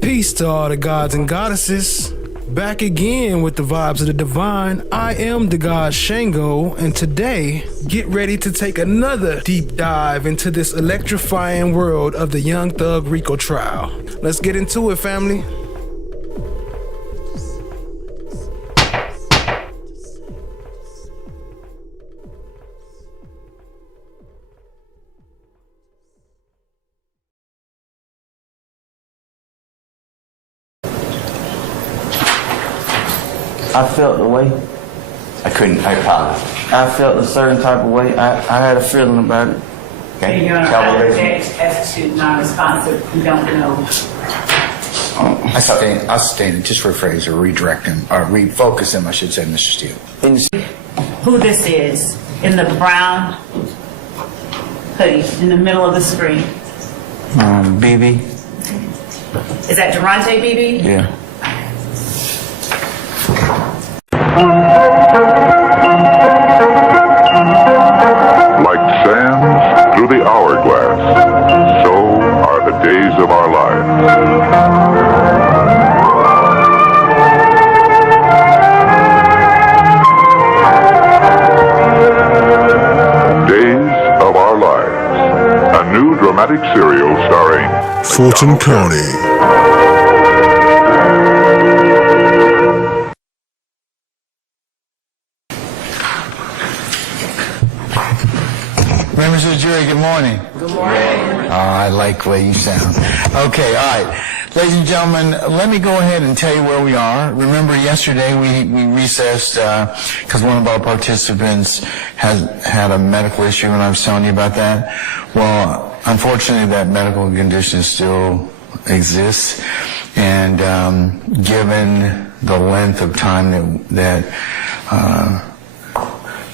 Peace to all the gods and goddesses. Back again with the vibes of the divine. I am the god Shango, and today, get ready to take another deep dive into this electrifying world of the Young Thug RICO trial. Let's get into it, family. I felt the way. I apologize. I felt a certain type of way. I had a feeling about it. Okay. And you're going to object as to non-responsive. You don't know. I sustain it. Just rephrase or redirect him, or refocus him, I should say, Mr. Steele. Who this is in the brown hoodie in the middle of the screen. BB. Is that Durante BB? Yeah. Like sands through the hourglass, so are the days of our lives. Days of Our Lives, a new dramatic serial starring Fulton County. Members of the jury, good morning. Good morning. I like the way you sound. Okay, all right. Ladies and gentlemen, let me go ahead and tell you where we are. Remember yesterday we recessed because one of our participants has had a medical issue, and I was telling you about that. Well, unfortunately, that medical condition still exists, and given the length of time that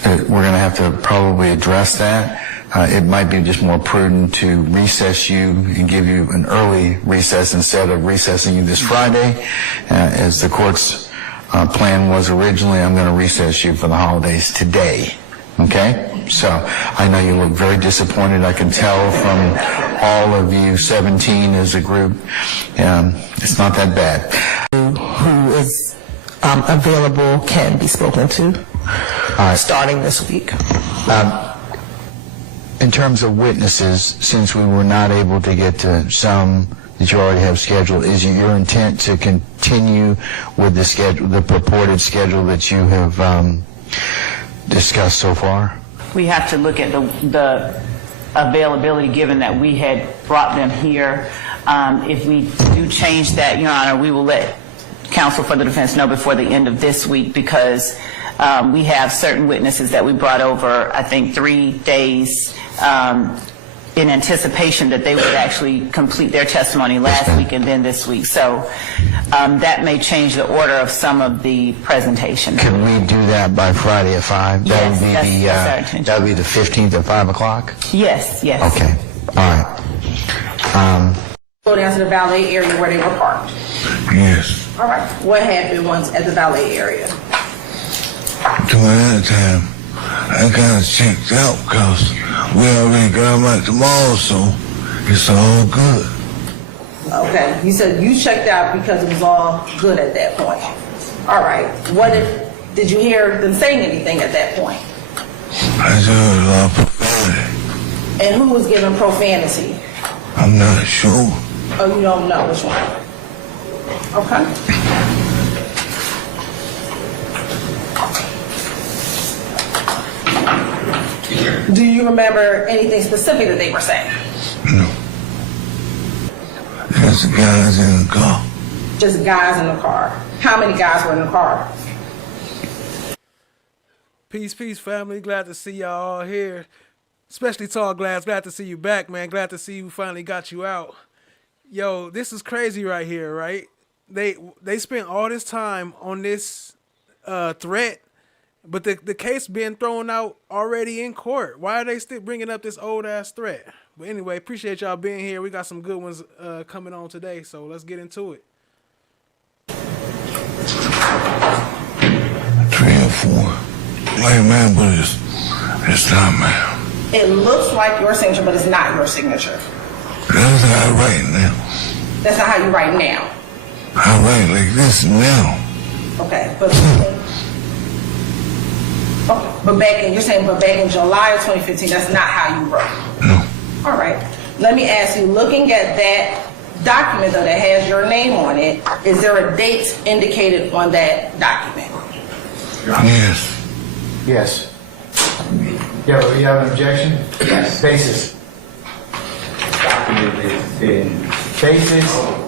we're going to have to probably address that, it might be just more prudent to recess you and give you an early recess instead of recessing you this Friday. As the court's plan was originally, I'm going to recess you for the holidays today. Okay? So I know you look very disappointed. I can tell from all of you, 17 as a group. It's not that bad. Who is available can be spoken to starting this week. In terms of witnesses, since we were not able to get to some that you already have scheduled, is it your intent to continue with the schedule, the purported schedule that you have discussed so far? We have to look at the availability given that we had brought them here. If we do change that, Your Honor, we will let counsel for the defense know before the end of this week, because we have certain witnesses that we brought over, I think, 3 days in anticipation that they would actually complete their testimony last week and then this week. So that may change the order of some of the presentation. Can we do that by Friday at 5? Yes, that would be the 15th at 5 o'clock? Yes, yes. Okay, all right. Go down to the valet area where they were parked. Yes. All right. What happened once at the valet area? To another time, I kind of checked out because we already got them at the mall, so it's all good. Okay. You said you checked out because it was all good at that point. All right. Did you hear them saying anything at that point? I just heard a lot of profanity. And who was giving profanity? I'm not sure. Oh, you don't know which one? Okay. Do you remember anything specific that they were saying? No. Just guys in the car. Just guys in the car. How many guys were in the car? Peace, peace, family. Glad to see y'all all here. Especially Tall Glass. Glad to see you back, man. Glad to see you finally got you out. Yo, this is crazy right here, right? They spent all this time on this threat, but the case being thrown out already in court. Why are they still bringing up this old-ass threat? But anyway, appreciate y'all being here. We got some good ones coming on today, so let's get into it. 3 or 4. Like, man, but it's not, man. It looks like your signature, but it's not your signature. That's not right now. That's not how you write now. I write like this now. Okay, but back in, you're saying, but back in July of 2015, that's not how you wrote. No. All right. Let me ask you, looking at that document though that has your name on it, is there a date indicated on that document? Yes. Yes. Yeah, but you have an objection? Yes. Basis. Document has been,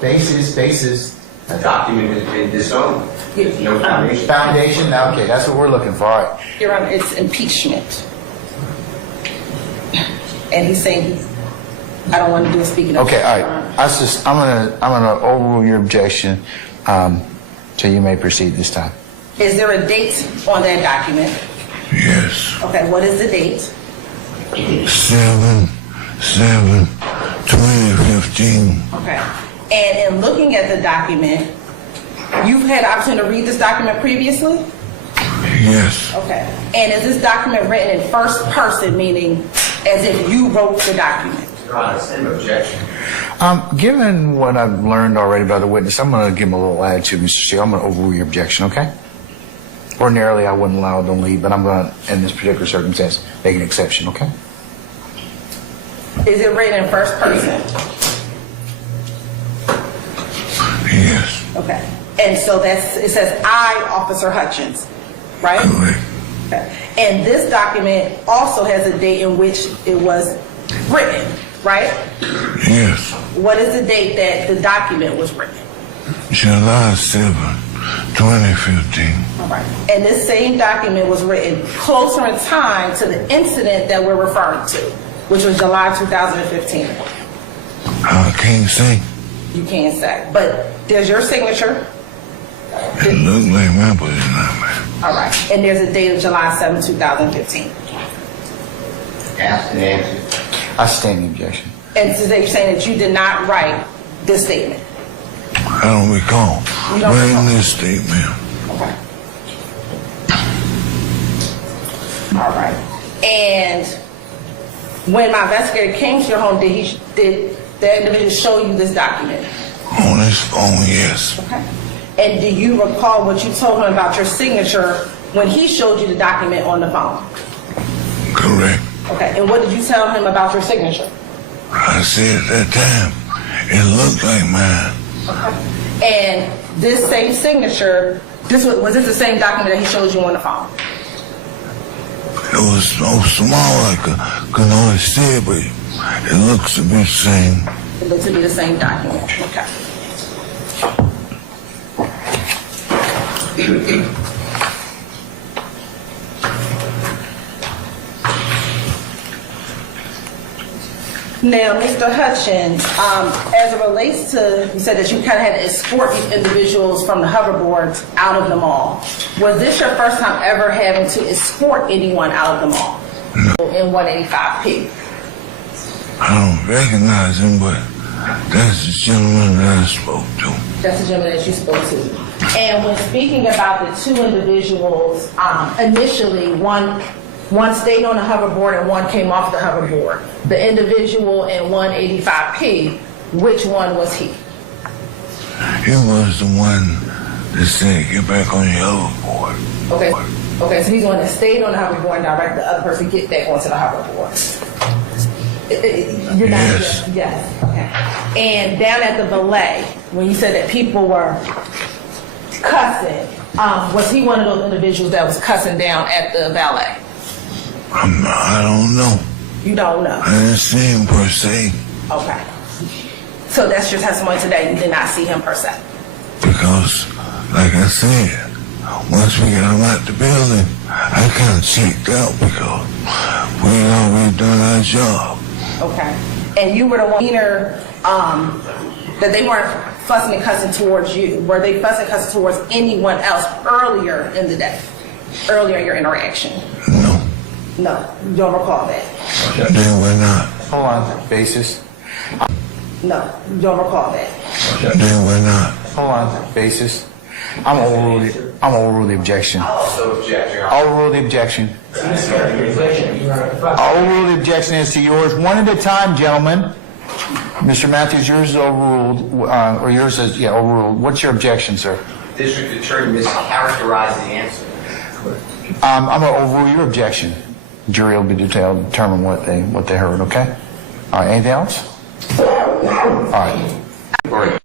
Basis. a document has been disowned. There's no foundation. Foundation, okay, that's what we're looking for, all right. Your Honor, it's impeachment. And he's saying, I don't want to do a speaking of. Okay, all right. I'm gonna overrule your objection, so you may proceed this time. Is there a date on that document? Yes. Okay, what is the date? 7/7/2015. Okay. And in looking at the document, you've had the opportunity to read this document previously? Yes. Okay. And is this document written in first person, meaning as if you wrote the document? Your Honor, same objection. Given what I've learned already by the witness, I'm gonna give him a little attitude, Mr. Steele. I'm gonna overrule your objection, okay? Ordinarily, I wouldn't allow it to leave, but I'm gonna, in this particular circumstance, make an exception, okay? Is it written in first person? Yes. Okay. And so it says, I, Officer Hutchings, right? Correct. Okay. And this document also has a date in which it was written, right? Yes. What is the date that the document was written? July 7, 2015. All right. And this same document was written closer in time to the incident that we're referring to, which was July 2015. I can't say. You can't say. But there's your signature. It looked like mine, but it's not mine. All right. And there's a date of July 7, 2015. Ask and answer. I stand the objection. And so they're saying that you did not write this statement. I don't recall You don't recall? writing this statement. Okay. All right. And when my investigator came to your home, did the individual show you this document? On his phone, yes. Okay. And do you recall what you told him about your signature when he showed you the document on the phone? Correct. Okay. And what did you tell him about your signature? I said at that time, it looked like mine. Okay. And this same signature, was this the same document that he showed you on the phone? It was so small I could only see it, but it looks to be the same. It looks to be the same document. Okay. Now, Mr. Hutchins, as it relates to, you said that you kind of had to escort these individuals from the hoverboards out of the mall. Was this your first time ever having to escort anyone out of the mall? No. In 185P? I don't recognize him, but that's the gentleman that I spoke to. That's the gentleman that you spoke to. And when speaking about the two individuals, initially one stayed on the hoverboard and one came off the hoverboard. The individual in 185P, which one was he? He was the one that said, get back on your hoverboard. Okay, so he's the one that stayed on the hoverboard and directed the other person to get back onto the hoverboard. You're not, Yes. Yes, okay. And down at the valet, when you said that people were cussing, was he one of those individuals that was cussing down at the valet? I don't know. You don't know? I didn't see him per se. Okay. So that's your testimony today. You did not see him per se. Because, like I said, once we got him out the building, I kind of checked out because we had already done our job. Okay. And you were the one that they weren't fussing and cussing towards you. Were they fussing and cussing towards anyone else earlier in the day? Earlier in your interaction? No. No, you don't recall that? They were not. Hold on, basis. No, you don't recall that? They were not. Hold on, basis. I'm gonna overrule the objection. Also object, Your Honor. I'll overrule the objection. I'll overrule the objection as to yours. One at a time, gentlemen. Mr. Matthews, yours is overruled, or yours is, yeah, overruled. What's your objection, sir? District Attorney mischaracterized the answer. I'm going to overrule your objection. Jury will be determine what they heard, okay? All right, anything else? All right. Or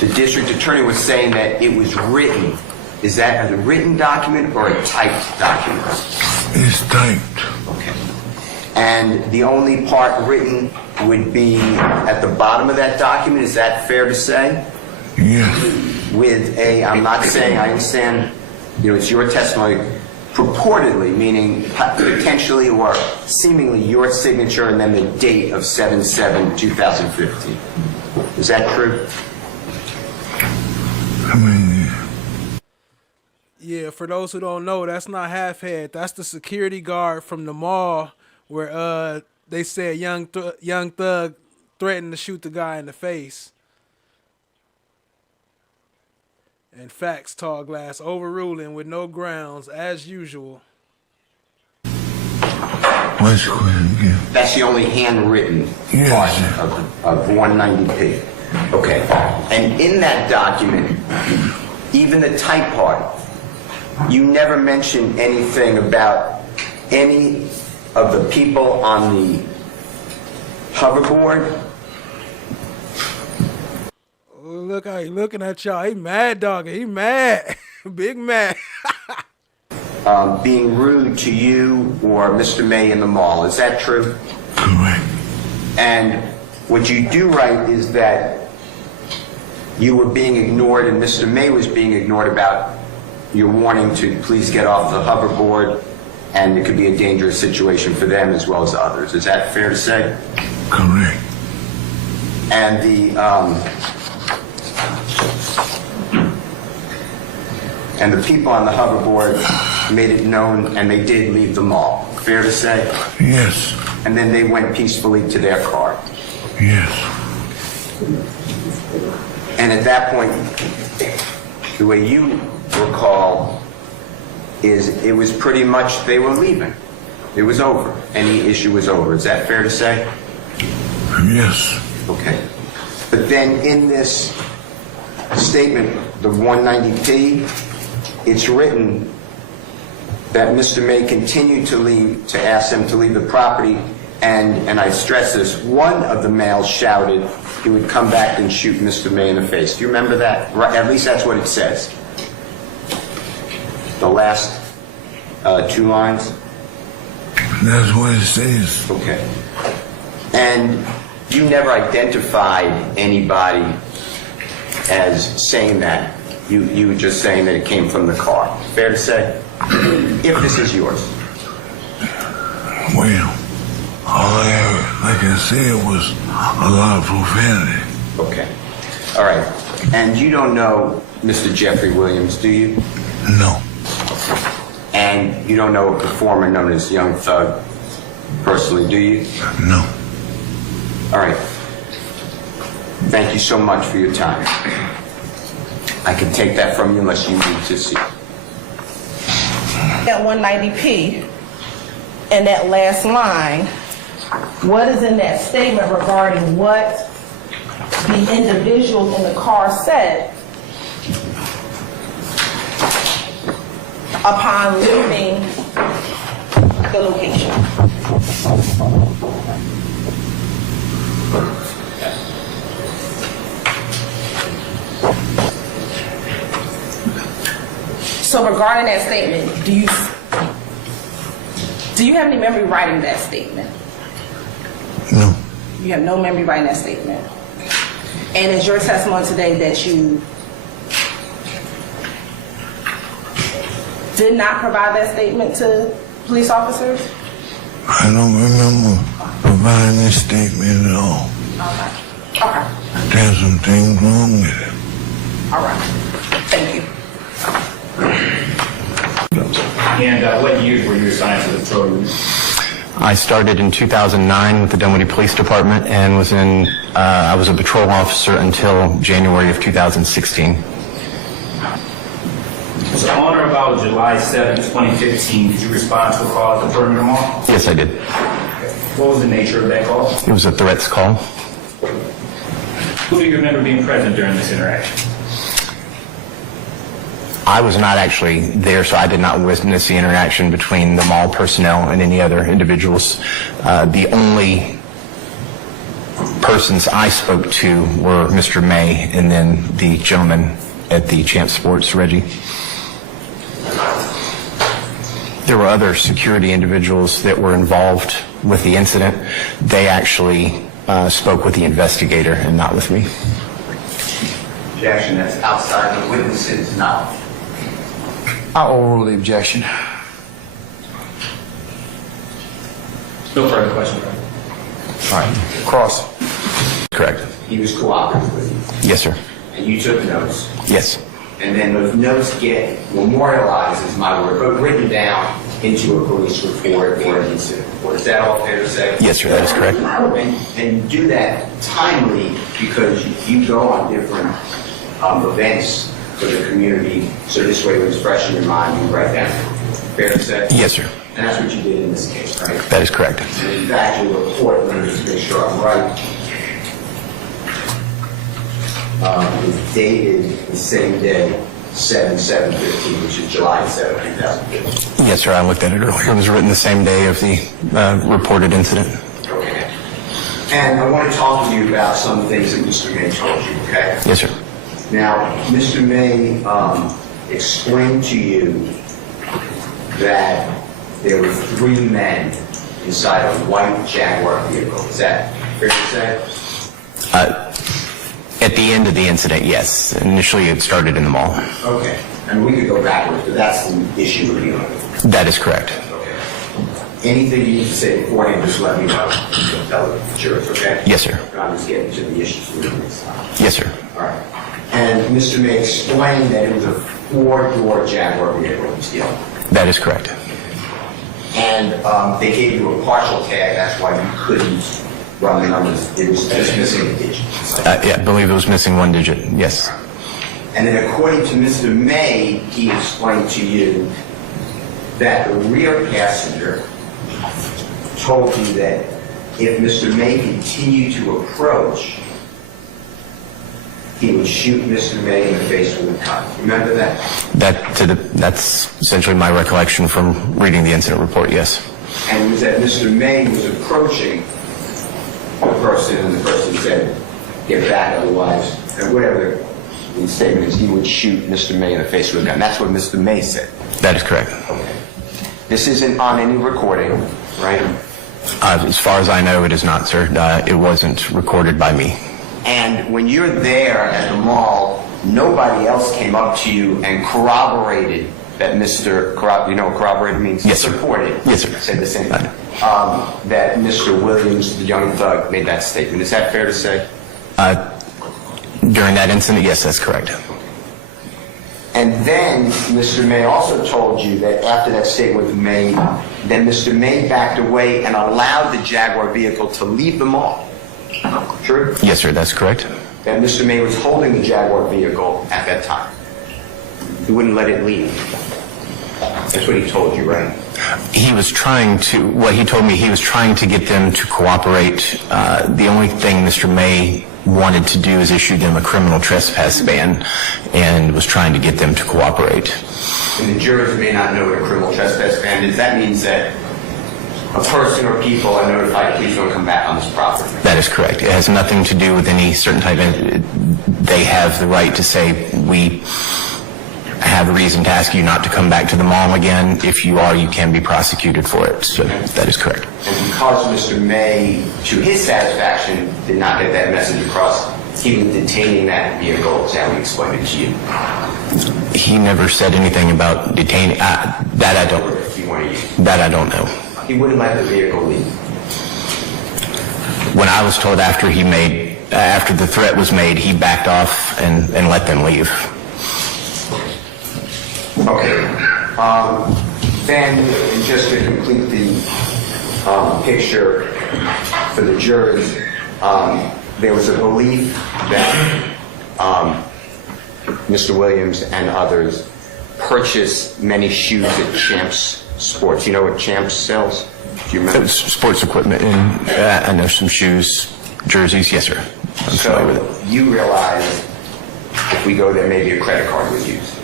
the District Attorney was saying that it was written. Is that a written document or a typed document? It's typed. Okay. And the only part written would be at the bottom of that document. Is that fair to say? Yes. With a, I'm not saying, I understand, it's your testimony, purportedly, meaning potentially or seemingly your signature and then the date of 7/7/2015. Is that true? I mean, Yeah, for those who don't know, that's not Halfhead. That's the security guard from the mall where they said Young Thug threatened to shoot the guy in the face. And facts, Tall Glass, overruling with no grounds, as usual. what's the question again? That's the only handwritten Yes. part of 190p. Okay. And in that document, even the type part, you never mentioned anything about any of the people on the hoverboard. Look how he looking at y'all. He mad, dog. He mad. Big mad. Being rude to you or Mr. May in the mall. Is that true? Correct. And what you do right is that you were being ignored and Mr. May was being ignored about your warning to please get off the hoverboard, and it could be a dangerous situation for them as well as others. Is that fair to say? Correct. And the people on the hoverboard made it known, and they did leave the mall. Fair to say? Yes. And then they went peacefully to their car. Yes. And at that point, the way you recall is it was pretty much they were leaving. It was over. Any issue was over. Is that fair to say? Yes. Okay. But then in this statement, the 190p, it's written that Mr. May continued to ask them to leave the property, and I stress this, one of the males shouted he would come back and shoot Mr. May in the face. Do you remember that? Right, at least that's what it says. The last two lines? That's what it says. Okay. And you never identified anybody as saying that. You were just saying that it came from the car. Fair to say? If this is yours. Well, all I heard, like I said, was a lot of profanity. Okay. All right. And you don't know Mr. Jeffrey Williams, do you? No. And you don't know a performer known as Young Thug personally, do you? No. All right. Thank you so much for your time. I can take that from you unless you need to see. That 190p and that last line, what is in that statement regarding what the individual in the car said upon leaving the location? So regarding that statement, do you have any memory writing that statement? No. You have no memory writing that statement. And is your testimony today that you did not provide that statement to police officers? I don't remember providing this statement at all. Okay. Okay. There's some things wrong with it. All right. Thank you. And what years were you assigned to the patrol unit? I started in 2009 with the Dunwoody Police Department and I was a patrol officer until January of 2016. So on or about July 7, 2015, did you respond to a call at the perimeter mall? Yes, I did. What was the nature of that call? It was a threats call. Who do you remember being present during this interaction? I was not actually there, so I did not witness the interaction between the mall personnel and any other individuals. The only persons I spoke to were Mr. May and then the gentleman at the Champ Sports, Reggie. There were other security individuals that were involved with the incident. They actually spoke with the investigator and not with me. Objection, that's outside the witnesses' knowledge. I'll overrule the objection. No further questions. All right. Cross. Correct. He was cooperative with you, Yes, sir. and you took notes. Yes. And then those notes get memorialized, is my word, but written down into a police report or an incident report. Is that all fair to say? Yes, sir, that is correct. And you do that timely because you go on different events for the community, so this way when it's fresh in your mind, you write down. Fair to say? Yes, sir. And that's what you did in this case, right? That is correct. And in fact, your report, let me just make sure I'm right, is dated the same day, 7/7/15, which is July 7, 2015. Yes, sir. I looked at it earlier. It was written the same day of the reported incident. Okay. And I want to talk to you about some things that Mr. May told you, okay? Yes, sir. Now, Mr. May explained to you that there were 3 men inside a white Jaguar vehicle. Is that fair to say? At the end of the incident, yes. Initially, it started in the mall. Okay. And we could go backwards, but that's the issue we're dealing with. That is correct. Okay. Anything you need to say beforehand, just let me know. Tell the jurors, okay? Yes, sir. I'm just getting to the issues we're doing this time. Yes, sir. All right. And Mr. May explained that it was a 4-door Jaguar vehicle he was dealing with. That is correct. And they gave you a partial tag, that's why you couldn't run the numbers. It was just missing a digit. Yeah, I believe it was missing 1 digit. Yes. And then according to Mr. May, he explained to you that the rear passenger told you that if Mr. May continued to approach, he would shoot Mr. May in the face with a gun. Remember that? That's essentially my recollection from reading the incident report, yes. And it was that Mr. May was approaching the person, and the person said, get back, otherwise, and whatever the statement is, he would shoot Mr. May in the face with a gun. That's what Mr. May said. That is correct. Okay. This isn't on any recording, right? As far as I know, it is not, sir. It wasn't recorded by me. And when you're there at the mall, nobody else came up to you and corroborated that you know what corroborated means? Yes, sir. Supported. Yes, sir. Said the same thing. That Mr. Williams, the young thug, made that statement. Is that fair to say? During that incident, yes, that's correct. And then Mr. May also told you that after that statement was made, then Mr. May backed away and allowed the Jaguar vehicle to leave the mall. True? Yes, sir, that's correct. That Mr. May was holding the Jaguar vehicle at that time. He wouldn't let it leave. That's what he told you, right? He was trying to, what he told me, he was trying to get them to cooperate. The only thing Mr. May wanted to do is issue them a criminal trespass ban and was trying to get them to cooperate. And the jurors may not know what a criminal trespass ban is. That means that a person or people are notified, please don't come back on this property. That is correct. It has nothing to do with any certain type of, they have the right to say, we have a reason to ask you not to come back to the mall again. If you are, you can be prosecuted for it. So that is correct. And because Mr. May, to his satisfaction, did not get that message across, he was detaining that vehicle. Is how he explained it to you? He never said anything about detaining. That I don't. That I don't know. He wouldn't let the vehicle leave. When I was told after the threat was made, he backed off and let them leave. Okay. Then, just to complete the picture for the jurors, there was a belief that Mr. Williams and others purchased many shoes at Champs Sports. You know what Champs sells? Do you remember? Sports equipment, and I know some shoes, jerseys. Yes, sir. So you realize if we go there, maybe a credit card was used?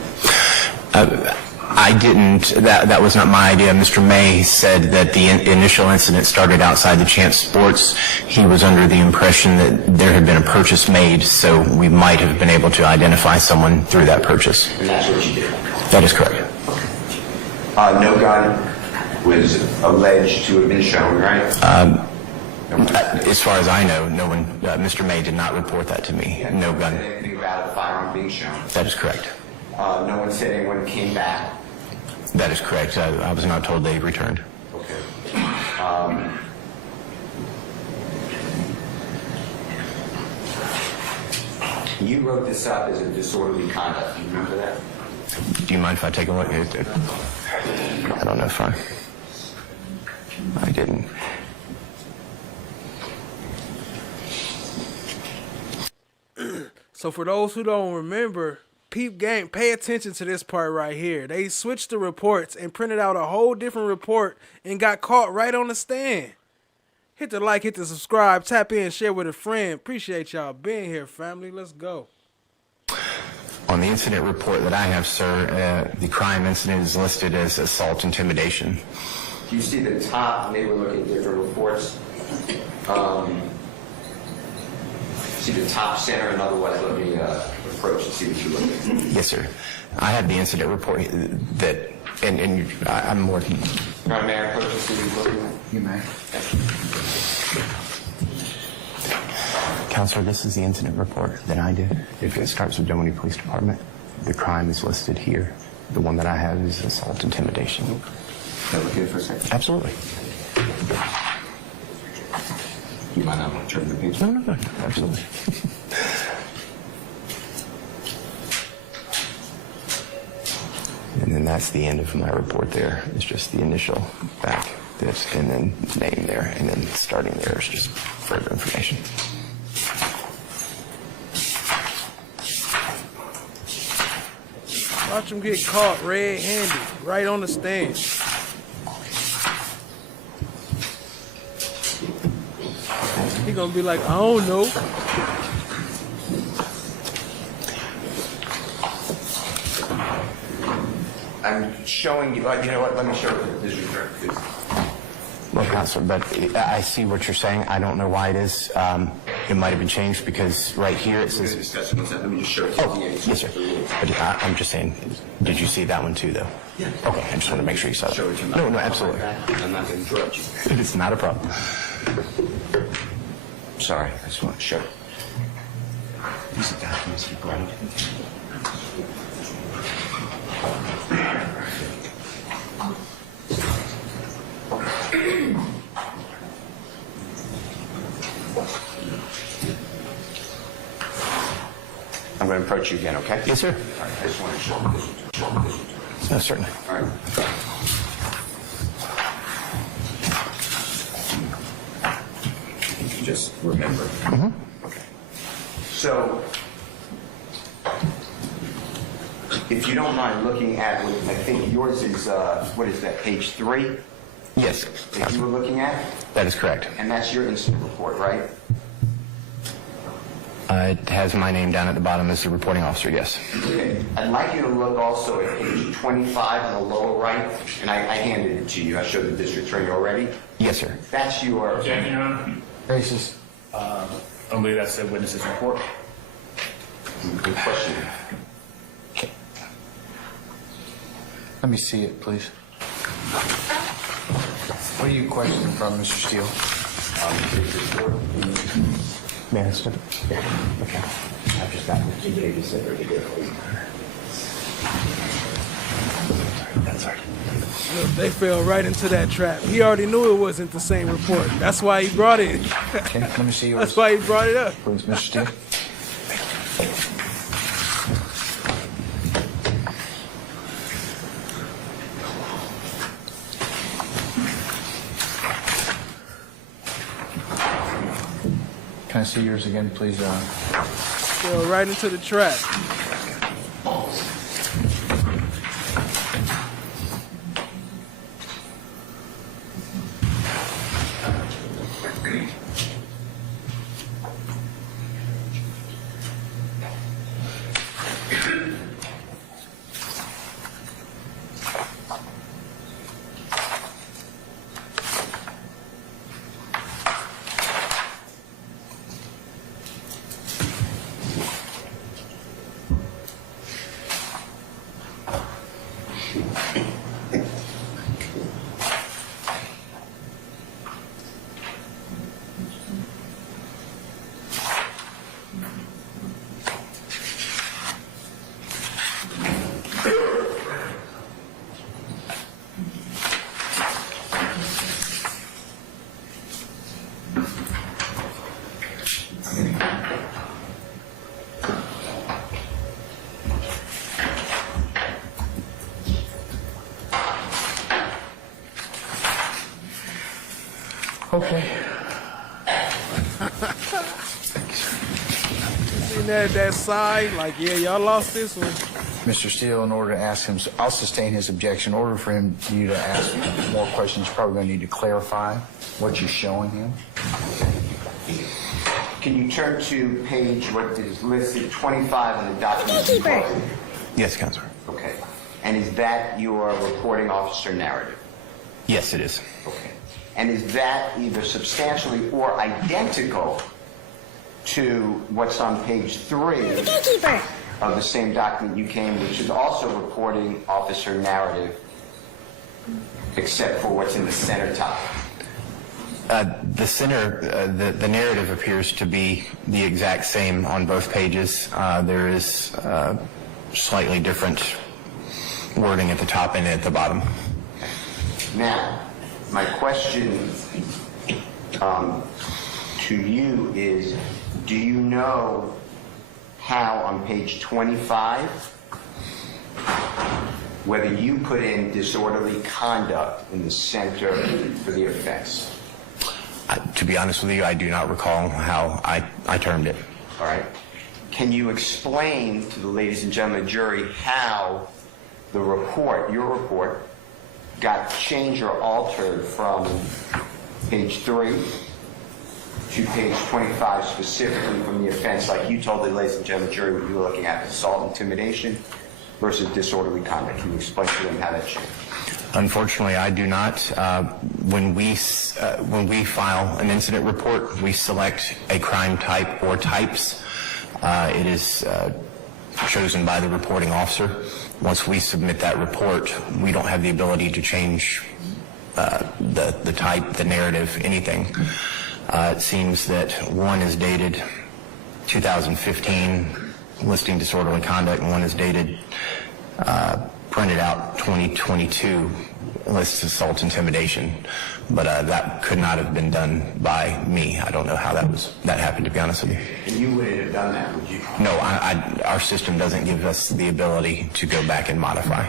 I didn't. That was not my idea. Mr. May said that the initial incident started outside the Champs Sports. He was under the impression that there had been a purchase made, so we might have been able to identify someone through that purchase. And that's what you did? That is correct. No gun was alleged to have been shown, right? As far as I know, no one, Mr. May did not report that to me. No gun. Said anything about a firearm being shown? That is correct. No one said anyone came back? That is correct. I was not told they returned. Okay. You wrote this up as a disorderly conduct. Do you remember that? Do you mind if I take a look? I don't know if I didn't. So for those who don't remember, peep gang, pay attention to this part right here. They switched the reports and printed out a whole different report and got caught right on the stand. Hit the like, hit the subscribe, tap in, share with a friend. Appreciate y'all being here, family. Let's go. On the incident report that I have, sir, the crime incident is listed as assault intimidation. Do you see the top? Maybe we're looking at different reports. See the top center, and otherwise let me approach and see what you're looking at. Yes, sir. I have the incident report that, and I'm more. All right, may I approach and see what you're looking at? You may. Counselor, this is the incident report that I did. If it starts with Domoney Police Department, the crime is listed here. The one that I have is assault intimidation. Can I look at it for a second? Absolutely. You might not want to turn the page. No, absolutely. And then that's the end of my report there. It's just the initial back, this, and then name there, and then starting there is just further information. Watch him get caught red-handed, right on the stand. He gonna be like, I don't know. I'm showing you, you know what, let me show you this return. Well, Counselor, but I see what you're saying. I don't know why it is. It might have been changed because right here it says... Let me just show you. Oh, yes, sir. But I'm just saying, did you see that one too, though? Yeah. Okay, I just want to make sure you saw it. Show it to me. No, absolutely. I'm not going to interrupt you. It's not a problem. Sorry, I just want to show. These are documents you brought. I'm going to approach you again, okay? Yes, sir. All right, I just want to show this. No, certainly. All right. Just remember. Mm-hmm. Okay. So, if you don't mind looking at what I think yours is, what is that, page 3? Yes. That you were looking at? That is correct. And that's your incident report, right? It has my name down at the bottom as the reporting officer, yes. Okay. I'd like you to look also at page 25 on the lower right, and I handed it to you. I showed the district attorney already. Yes, sir. That's your... Objection, Your Honor. Basis. I don't believe that's the witness's report. Good question. Okay. Let me see it, please. What are you questioning from, Mr. Steele? May I step? Yeah. Okay. I've just got 2 pages that are to go. That's all right. Look, they fell right into that trap. He already knew it wasn't the same report. That's why he brought it. Okay, let me see yours. That's why he brought it up. Please, Mr. Steele. Can I see yours again, please? Fell right into the trap. giving that side, like, yeah, y'all lost this one? Mr. Steele, in order to ask him, I'll sustain his objection. In order for you to ask more questions, you're probably going to need to clarify what you're showing him. Can you turn to page, what is listed, 25 on the document? Yes, Counselor. Okay. And is that your reporting officer narrative? Yes, it is. Okay. And is that either substantially or identical to what's on page 3 of the same document you came, which is also reporting officer narrative, except for what's in the center top? The center, the narrative appears to be the exact same on both pages. There is slightly different wording at the top and at the bottom. Now, my question to you is, do you know how on page 25, whether you put in disorderly conduct in the center for the offense? To be honest with you, I do not recall how I termed it. All right. Can you explain to the ladies and gentlemen of the jury how the report, your report, got changed or altered from page 3 to page 25, specifically from the offense, like you told the ladies and gentlemen of the jury what you were looking at, assault, intimidation versus disorderly conduct? Can you explain to them how that changed? Unfortunately, I do not. When we file an incident report, we select a crime type or types. It is chosen by the reporting officer. Once we submit that report, we don't have the ability to change the type, the narrative, anything. It seems that one is dated 2015, listing disorderly conduct, and one is dated printed out 2022, lists assault, intimidation, but that could not have been done by me. I don't know how that happened, to be honest with you. And you wouldn't have done that, would you? No, our system doesn't give us the ability to go back and modify.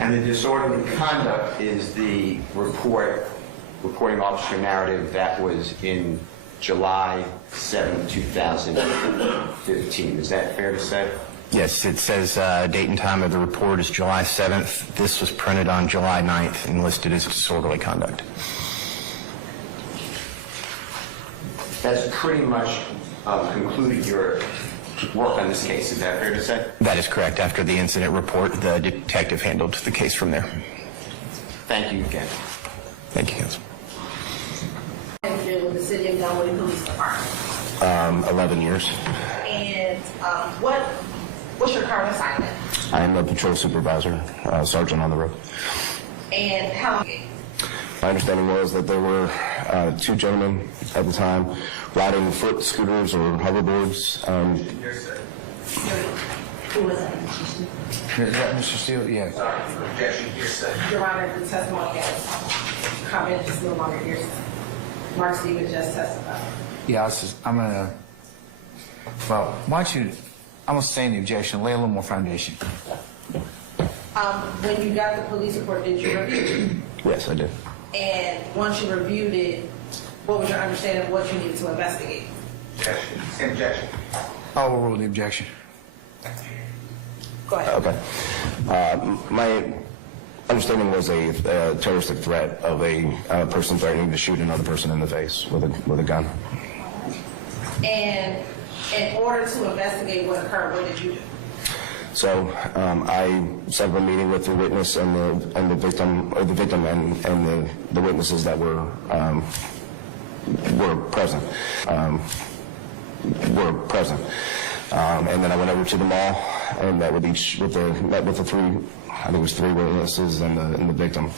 And the disorderly conduct is the reporting officer narrative that was in July 7, 2015. Is that fair to say? Yes, it says date and time of the report is July 7th. This was printed on July 9th and listed as disorderly conduct. That's pretty much concluded your work on this case. Is that fair to say? That is correct. After the incident report, the detective handled the case from there. Thank you again. Thank you, Counsel. With the City of Glanville Police Department. 11 years. And what's your current assignment? I am a patrol supervisor, sergeant on the road. And how long? My understanding was that there were two gentlemen at the time riding foot scooters or hoverboards. Who was that? Is that Mr. Steele? Yeah. Sorry, objection, hearsay. Your Honor, the testimony has comment is no longer hearsay. Mark Stevens just testified. Yeah, I'm going to, well, why don't you, I'm going to sustain the objection, lay a little more foundation. When you got the police report, did you review it? Yes, I did. And once you reviewed it, what was your understanding of what you needed to investigate? Objection. I'll overrule the objection. Go ahead. Okay. My understanding was a terroristic threat of a person threatening to shoot another person in the face with a gun. And in order to investigate what occurred, what did you do? So I set up a meeting with the witness and the victim, or the victim and the witnesses that were present. And then I went over to the mall and met with the three, I think it was three witnesses and the victim.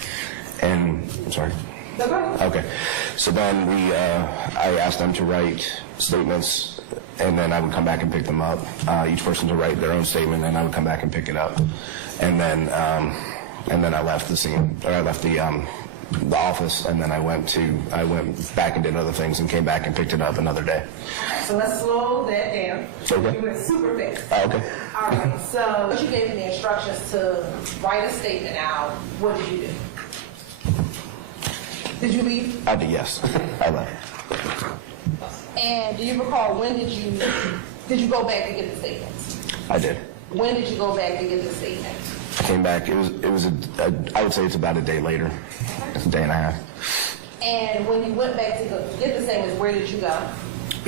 And I'm sorry. No, go ahead. Okay. So then I asked them to write statements, and then I would come back and pick them up. Each person to write their own statement, and I would come back and pick it up. And then I left the scene, or I left the office, and then I went back and did other things, and came back and picked it up another day. So let's slow that down. Okay. You went super fast. Oh, okay. All right. So you gave me the instructions to write a statement out. What did you do? Did you leave? I did, yes. I left. And do you recall when did you go back to get the statements? I did. When did you go back to get the statement? I came back. I would say it's about a day later, a day and a half. And when you went back to get the statements, where did you go?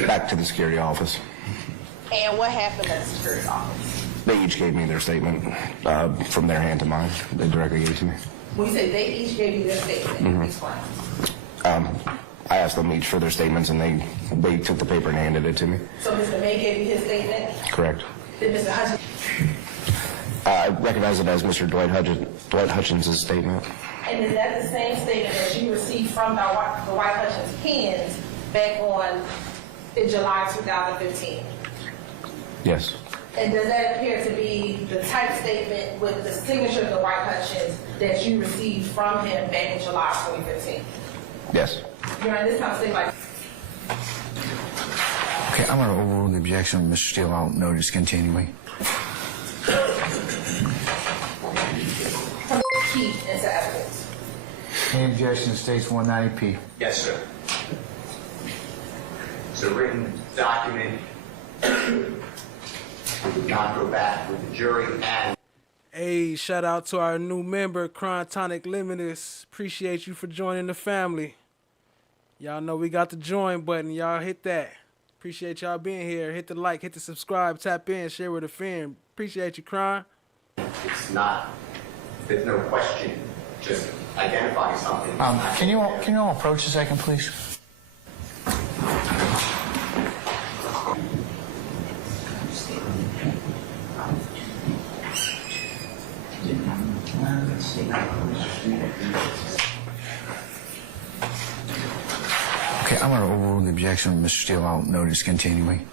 Back to the security office. And what happened at the security office? They each gave me their statement from their hand to mine. They directly gave it to me. When you say they each gave you their statement, explain. I asked them each for their statements, and they took the paper and handed it to me. So Mr. May gave you his statement? Correct. Did Mr. Hutchings? I recognize it as Mr. Dwight Hutchings' statement. And is that the same statement that you received from the Dwight Hutchings pens back in July 2015? Yes. And does that appear to be the type statement with the signature of the Dwight Hutchings that you received from him back in July 2015? Yes. Your Honor, this kind of thing like... Okay, I'm going to overrule the objection of Mr. Steele. I'll notice continuing. Keep into evidence. Any objection to states 190P? Yes, sir. It's a written document. We would not go back with the jury and... Hey, shout out to our new member, Tonic Limitless. Appreciate you for joining the family. Y'all know we got the join button. Y'all hit that. Appreciate y'all being here. Hit the like, hit the subscribe, tap in, share with a friend. Appreciate you, Cron. It's not, there's no question, just identifying something. Can you all approach a second, please? Okay, I'm going to overrule the objection of Mr. Steele. I'll notice continuing.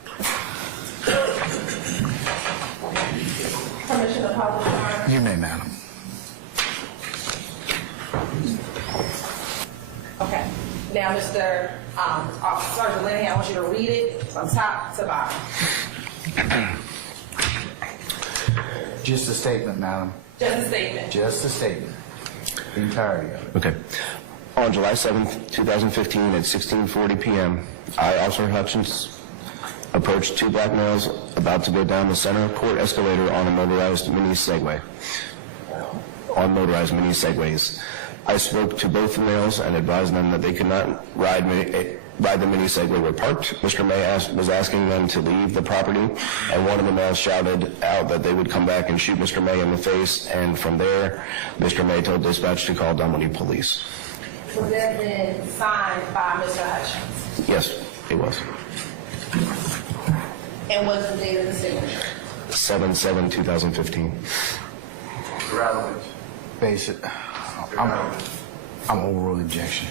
Permission to publish, Your Honor. You may, madam. Okay. Now, Mr. Sergeant Lenny, I want you to read it from top to bottom. Just a statement, madam. Just a statement. Just a statement. The entirety of it. Okay. On July 7th, 2015 at 16:40 p.m., I, Officer Hutchings, approached two black males about to go down the center court escalator on motorized mini Segways. I spoke to both the males and advised them that they could not ride the mini Segway were parked. Mr. May was asking them to leave the property, and one of the males shouted out that they would come back and shoot Mr. May in the face, and from there, Mr. May told dispatch to call Dunwoody Police. Was that then signed by Mr. Hutchings? Yes, it was. And what's the date of the signature? 7/7/2015. Relevant. Basic. I'm overrule the objection.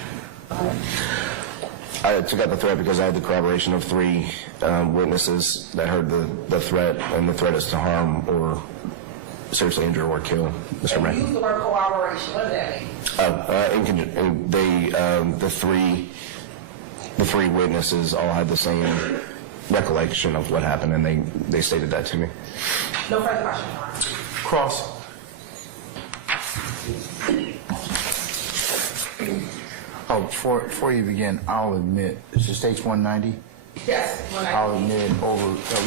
I took out the threat because I had the corroboration of three witnesses that heard the threat, and the threat is to harm or seriously injure or kill Mr. May. You used the word corroboration. What does that mean? The three witnesses all had the same recollection of what happened, and they stated that to me. No further questions, Your Honor. Cross. Oh, before you begin, I'll admit, it's the state's 190. Yes. I'll admit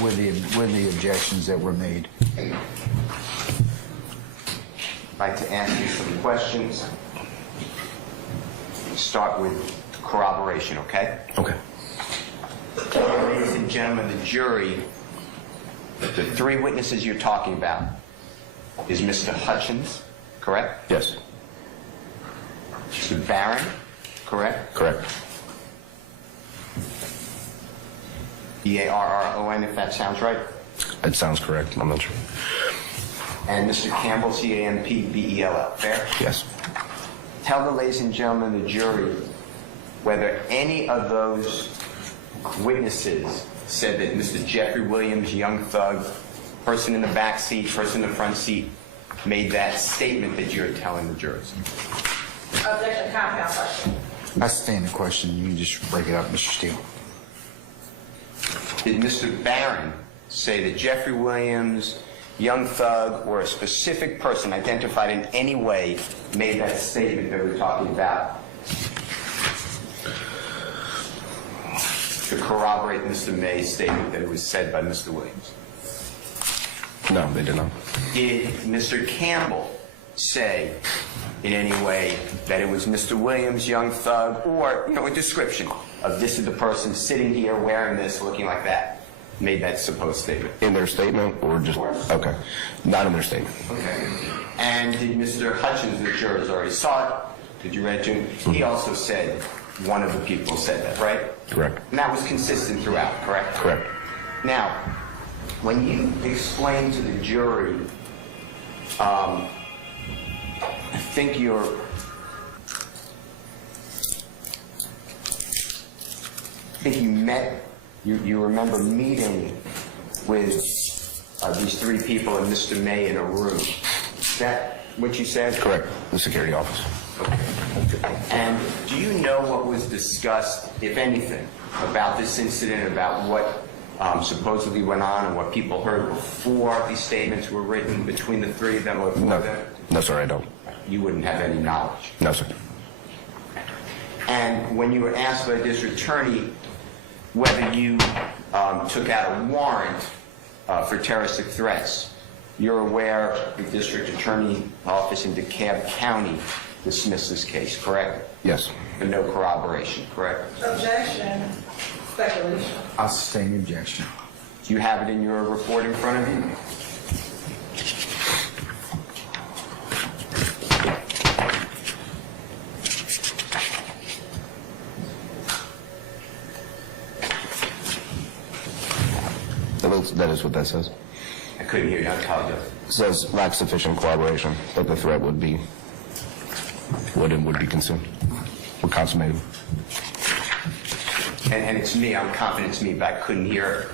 with the objections that were made. I'd like to ask you some questions. Start with corroboration, okay? Okay. Ladies and gentlemen, the jury, the three witnesses you're talking about is Mr. Hutchings, correct? Yes. Mr. Barron, correct? Correct. B-A-R-R-O-N, if that sounds right. It sounds correct. I'm not sure. And Mr. Campbell, C-A-M-P-B-E-L-L, fair? Yes. Tell the ladies and gentlemen of the jury whether any of those witnesses said that Mr. Jeffrey Williams, Young Thug, person in the back seat, person in the front seat, made that statement that you're telling the jurors. Objection, compound question. I stand the question. You can just break it up, Mr. Steele. Did Mr. Barron say that Jeffrey Williams, Young Thug, or a specific person identified in any way made that statement that we're talking about? to corroborate Mr. May's statement that it was said by Mr. Williams? No, they did not. Did Mr. Campbell say in any way that it was Mr. Williams, Young Thug, or, a description of this is the person sitting here wearing this, looking like that, made that supposed statement? In their statement or just... Okay. Not in their statement. Okay. And did Mr. Hutchings, the jurors already saw it? Did you read it to him? He also said one of the people said that, right? Correct. And that was consistent throughout, correct? Correct. Now, when you explain to the jury, I think you remember meeting with these three people and Mr. May in a room. Is that what you said? Correct. The security office. Okay. And do you know what was discussed, if anything, about this incident, about what supposedly went on and what people heard before these statements were written between the three of them or before them? No, sir, I don't. You wouldn't have any knowledge? No, sir. And when you were asked by the district attorney whether you took out a warrant for terroristic threats, you're aware the district attorney office in DeKalb County dismissed this case, correct? Yes. For no corroboration, correct? Objection. Speculation. I'll sustain the objection. Do you have it in your report in front of you? That is what that says. I couldn't hear you. I apologize. It says lack sufficient corroboration that the threat would be consumed, would consummated. And it's me. I'm confident it's me, but I couldn't hear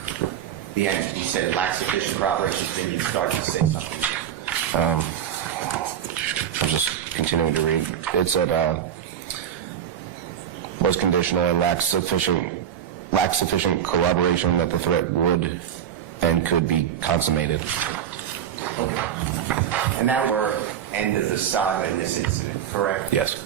the end. You said it lacks sufficient corroboration, then you started to say something. I'm just continuing to read. It said was conditional and lacks sufficient corroboration that the threat would and could be consummated. And that were end of the saga in this incident, correct? Yes.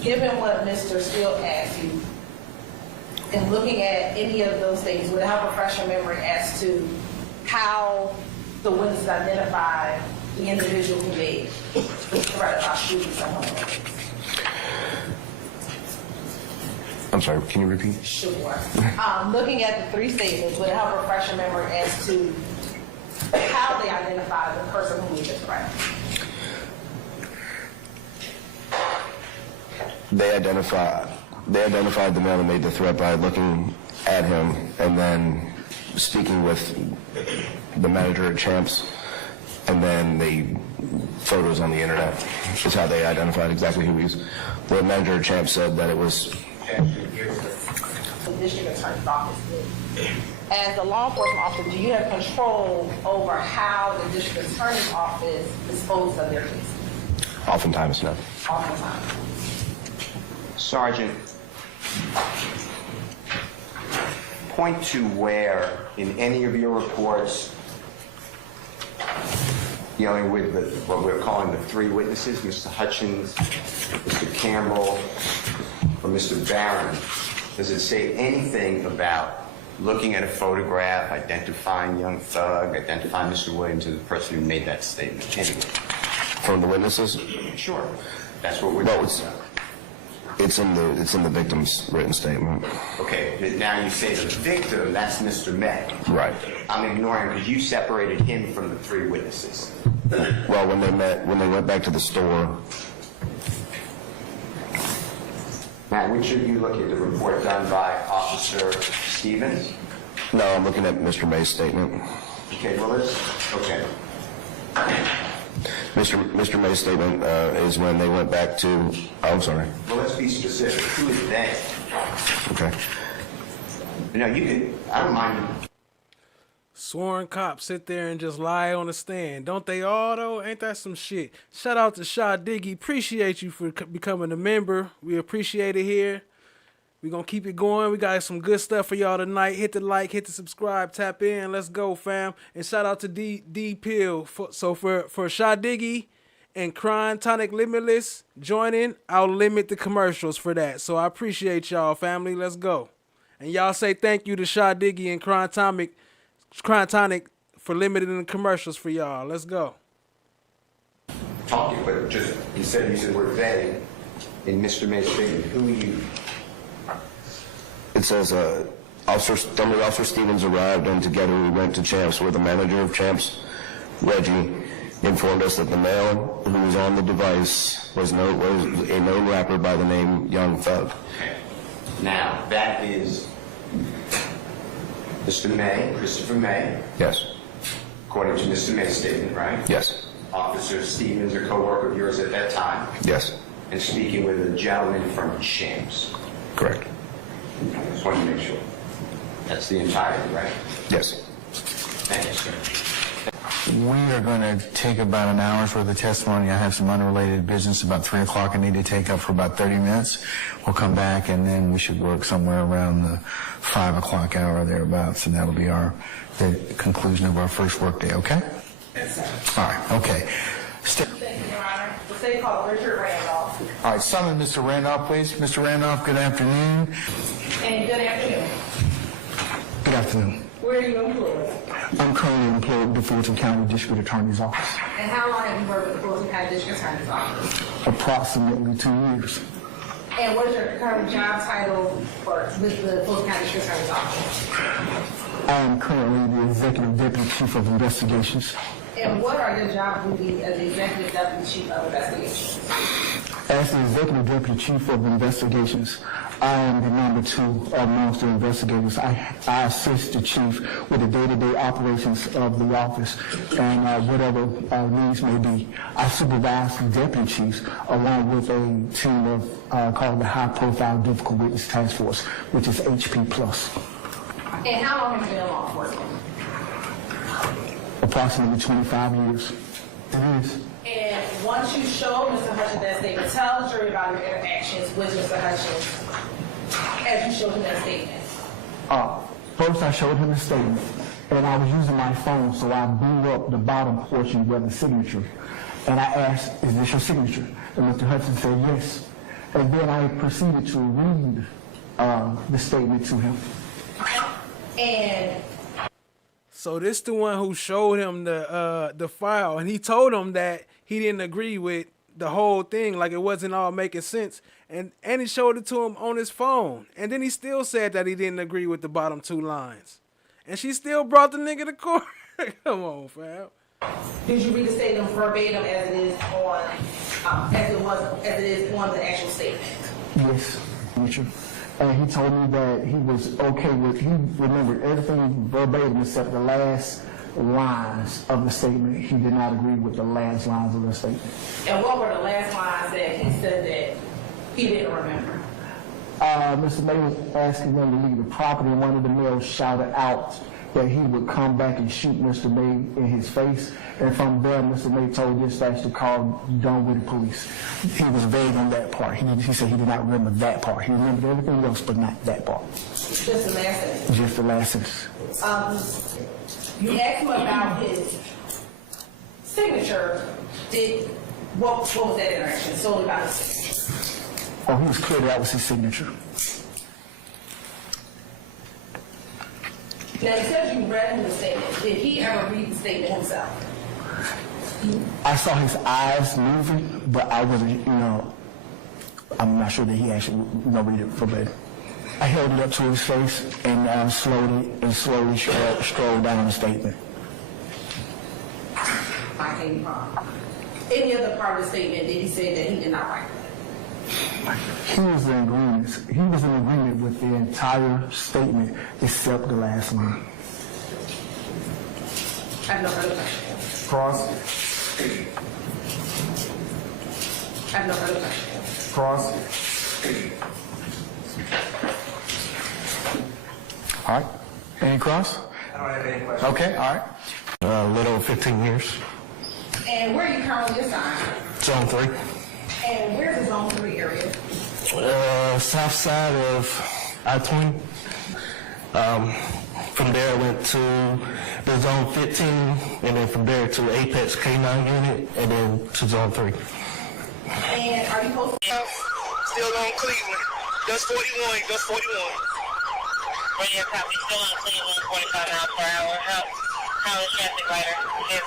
Given what Mr. Steele asked you, and looking at any of those things, would it help refresh your memory as to how the witnesses identified the individual who made the threat about shooting someone? I'm sorry, can you repeat? Sure. Looking at the three statements, would it help refresh your memory as to how they identified the person who made the threat? They identified the man who made the threat by looking at him and then speaking with the manager at Champs, and then the photos on the internet is how they identified exactly who he was. The manager at Champs said that it was... The district attorney's office did. As a law enforcement officer, do you have control over how the district attorney's office disposed of their cases? Oftentimes, no. Oftentimes. Sergeant, point to where in any of your reports dealing with what we're calling the three witnesses, Mr. Hutchings, Mr. Campbell, or Mr. Barron, does it say anything about looking at a photograph, identifying Young Thug, identifying Mr. Williams as the person who made that statement? Anyway. From the witnesses? Sure. That's what we're talking about. It's in the victim's written statement. Okay, but now you say the victim, that's Mr. May. Right. I'm ignoring because you separated him from the three witnesses. Well, when they went back to the store. Matt, which of you look at the report done by Officer Stevens? No, I'm looking at Mr. May's statement. Okay, well, okay. Mr. May's statement is when they went back to... Oh, I'm sorry. Well, let's be specific. Who is they? Okay. No, you can... I don't mind. Sworn cops sit there and just lie on the stand. Don't they all, though? Ain't that some shit? Shout out to Shaw Diggy. Appreciate you for becoming a member. We appreciate it here. We're going to keep it going. We got some good stuff for y'all tonight. Hit the like, hit the subscribe, tap in. Let's go, fam. And shout out to D Pill. For Shaw Diggy and Crime Tonic Limitless join in, I'll limit the commercials for that. So I appreciate y'all, family. Let's go. And y'all say thank you to Sha Diggy and Crime Tonic for limiting the commercials for y'all. Let's go. Talking, but just instead of using the word they, in Mr. May's statement, who are you? It says, Thunder Officer Stevens arrived and together we went to Champs, where the manager of Champs, Reggie, informed us that the male who was on the device was a known rapper by the name Young Thug. Now, that is Mr. May, Christopher May. Yes. According to Mr. May's statement, right? Yes. Officer Stevens, a co-worker of yours at that time. Yes. And speaking with a gentleman from Champs. Correct. I just wanted to make sure. That's the entirety, right? Yes. Thank you, sir. We are going to take about an hour's worth of testimony. I have some unrelated business about 3 o'clock I need to take up for about 30 minutes. We'll come back, and then we should work somewhere around the 5 o'clock hour thereabouts, and that'll be the conclusion of our first workday, okay? Yes, sir. All right, okay. Thank you, Your Honor. The state called Richard Randolph. All right, summon Mr. Randolph, please. Mr. Randolph, good afternoon. And good afternoon. Good afternoon. Where are you employed? I'm currently employed with the Fulton County District Attorney's Office. And how long have you worked with the Fulton County District Attorney's Office? Approximately 2 years. And what is your current job title with the Fulton County District Attorney's Office? I am currently the Executive Deputy Chief of Investigations. And what are your job duties as the Executive Deputy Chief of Investigations? As the Executive Deputy Chief of Investigations, I am the number 2 amongst the investigators. I assist the chief with the day-to-day operations of the office and whatever needs may be. I supervise the deputy chiefs along with a team of called the High Profile Difficult Witness Task Force, which is HP+. And how long have you been in law enforcement? Approximately 25 years. It is. And once you show Mr. Hutchings that statement, tell the jury about your interactions with Mr. Hutchings as you showed him that statement. First, I showed him the statement, and I was using my phone, so I blew up the bottom portion where the signature. And I asked, "Is this your signature?" And Mr. Hutchings said, "Yes." And then I proceeded to read the statement to him. And so this the one who showed him the file, and he told him that he didn't agree with the whole thing, like it wasn't all making sense. And he showed it to him on his phone. And then he still said that he didn't agree with the bottom 2 lines. And she still brought the nigga to court. Come on, fam. Did you read the statement verbatim as it is on the actual statement? Yes, Richard. And he told me that he was okay with, he remembered everything verbatim except the last lines of the statement. He did not agree with the last lines of the statement. And what were the last lines that he said that he didn't remember? Mr. May was asking them to leave the property, and one of the males shouted out that he would come back and shoot Mr. May in his face. And from there, Mr. May told dispatch to call Dunwoody Police. He was vague on that part. He said he did not remember that part. He remembered everything else, but not that part. Just the last sentence? Just the last sentence. You asked him about his signature. What was that interaction? Solely about his signature. Oh, he was clear that was his signature. Now, you said you read him the statement. Did he ever read the statement himself? I saw his eyes moving, but I wasn't, I'm not sure that he actually read it verbatim. I held it up to his face and slowly strolled down the statement. Any other part of the statement did he say that he did not write? He was in agreement. He was in agreement with the entire statement except the last line. I have no further questions. Cross. I have no further questions. Cross. All right. Any cross? I don't have any questions. Okay, all right. A little 15 years. And where are you currently assigned? Zone 3. And where's the Zone 3 area? South side of I-20. From there, I went to the Zone 15, and then from there to Apex K9 unit, and then to Zone 3. And are you posted? Still on Cleveland. That's 41. That's 41. Radio copy. Still on Cleveland, 45 miles per hour. How is traffic lighter? Yes.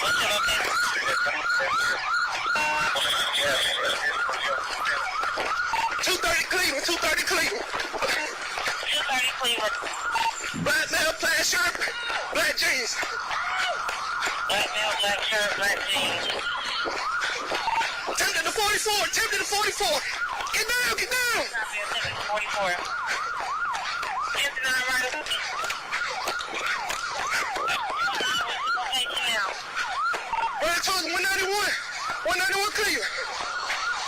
What's your location? 230 Cleveland. 230 Cleveland. 230 Cleveland. Black male, plaid shirt, black jeans. Black male, black shirt, black jeans. Tempted to 44. Tempted to 44. Get down. Get down. Tempted to 44. Tempted on right of me. Location now. Right towards 191. 191 Cleveland.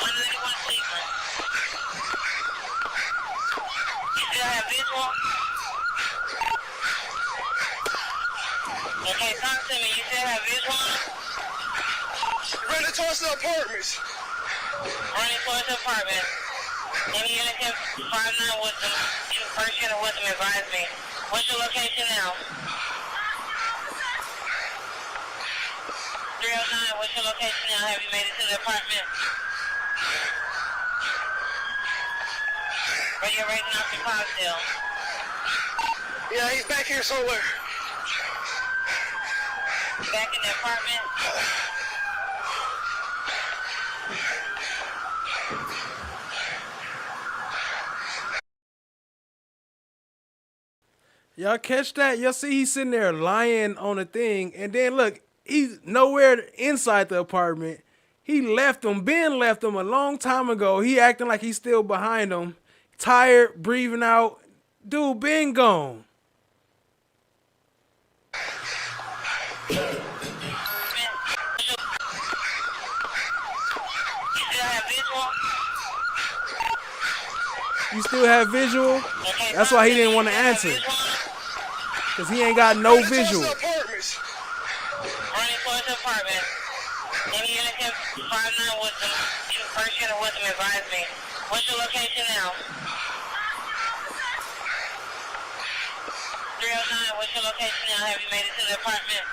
191 Cleveland. You still have visual? Okay, talk to me. You still have visual? Running towards the apartments. Running towards the apartment. Any unit 59 Wisdom, first unit Wisdom, advise me. What's your location now? 309, what's your location now? Have you made it to the apartment? Radio raising off your pod still. Yeah, he's back here somewhere. Back in the apartment? Y'all catch that? Y'all see he's sitting there lying on a thing, and then look, he's nowhere inside the apartment. He left him. Ben left him a long time ago. He acting like he's still behind him. Tired, breathing out. Dude, Ben gone. You still have visual? That's why he didn't want to answer. Because he ain't got no visual. Running towards the apartment. Any unit 59 Wisdom, first unit Wisdom, advise me. What's your location now? 309, what's your location now? Have you made it to the apartment?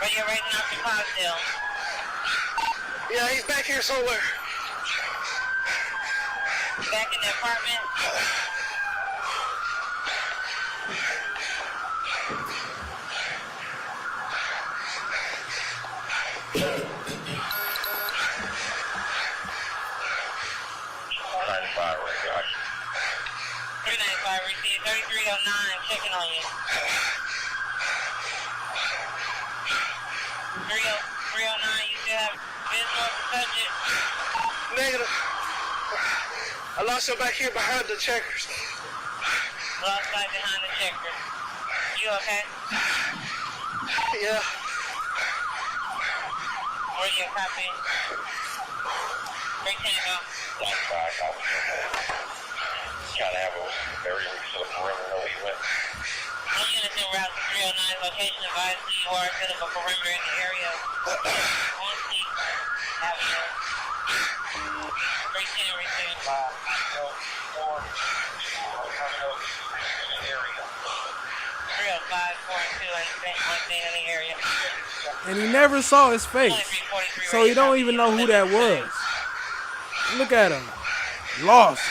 Radio raising off your pod still. Yeah, he's back here somewhere. Back in the apartment? Receive 3309, checking on you. 309, you still have visual of the subject? Negative. I lost him back here behind the checkers. Lost sight behind the checkers. You okay? Yeah. Where's your copy? Break Tango. Trying to have a very reasonable perimeter where he went. One unit in route to 309 location advised you are set up a perimeter in the area on T Avenue. Break 10 received. 5, 4, area. 305, 4 and 2 one thing in the area. And he never saw his face. So he don't even know who that was. Look at him. Lost.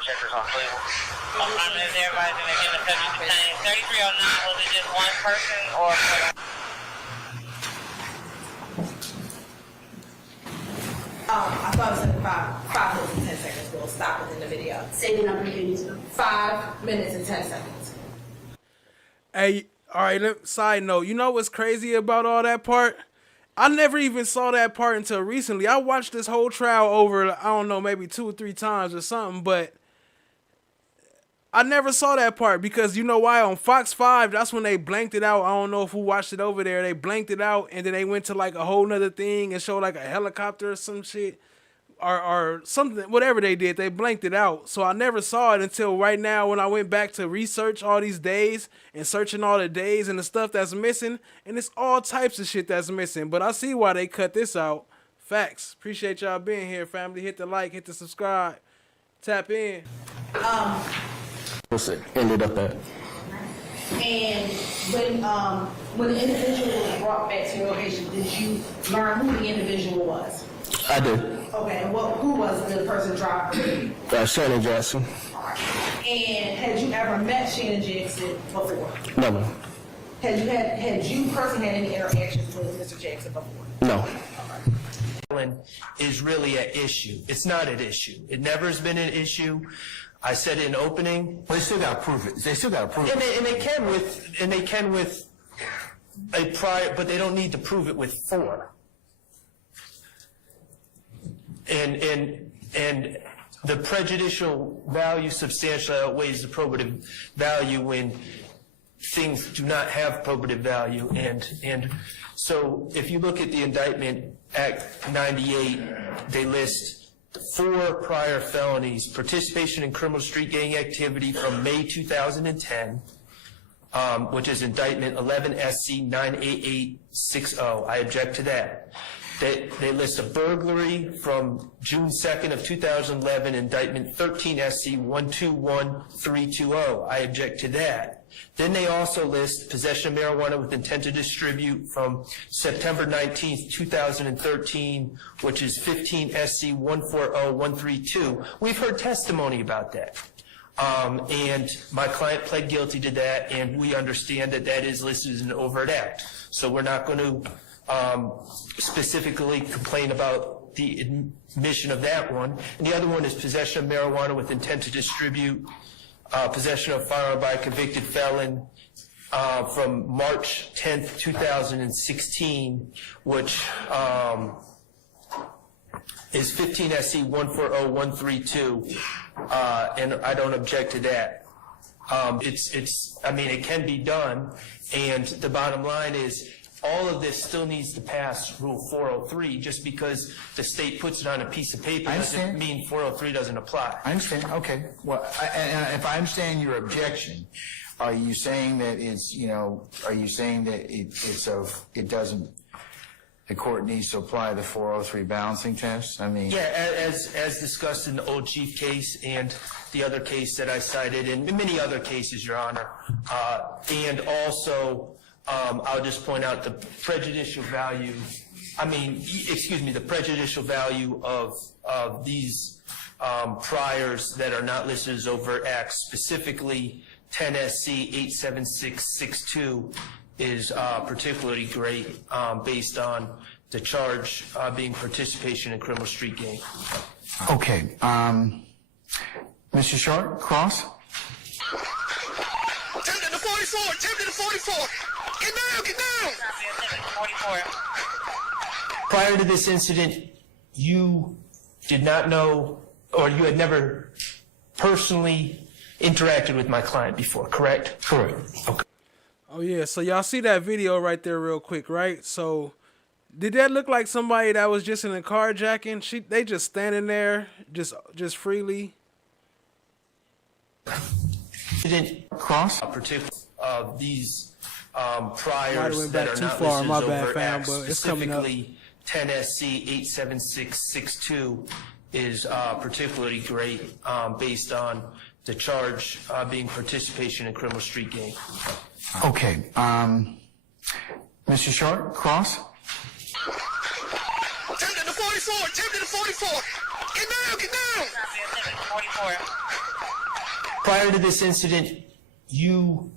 Checkers on Cleveland. Apartment is there advising that in the subject contains 3309. Was it just one person or I thought it was 5 minutes and 10 seconds. We'll stop it in the video. Say the number again. 5 minutes and 10 seconds. Hey, all right, side note. You know what's crazy about all that part? I never even saw that part until recently. I watched this whole trial over, I don't know, maybe 2 or 3 times or something, but I never saw that part because you know why? On Fox 5, that's when they blanked it out. I don't know if who watched it over there. They blanked it out, and then they went to like a whole nother thing and showed like a helicopter or some shit. or something, whatever they did, they blanked it out. So I never saw it until right now when I went back to research all these days and searching all the days and the stuff that's missing, and it's all types of shit that's missing. But I see why they cut this out. Facts. Appreciate y'all being here, family. Hit the like, hit the subscribe, tap in. What's it ended up at? And when the individual was brought back to your location, did you learn who the individual was? I did. Okay, and who was the person driving? Shannon Jackson. And had you ever met Shannon Jackson before? No. Had you personally had any interactions with Mr. Jackson before? No. Is really an issue. It's not an issue. It never has been an issue. I said in opening. Well, they still got to prove it. They still got to prove it. And they can with a prior, but they don't need to prove it with 4. And the prejudicial value substantially outweighs the probative value when things do not have probative value. And so if you look at the Indictment Act 98, they list 4 prior felonies: participation in criminal street gang activity from May 2010, which is Indictment 11 SC 98860. I object to that. They list a burglary from June 2nd of 2011, Indictment 13 SC 121320. I object to that. Then they also list possession of marijuana with intent to distribute from September 19th, 2013, which is 15 SC 140132. We've heard testimony about that. And my client pled guilty to that, and we understand that that is listed as an overt act. So we're not going to specifically complain about the admission of that one. And the other one is possession of marijuana with intent to distribute, possession of firearm by a convicted felon from March 10th, 2016, which is 15 SC 140132, and I don't object to that. I mean, it can be done, and the bottom line is all of this still needs to pass Rule 403. Just because the state puts it on a piece of paper doesn't mean 403 doesn't apply. I understand. Okay. Well, if I understand your objection, are you saying that it's, are you saying that it doesn't, the court needs to apply the 403 balancing test? I mean. Yeah, as discussed in the Old Chief case and the other case that I cited, and many other cases, Your Honor. And also, I'll just point out the prejudicial value, the prejudicial value of these priors that are not listed as overt acts, specifically 10 SC 87662 is particularly great based on the charge being participation in criminal street gang. Okay. Mr. Short, cross? Tempted to 44, tempted to 44. Get down, get down. 44. Prior to this incident, you did not know, or you had never personally interacted with my client before, correct? Correct. Okay. Oh yeah, so y'all see that video right there real quick, right? So did that look like somebody that was just in a carjacking? They just standing there, just freely? Didn't cross particular of these priors that that are too not far, listed my as bad, overt fam, acts, but it's coming up. specifically 10 SC 87662 is particularly great based on the charge being participation in criminal street gang. Okay. Mr. Short, cross? Tempted to 44, tempted to 44. Get down, get down. 44. Prior to this incident, you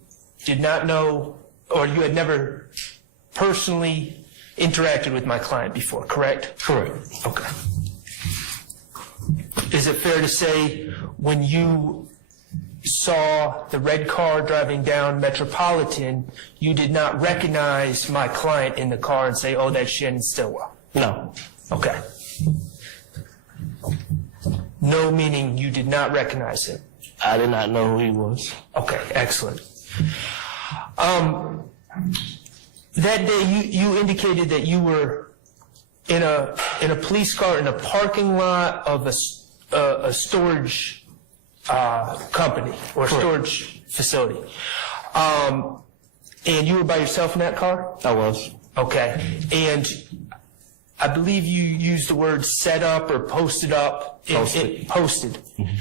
did not know, or you had never personally interacted with my client before, correct? Correct. Okay. Is it fair to say when you saw the red car driving down Metropolitan, you did not recognize my client in the car and say, oh, that's Shannon Stillwell? No. Okay. No meaning you did not recognize him? I did not know who he was. Okay, excellent. That day, you indicated that you were in a police car in a parking lot of a storage company or storage facility. And you were by yourself in that car? I was. Okay. And I believe you used the word set up or posted up. Posted. Posted. Mm-hmm.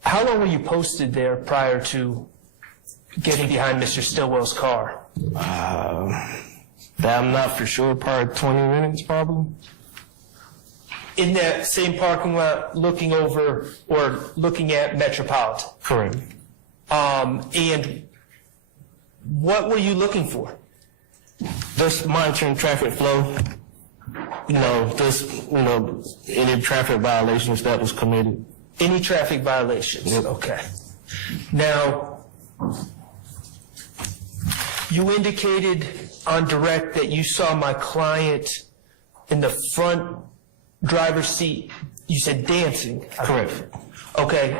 How long were you posted there prior to getting behind Mr. Stillwell's car? I'm not for sure, probably 20 minutes probably. In that same parking lot looking over or looking at Metropolitan? Correct. And what were you looking for? Just monitoring traffic flow. Any traffic violations that was committed. Any traffic violations? Yep. Okay. Now, you indicated on direct that you saw my client in the front driver's seat. You said dancing. Correct. Okay.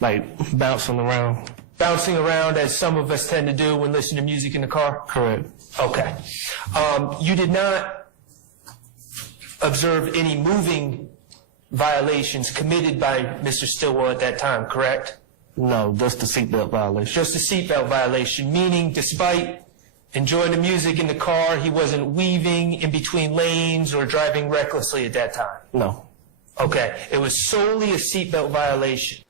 Like bouncing around. Bouncing around as some of us tend to do when listening to music in the car? Correct. Okay. You did not observe any moving violations committed by Mr. Stillwell at that time, correct? No, just the seatbelt violation. Just a seatbelt violation, meaning despite enjoying the music in the car, he wasn't weaving in between lanes or driving recklessly at that time? No. Okay. It was solely a seatbelt violation.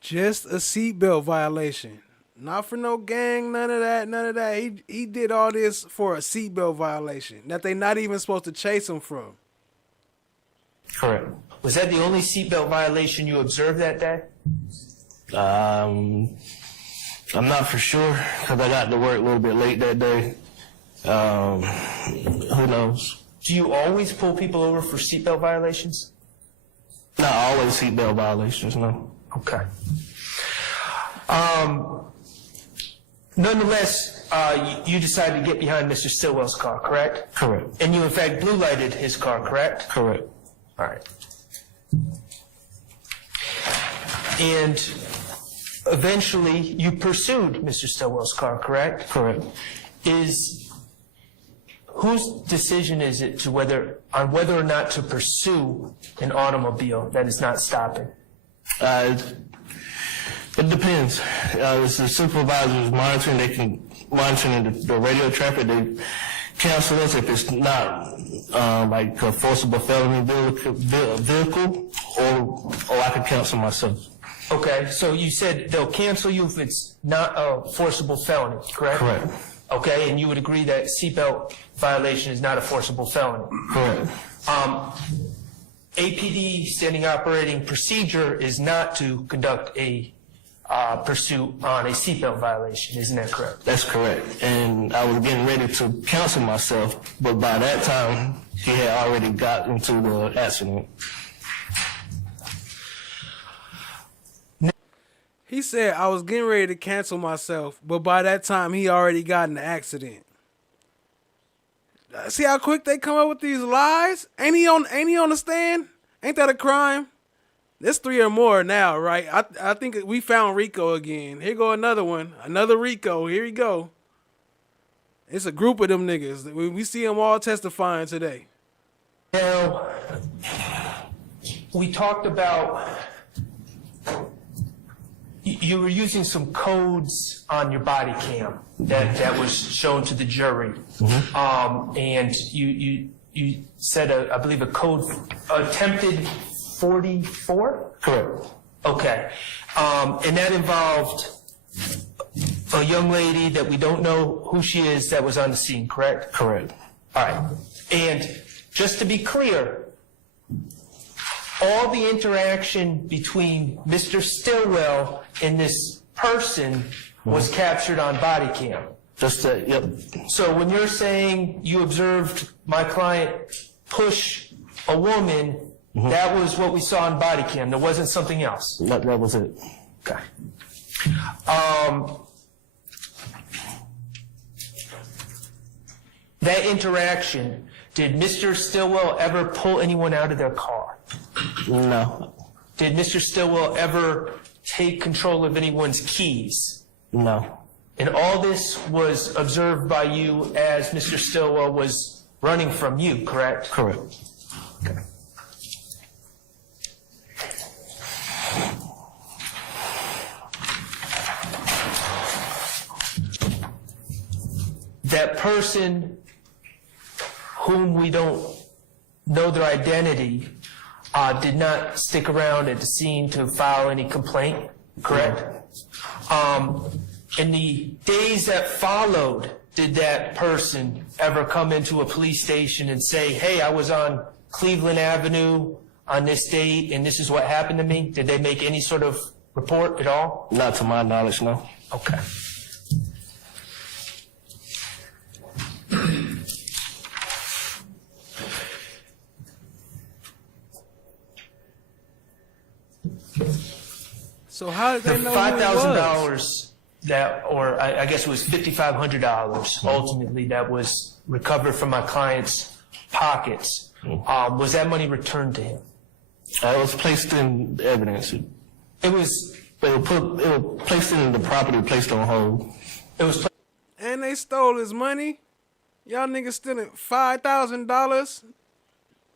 Just a seatbelt violation. Not for no gang, none of that. He did all this for a seatbelt violation that they not even supposed to chase him from. Correct. Was that the only seatbelt violation you observed that day? I'm not for sure because I got to work a little bit late that day. Who knows? Do you always pull people over for seatbelt violations? Not always seatbelt violations, no. Okay. Nonetheless, you decided to get behind Mr. Stillwell's car, correct? Correct. And you, in fact, blue lighted his car, correct? Correct. All right. And eventually, you pursued Mr. Stillwell's car, correct? Correct. Whose decision is it to whether or not to pursue an automobile that is not stopping? It depends. It's the supervisors monitoring. They can monitor the radio traffic. They cancel us if it's not like a forcible felony vehicle, or I could cancel myself. Okay, so you said they'll cancel you if it's not a forcible felony, correct? Correct. Okay, and you would agree that seatbelt violation is not a forcible felony? Correct. APD standing operating procedure is not to conduct a pursuit on a seatbelt violation, isn't that correct? That's correct. And I was getting ready to cancel myself, but by that time, he had already got into the accident. He said, I was getting ready to cancel myself, but by that time, he already got in the accident. See how quick they come up with these lies? Ain't he on the stand? Ain't that a crime? There's 3 or more now, right? I think we found Rico again. Here go another one. Another Rico. Here he go. It's a group of them niggas. We see them all testifying today. Now, we talked about you were using some codes on your body cam that was shown to the jury. Mm-hmm. And you said, I believe, a code attempted 44? Correct. Okay. And that involved a young lady that we don't know who she is that was on the scene, correct? Correct. All right. And just to be clear, all the interaction between Mr. Stillwell and this person was captured on body cam. Just that, yep. So when you're saying you observed my client push a woman, that was what we saw on body cam. There wasn't something else. That was it. Okay. That interaction, did Mr. Stillwell ever pull anyone out of their car? No. Did Mr. Stillwell ever take control of anyone's keys? No. And all this was observed by you as Mr. Stillwell was running from you, correct? Correct. Okay. That person whom we don't know their identity did not stick around at the scene to file any complaint, correct? In the days that followed, did that person ever come into a police station and say, hey, I was on Cleveland Avenue on this date and this is what happened to me? Did they make any sort of report at all? Not to my knowledge, no. Okay. So how did they The know who it was? $5,000 that, or I guess it was $5,500 ultimately that was recovered from my client's pockets. Was that money returned to him? It was placed in evidence. It was placed in the property, placed on hold. It was. And they stole his money. Y'all niggas stealing $5,000.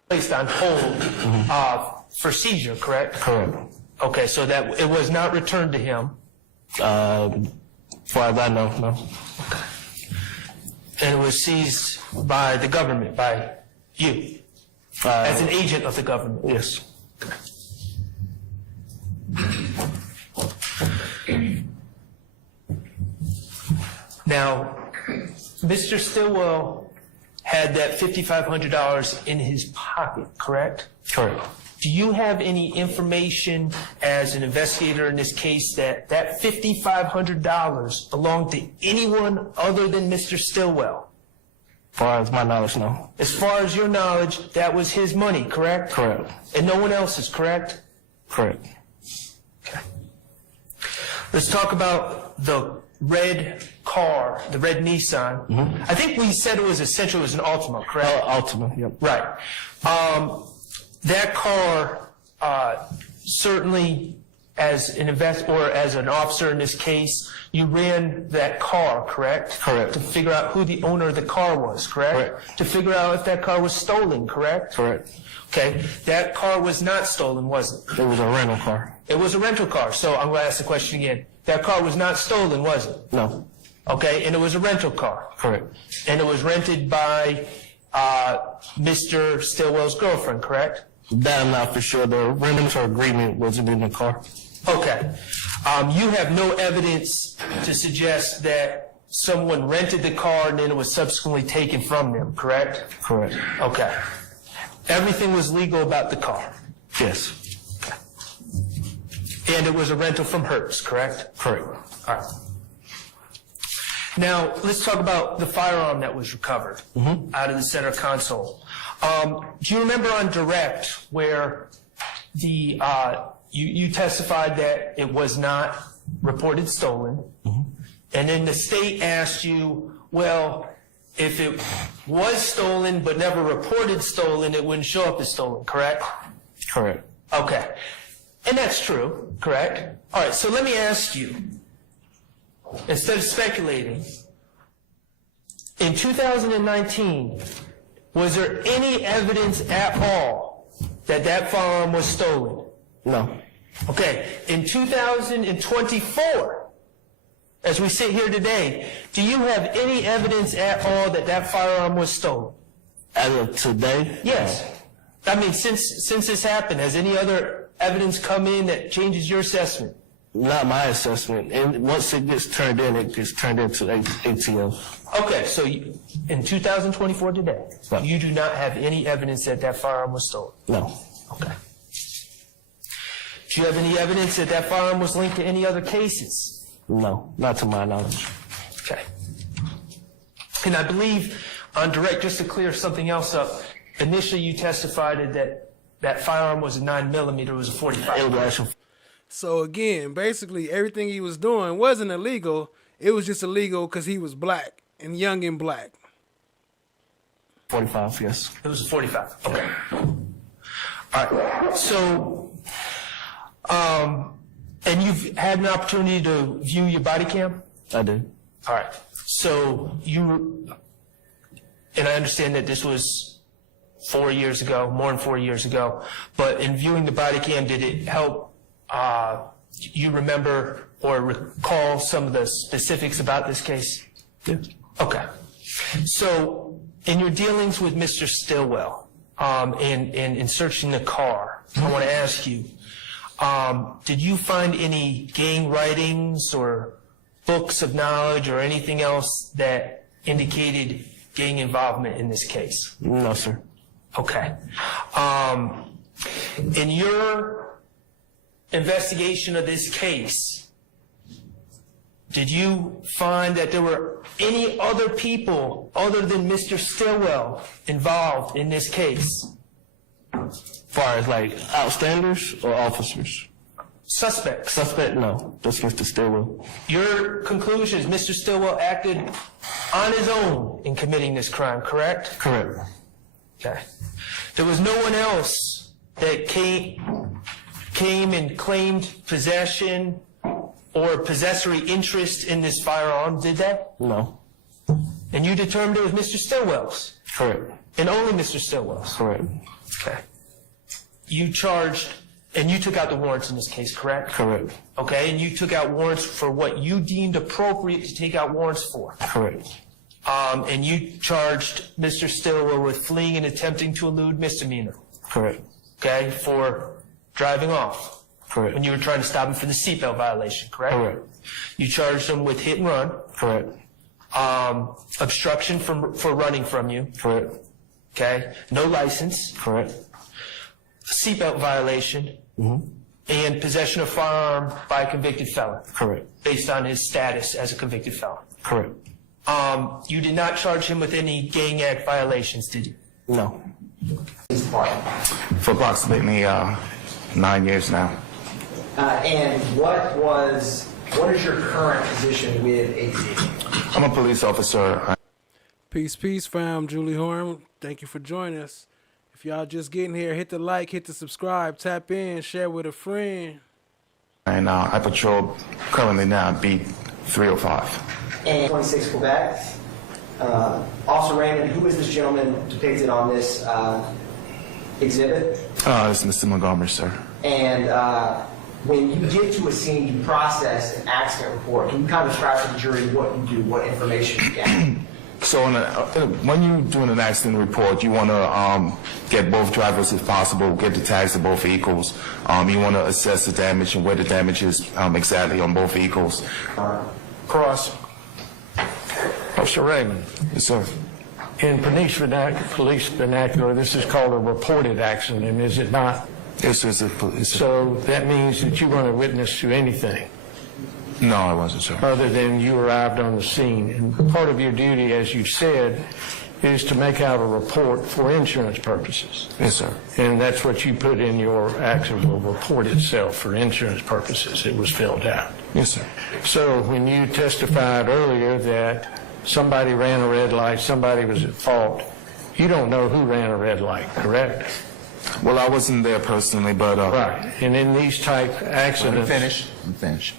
Placed on hold for seizure, correct? Correct. Okay, so that it was not returned to him. As far as I know, no. Okay. And it was seized by the government, by you, as an agent of the government. Yes. Now, Mr. Stillwell had that $5,500 in his pocket, correct? Correct. Do you have any information as an investigator in this case that that $5,500 belonged to anyone other than Mr. Stillwell? As far as my knowledge, no. As far as your knowledge, that was his money, correct? Correct. And no one else's, correct? Correct. Okay. Let's talk about the red car, the red Nissan. Mm-hmm. I think we said it was essentially an Altima, correct? Altima, yep. Right. That car, certainly as an as an officer in this case, you ran that car, correct? Correct. To figure out who the owner of the car was, correct? Correct. To figure out if that car was stolen, correct? Correct. Okay. That car was not stolen, was it? It was a rental car. It was a rental car. So I'm going to ask the question again. That car was not stolen, was it? No. Okay. And it was a rental car. Correct. And it was rented by Mr. Stillwell's girlfriend, correct? That I'm not for sure. The rental agreement wasn't in the car. Okay. You have no evidence to suggest that someone rented the car and then it was subsequently taken from them, correct? Correct. Okay. Everything was legal about the car? Yes. Okay. And it was a rental from Hertz, correct? Correct. All right. Now, let's talk about the firearm that was recovered out of the center console. Do you remember on direct where the you testified that it was not reported stolen, and then the state asked you, well, if it was stolen but never reported stolen, it wouldn't show up as stolen, correct? Correct. Okay. And that's true, correct? All right, so let me ask you, instead of speculating, in 2019, was there any evidence at all that that firearm was stolen? No. Okay, in 2024, as we sit here today, do you have any evidence at all that that firearm was stolen? As of today? Yes. I mean, since this happened, has any other evidence come in that changes your assessment? Not my assessment. And once it gets turned in, it gets turned into ATO. Okay, so in 2024 today, you do not have any evidence that that firearm was stolen? No. Okay. Do you have any evidence that that firearm was linked to any other cases? No, not to my knowledge. Okay. And I believe on direct, just to clear something else up, initially you testified that that firearm was a 9mm, it was a 45. So again, basically everything he was doing wasn't illegal. It was just illegal because he was black and young and black. 45, yes. It was a 45. Okay. All right. So, and you've had an opportunity to view your body cam? I did. All right. So and I understand that this was 4 years ago, more than 4 years ago, but in viewing the body cam, did it help you remember or recall some of the specifics about this case? Yeah. Okay. So in your dealings with Mr. Stillwell and in searching the car, I want to ask you, did you find any gang writings or books of knowledge or anything else that indicated gang involvement in this case? No, sir. Okay. In your investigation of this case, did you find that there were any other people other than Mr. Stillwell involved in this case? As far as like outstanders or officers? Suspects. Suspect, no. Just Mr. Stillwell. Your conclusion is Mr. Stillwell acted on his own in committing this crime, correct? Correct. Okay. There was no one else that came and claimed possession or possessory interest in this firearm, did that? No. And you determined it was Mr. Stillwell's? Correct. And only Mr. Stillwell's? Correct. Okay. You charged, and you took out the warrants in this case, correct? Correct. Okay, and you took out warrants for what you deemed appropriate to take out warrants for? Correct. And you charged Mr. Stillwell with fleeing and attempting to elude misdemeanor? Correct. Okay, for driving off? Correct. When you were trying to stop him for the seatbelt violation, correct? Correct. You charged him with hit and run? Correct. Obstruction for running from you? Correct. Okay, no license? Correct. Seatbelt violation? And possession of firearm by a convicted felon? Correct. Based on his status as a convicted felon? Correct. You did not charge him with any gang act violations, did you? No. For approximately 9 years now. And what is your current position with ATD? I'm a police officer. Peace, peace, fam. Julie Horn, thank you for joining us. If y'all just getting here, hit the like, hit the subscribe, tap in, share with a friend. And I patrol currently now beat 305. And 26 Quebec. Officer Raymond, who is this gentleman depicted on this exhibit? This is Mr. Montgomery, sir. And when you get to a scene, you process an accident report. Can you kind of describe to the jury what you do, what information you get? So when you're doing an accident report, you want to get both drivers if possible, get the tags of both vehicles. You want to assess the damage and where the damage is exactly on both vehicles. Cross. Officer Raymond. Yes, sir. In police vernacular, this is called a reported accident, is it not? Yes, sir. So that means that you weren't a witness to anything? No, I wasn't, sir. Other than you arrived on the scene. And part of your duty, as you said, is to make out a report for insurance purposes. Yes, sir. And that's what you put in your actual report itself for insurance purposes. It was filled out. Yes, sir. So when you testified earlier that somebody ran a red light, somebody was at fault, you don't know who ran a red light, correct? Well, I wasn't there personally, but... Right. And in these type accidents... I'm finished.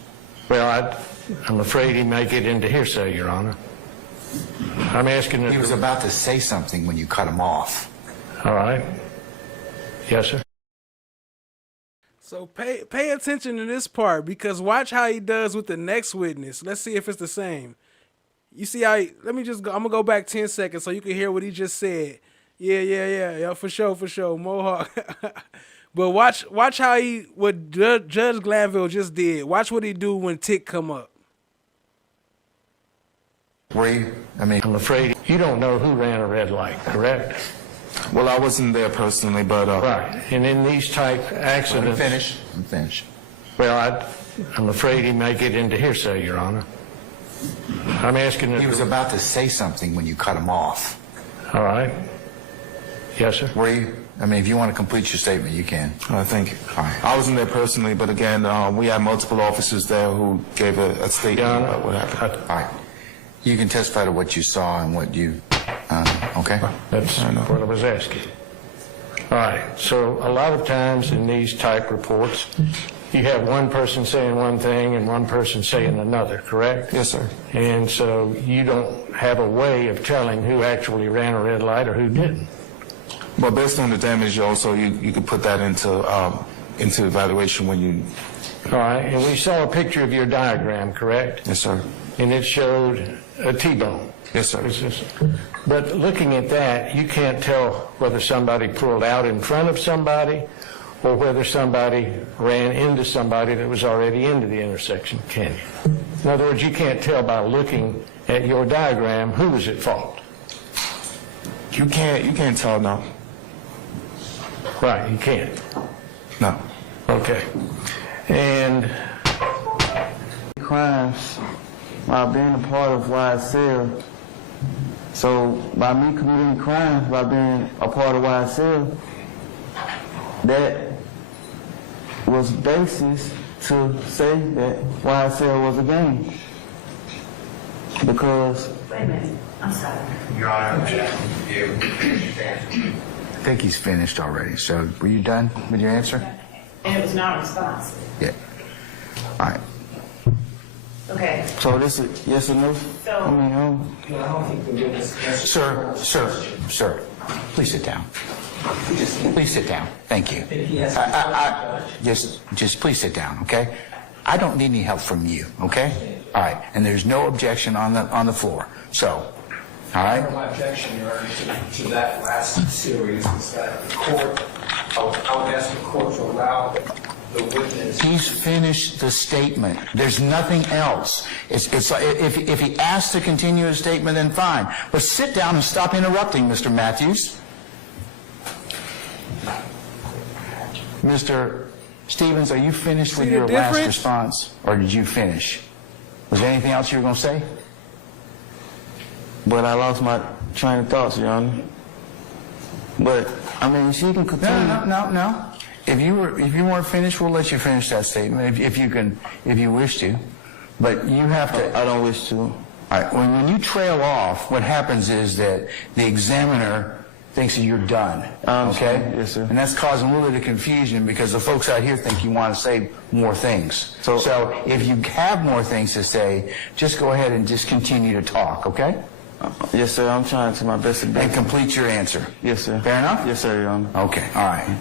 Well, I'm afraid he may get into hearsay, Your Honor. I'm asking... He was about to say something when you cut him off. All right. Yes, sir. So pay attention to this part, because watch how he does with the next witness. Let's see if it's the same. You see how I'm going to go back 10 seconds so you can hear what he just said. Yeah, for sure, MoHawk. But watch how what Judge Glanville just did. Watch what he do when Tik come up. I'm afraid you don't know who ran a red light, correct? Well, I wasn't there personally, but... Right. And in these type accidents... I'm finished. Well, I'm afraid he may get into hearsay, Your Honor. I'm asking... He was about to say something when you cut him off. All right. Yes, sir. If you want to complete your statement, you can. Thank you. All right. I wasn't there personally, but again, we had multiple officers there who gave a statement about what happened. All right. You can testify to what you saw and what you... okay? That's what I was asking. All right. So a lot of times in these type reports, you have one person saying one thing and one person saying another, correct? Yes, sir. And so you don't have a way of telling who actually ran a red light or who didn't. Well, based on the damage, also you could put that into evaluation when you. All right, and we saw a picture of your diagram, correct? Yes, sir. And it showed a T-bone. Yes, sir. But looking at that, you can't tell whether somebody pulled out in front of somebody or whether somebody ran into somebody that was already into the intersection, can you? In other words, you can't tell by looking at your diagram who was at fault. You can't tell, no. Right, you can't. No. Okay. And crimes by being a part of YSL. So by me committing crimes by being a part of YSL, that was basis to say that YSL was a gang. Because Wait a minute, I'm sorry. Your Honor, I think he's finished already. So were you done with your answer? And it was non-responsive. Yeah. All right. Okay. So this is yes or no? So, I mean, I don't think we did this. Sir, please sit down. Please sit down. Thank you. Just please sit down, okay? I don't need any help from you, okay? All right. And there's no objection on the floor. So, all right? My objection, Your Honor, to that last series is that the court, I would ask the court to allow the witness. He's finished the statement. There's nothing else. It's like if he asks to continue his statement, then fine. But sit down and stop interrupting, Mr. Matthews. Mr. Stephens, are you finished with your last response, or did you finish? Was there anything else you were going to say? but I lost my train of thoughts, Your Honor. But I mean, she can continue. No. If you weren't finished, we'll let you finish that statement if you wish to. But you have to. I don't wish to. All right. When you trail off, what happens is that the examiner thinks that you're done. Okay? Yes, sir. And that's causing a little bit of confusion because the folks out here think you want to say more things. So if you have more things to say, just go ahead and just continue to talk, okay? Yes, sir. I'm trying to my best. And complete your answer. Yes, sir. Fair enough? Yes, sir, Your Honor. Okay. All right.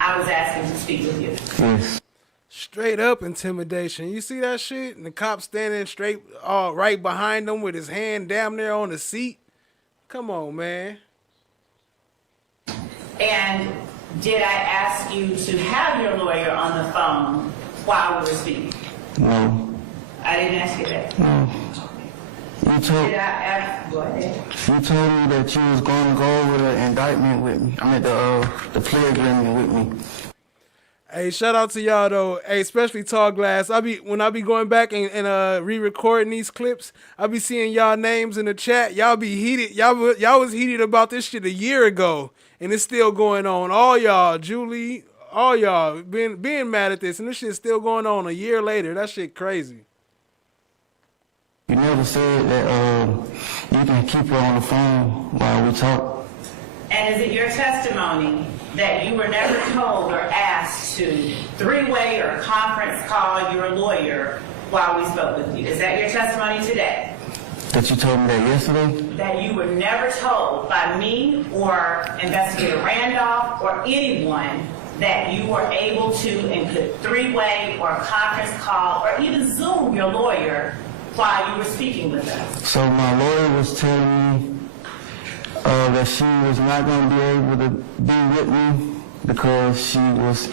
I was asking to speak with you. Yes. Straight up intimidation. You see that shit? And the cop standing straight right behind him with his hand down there on the seat. Come on, man. And did I ask you to have your lawyer on the phone while we were speaking? No. I didn't ask you that. No. You told Did I ask? Go ahead. you told me that you was going to go over the indictment with me. I mean the plea agreement with me. Hey, shout out to y'all though. Hey, especially Tall Glass. When I be going back and re-recording these clips, I be seeing y'all names in the chat. Y'all be heated. Y'all was heated about this shit a year ago, and it's still going on. All y'all, Julie, all y'all being mad at this, and this shit's still going on a year later. That shit crazy. You never said that you can keep her on the phone while we talk. And is it your testimony that you were never told or asked to three-way or conference call your lawyer while we spoke with you? Is that your testimony today? That you told me that yesterday? That you were never told by me or Investigator Randolph or anyone that you were able to and could three-way or conference call or even Zoom your lawyer while you were speaking with us? So my lawyer was telling me that she was not going to be able to be with me because she was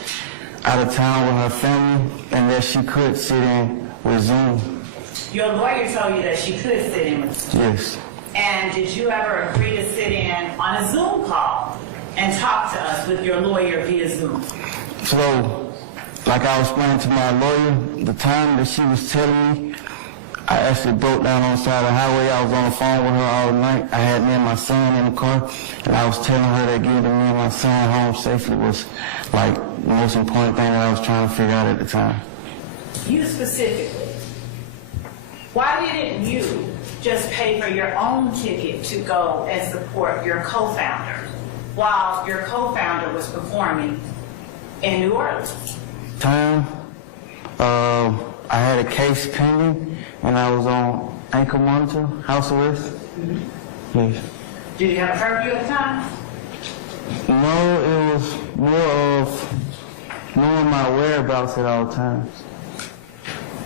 out of town with her family and that she could sit in with Zoom. Your lawyer told you that she could sit in with you? Yes. And did you ever agree to sit in on a Zoom call and talk to us with your lawyer via Zoom? So, like I was explaining to my lawyer, the time that she was telling me, I actually broke down on the side of the highway. I was on the phone with her all night. I had me and my son in the car, and I was telling her that getting me and my son home safely was like the most important thing that I was trying to figure out at the time. You specifically, why didn't you just pay for your own ticket to go and support your co-founder while your co-founder was performing in New Orleans? time, I had a case pending, and I was on ankle monitor, house arrest. Yes. Did you have a curfew at the time? No, it was more of knowing my whereabouts at all times.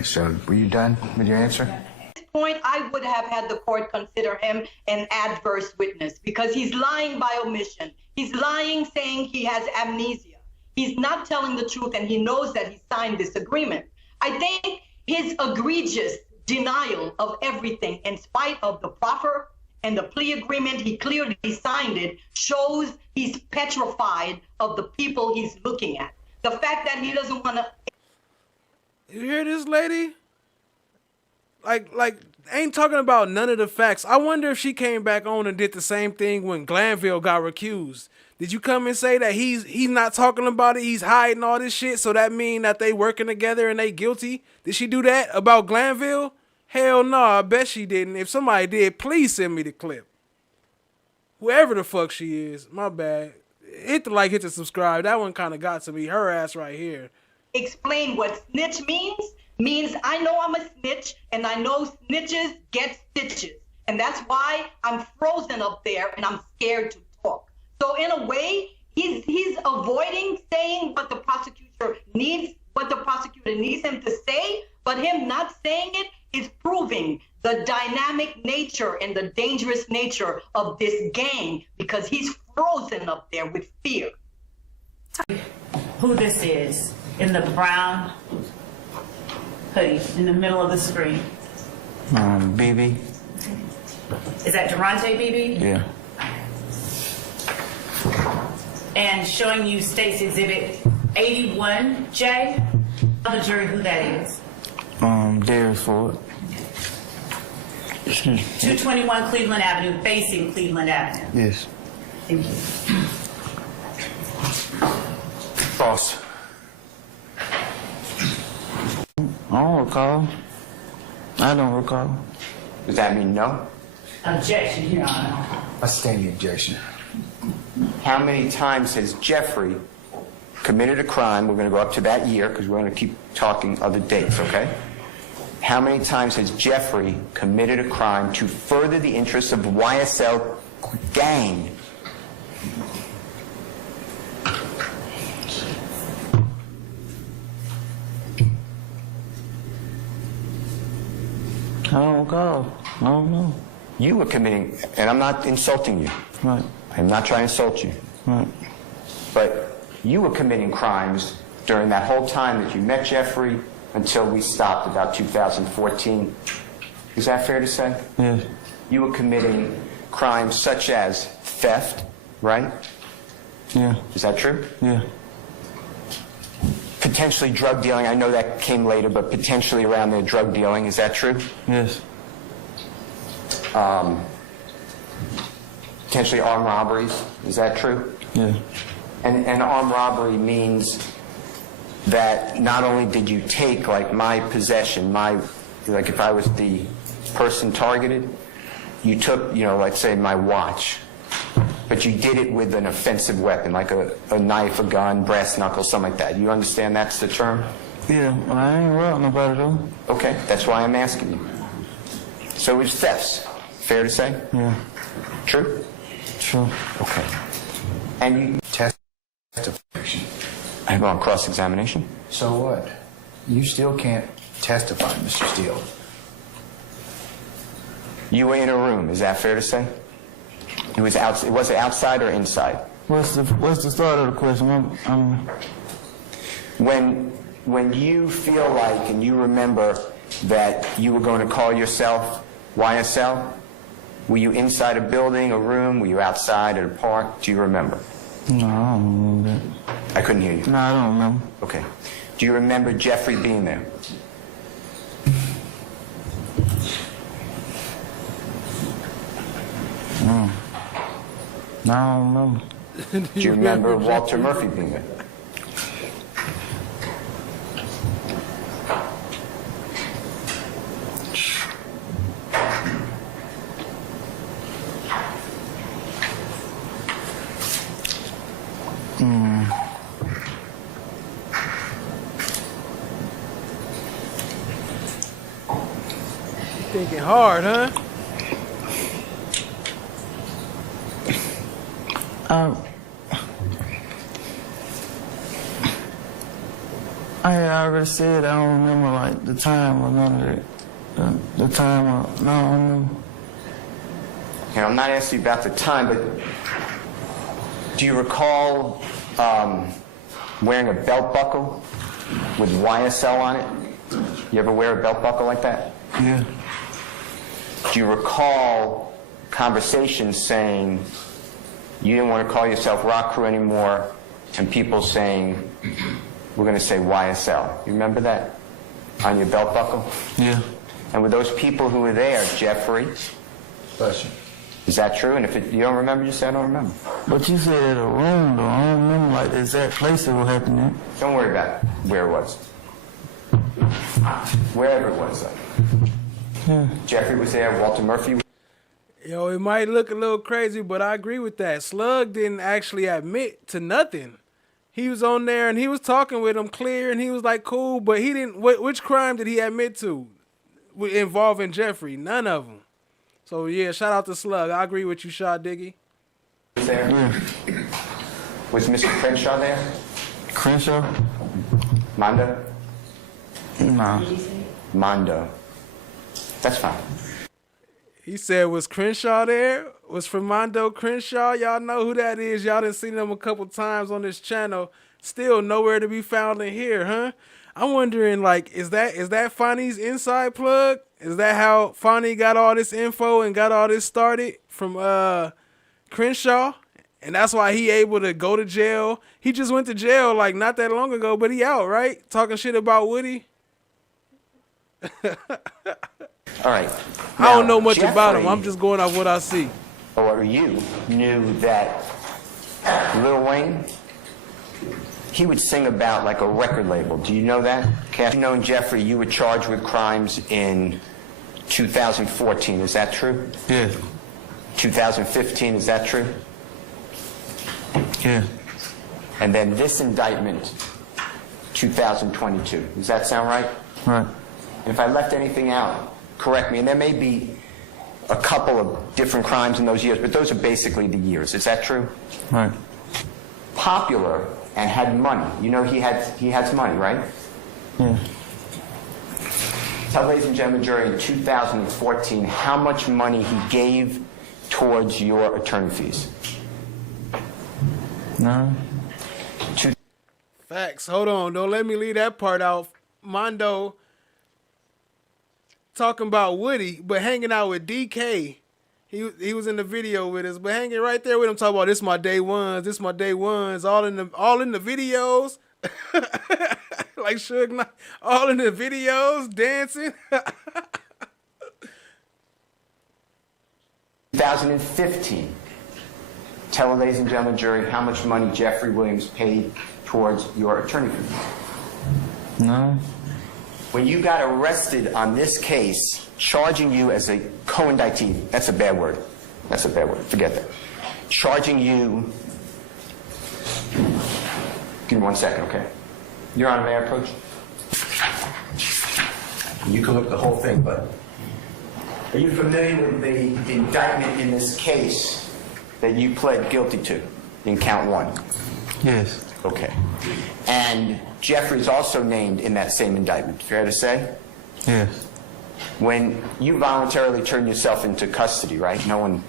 So, were you done with your answer? At this point, I would have had the court consider him an adverse witness because he's lying by omission. He's lying, saying he has amnesia. He's not telling the truth, and he knows that he signed this agreement. I think his egregious denial of everything, in spite of the proffer and the plea agreement, he clearly signed it, shows he's petrified of the people he's looking at. The fact that he doesn't want to... You hear this lady? Like, ain't talking about none of the facts. I wonder if she came back on and did the same thing when Glanville got recused. Did you come and say that he's not talking about it, he's hiding all this shit, so that mean that they working together and they guilty? Did she do that about Glanville? Hell no, I bet she didn't. If somebody did, please send me the clip. Whoever the fuck she is, my bad. Hit the like, hit the subscribe. That one kind of got to me. Her ass right here. Explain what snitch means I know I'm a snitch, and I know snitches get stitches. And that's why I'm frozen up there and I'm scared to talk. So in a way, he's avoiding saying what the prosecutor needs him to say, but him not saying it is proving the dynamic nature and the dangerous nature of this gang, because he's frozen up there with fear. Who this is in the brown hoodie in the middle of the screen? BB. Is that Durante BB? Yeah. And showing you State's Exhibit 81J. Tell the jury who that is. Darius Ford. 221 Cleveland Avenue, facing Cleveland Avenue. Yes. Thank you. False. I don't recall. I don't recall. Does that mean no? Objection, Your Honor. I stand the objection. How many times has Jeffrey committed a crime? We're going to go up to that year because we're going to keep talking other dates, okay? How many times has Jeffrey committed a crime to further the interests of the YSL gang? I don't recall. I don't know. You were committing, and I'm not insulting you. Right. I'm not trying to insult you. Right. But you were committing crimes during that whole time that you met Jeffrey until we stopped about 2014. Is that fair to say? Yes. You were committing crimes such as theft, right? Yeah. Is that true? Yeah. Potentially drug dealing. I know that came later, but potentially around there drug dealing. Is that true? Yes. Potentially armed robberies. Is that true? Yeah. And armed robbery means that not only did you take like my possession, like if I was the person targeted, you took, let's say my watch, but you did it with an offensive weapon, like a knife, a gun, brass knuckles, something like that. You understand that's the term? Yeah, well, I ain't robbed nobody though. Okay, that's why I'm asking you. So it's thefts, fair to say? Yeah. True? True. Okay. And you Testify. I'm on cross-examination. So what? You still can't testify, Mr. Steele. You were in a room, is that fair to say? Was it outside or inside? What's the start of the question? When you feel like and you remember that you were going to call yourself YSL, were you inside a building, a room? Were you outside at a park? Do you remember? No, I don't remember that. I couldn't hear you. No, I don't remember. Okay. Do you remember Jeffrey being there? No. No, I don't remember. Do you remember Walter Murphy being there? Thinking hard, huh? I already said I don't remember like the time or none of it. The time, no, I don't remember. Okay, I'm not asking you about the time, but do you recall wearing a belt buckle with YSL on it? You ever wear a belt buckle like that? Yeah. Do you recall conversations saying you didn't want to call yourself Rock Crew anymore, and people saying, we're going to say YSL? You remember that on your belt buckle? Yeah. And with those people who were there, Jeffrey? Bless you. Is that true? And if you don't remember, just say I don't remember. But you said at a room, though. I don't remember like the exact place it was happening. Don't worry about where it was. Wherever it was. Yeah. Jeffrey was there, Walter Murphy. Yo, it might look a little crazy, but I agree with that. Slug didn't actually admit to nothing. He was on there and he was talking with him clear and he was like, cool, but he didn't. Which crime did he admit to involving Jeffrey? None of them. So, yeah, shout out to Slug. I agree with you, Shot Diggy. Was there? Yeah. Was Mr. Crenshaw there? Crenshaw? Mondo? Nah. Mondo. That's fine. He said, was Crenshaw there? Was Fremondo Crenshaw? Y'all know who that is. Y'all done seen him a couple times on this channel. Still nowhere to be found in here, huh? I'm wondering, like, is that Fonny's inside plug? Is that how Fonny got all this info and got all this started from Crenshaw? And that's why he able to go to jail. He just went to jail, like, not that long ago, but he out, right? Talking shit about Woody. All right. I don't know much about him. I'm just going off what I see. Or you knew that Lil Wayne, he would sing about like a record label. Do you know that? Cash, you know, Jeffrey, you were charged with crimes in 2014. Is that true? Yeah. 2015. Is that true? Yeah. And then this indictment, 2022. Does that sound right? Right. If I left anything out, correct me. And there may be a couple of different crimes in those years, but those are basically the years. Is that true? Right. Popular and had money. You know he has money, right? Yeah. Tell ladies and gentlemen, jury, in 2014, how much money he gave towards your attorney fees. No. Facts. Hold on. Don't let me leave that part out. Mondo talking about Woody, but hanging out with DK. He was in the video with us, but hanging right there with him, talking about this my day ones, this my day ones, all in the videos. Like Suge Knight, all in the videos, dancing. 2015. Tell ladies and gentlemen, jury, how much money Jeffrey Williams paid towards your attorney fees. No. When you got arrested on this case, charging you as a co-indictee, that's a bad word. That's a bad word. Forget that. Charging you. Give me 1 second, okay? Your Honor, may I approach? You can look at the whole thing, but are you familiar with the indictment in this case that you pled guilty to in count 1? Yes. Okay. And Jeffrey's also named in that same indictment. Fair to say? Yes. When you voluntarily turn yourself into custody, right? No one.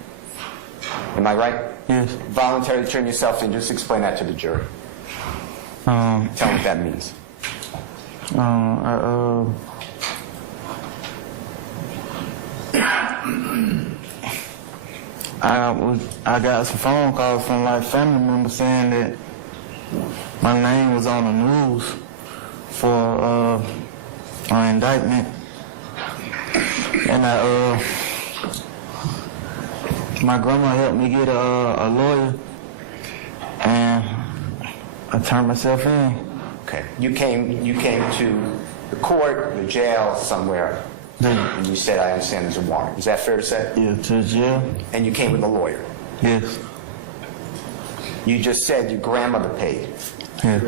Am I right? Yes. Voluntarily turn yourself in. Just explain that to the jury. Tell them what that means. I got some phone calls from like family members saying that my name was on the news for an indictment, and my grandma helped me get a lawyer, and I turned myself in. Okay. You came to the court, the jail, somewhere, and you said, I understand there's a warrant. Is that fair to say? Yeah, to jail. And you came with a lawyer? Yes. You just said your grandmother paid. Yeah.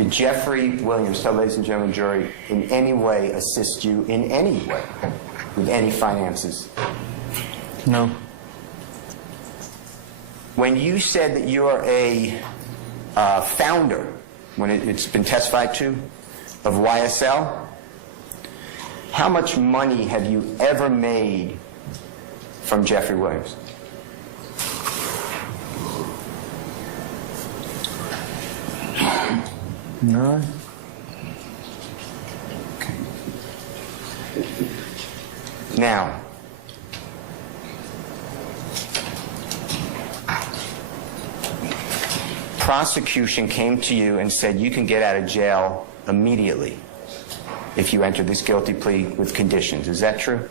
Did Jeffrey Williams, tell ladies and gentlemen, jury, in any way assist you in any way with any finances? No. When you said that you are a founder, when it's been testified to, of YSL, how much money have you ever made from Jeffrey Williams? None. Okay. Now, prosecution came to you and said you can get out of jail immediately if you enter this guilty plea with conditions. Is that true?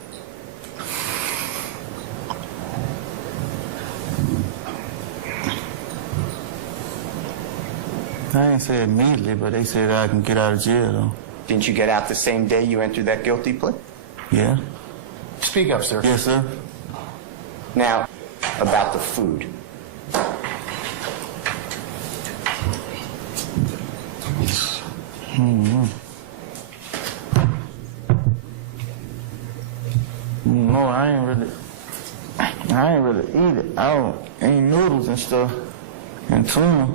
I didn't say immediately, but they said I can get out of jail, though. Didn't you get out the same day you entered that guilty plea? Yeah. Speak up, sir. Yes, sir. Now, about the food. No, I ain't really eat it. I don't eat noodles and stuff and tuna.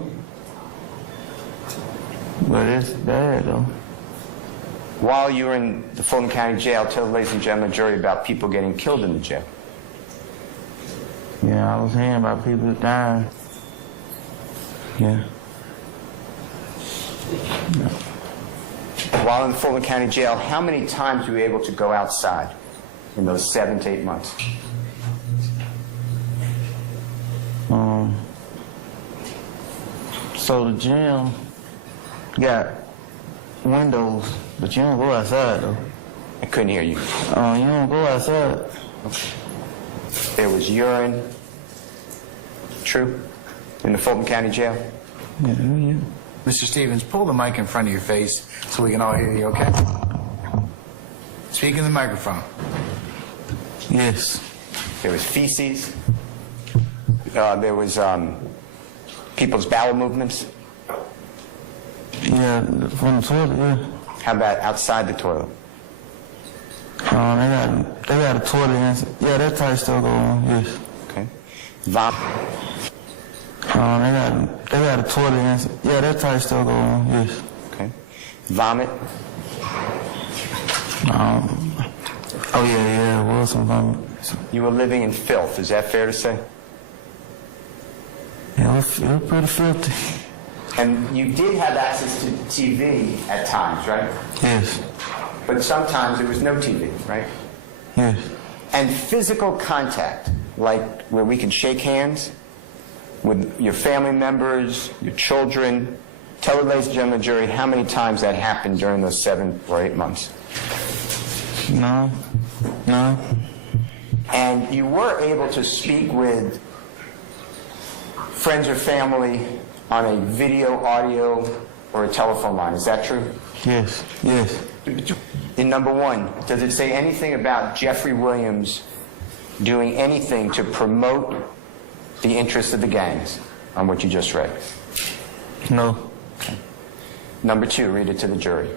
But it's bad, though. While you were in the Fulton County Jail, tell the ladies and gentlemen jury about people getting killed in the jail. Yeah, I was hearing about people dying. Yeah. While in the Fulton County Jail, how many times were you able to go outside in those 7 to 8 months? So the gym got windows, but you don't go outside, though. I couldn't hear you. You don't go outside. There was urine. True? In the Fulton County Jail? Yeah. Mr. Stephens, pull the mic in front of your face so we can all hear you, okay? Speak in the microphone. Yes. There was feces. There was people's bowel movements. Yeah, from the toilet, yeah. How about outside the toilet? They got a toilet inside. Yeah, that type still go on, yes. Okay. Vomit. They got a toilet inside. Yeah, that type still go on, yes. Okay. Vomit. Oh yeah, it was some vomit. You were living in filth, is that fair to say? Yeah, it was pretty filthy. And you did have access to TV at times, right? Yes. But sometimes there was no TV, right? Yes. And physical contact, like where we could shake hands with your family members, your children. Tell the ladies and gentlemen jury how many times that happened during those 7 or 8 months. No. And you were able to speak with friends or family on a video, audio, or a telephone line. Is that true? Yes. In number 1, does it say anything about Jeffrey Williams doing anything to promote the interests of the gangs on what you just read? No. Okay. Number 2, read it to the jury.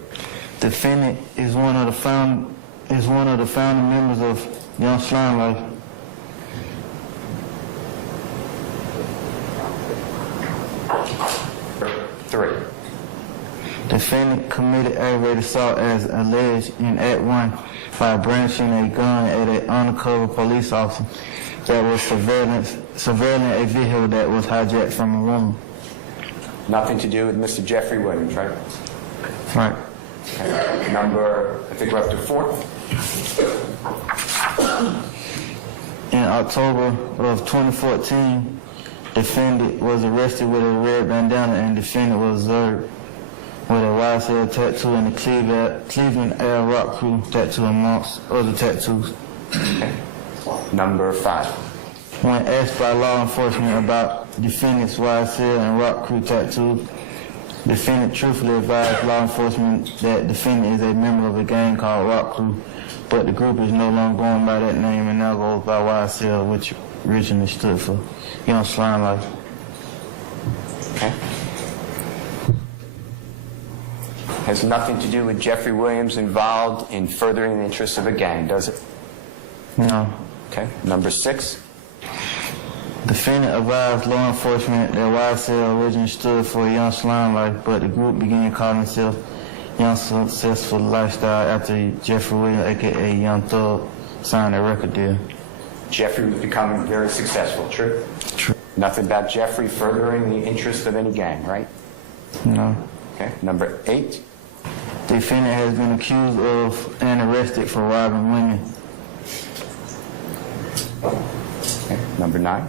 Defendant is one of the founding members of Young Slime Life. Three. Defendant committed aggravated assault as alleged in Act 1 by brandishing a gun at an undercover police officer that was surveilling a vehicle that was hijacked from a woman. Nothing to do with Mr. Jeffrey Williams, right? Right. Okay. Number, I think we're up to 4. In October of 2014, defendant was arrested with a red bandana and defendant was observed with a YSL tattoo and the Cleveland Air Rock Crew tattoo amongst other tattoos. Okay. Number 5. When asked by law enforcement about defendant's YSL and Rock Crew tattoos, defendant truthfully advised law enforcement that defendant is a member of a gang called Rock Crew, but the group is no longer going by that name and now goes by YSL, which originally stood for Young Slime Life. Okay. has nothing to do with Jeffrey Williams involved in furthering the interests of a gang, does it? No. Okay. Number 6. Defendant advised law enforcement that YSL originally stood for Young Slime Life, but the group began calling itself Young Successful Lifestyle after Jeffrey Williams, aka Young Thug, signed a record deal. Jeffrey was becoming very successful, true? True. Nothing about Jeffrey furthering the interests of any gang, right? No. Okay. Number 8. Defendant has been accused of and arrested for robbing women. Okay. Number 9.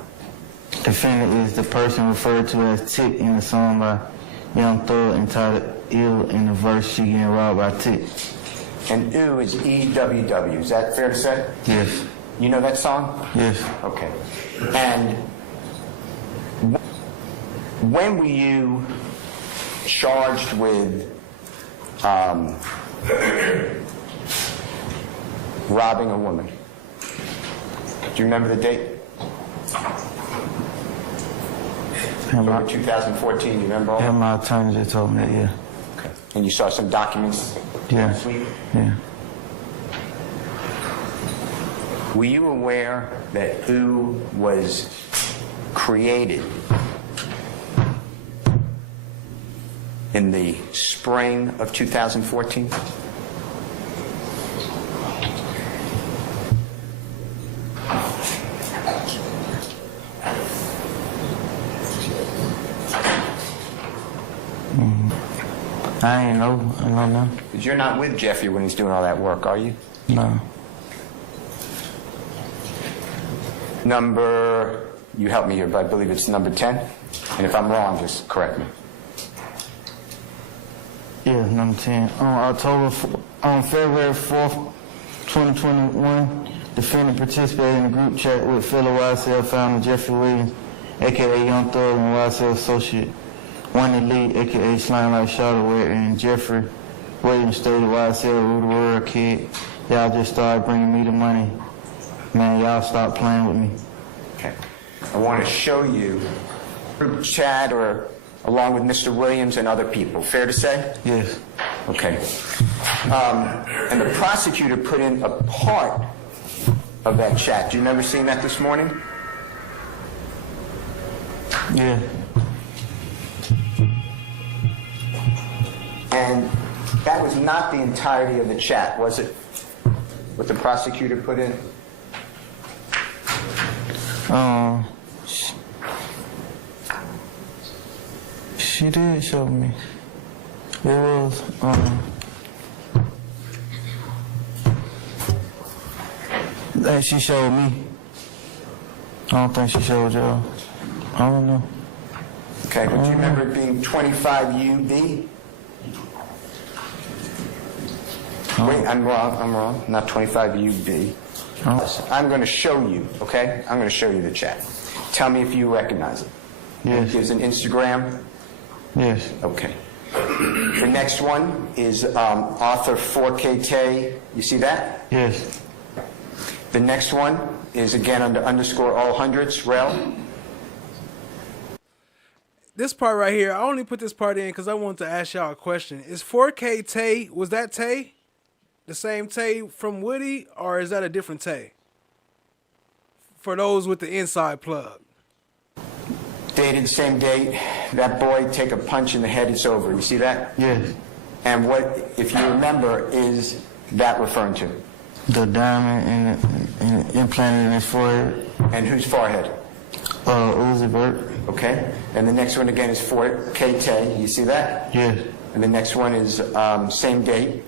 Defendant is the person referred to as Tik in the song by Young Thug entitled Ill in the verse she getting robbed by Tik. And ooh is EWW. Is that fair to say? Yes. You know that song? Yes. Okay. And when were you charged with robbing a woman? Do you remember the date? October 2014, you remember all? Yeah, my attorney just told me that, yeah. Okay. And you saw some documents Yeah. last week? Yeah. Were you aware that OO was created in the spring of 2014? I ain't know. I don't know. Because you're not with Jeffrey when he's doing all that work, are you? No. Number, you help me here, but I believe it's number 10. And if I'm wrong, just correct me. Yeah, number 10. On February 4th, 2021, defendant participated in a group chat with fellow YSL founder Jeffrey Williams, aka Young Thug, and YSL associate One Elite, aka Slime Like Shadowwear, and Jeffrey Williams stated YSL rule the world, kid. Y'all just started bringing me the money. Man, y'all stop playing with me. Okay. I want to show you group chat or along with Mr. Williams and other people. Fair to say? Yes. Okay. And the prosecutor put in a part of that chat. Do you remember seeing that this morning? Yeah. And that was not the entirety of the chat, was it? What the prosecutor put in? She did show me. It was, that she showed me. I don't think she showed y'all. I don't know. Okay, but do you remember it being 25 UB? Wait, I'm wrong. Not 25 UB. I'm going to show you, okay? I'm going to show you the chat. Tell me if you recognize it. Yes. There's an Instagram? Yes. Okay. The next one is author 4KT. You see that? Yes. The next one is again under underscore all hundreds, rel. This part right here, I only put this part in because I wanted to ask y'all a question. Is 4K Tay, was that Tay? The same Tay from Woody, or is that a different Tay? For those with the inside plug. Dated the same date. That boy take a punch in the head, it's over. You see that? Yes. And what, if you remember, is that referring to? The diamond and implanted in his forehead. And whose forehead? Uzi Vert. Okay. And the next one again is 4KT. You see that? Yes. And the next one is same date.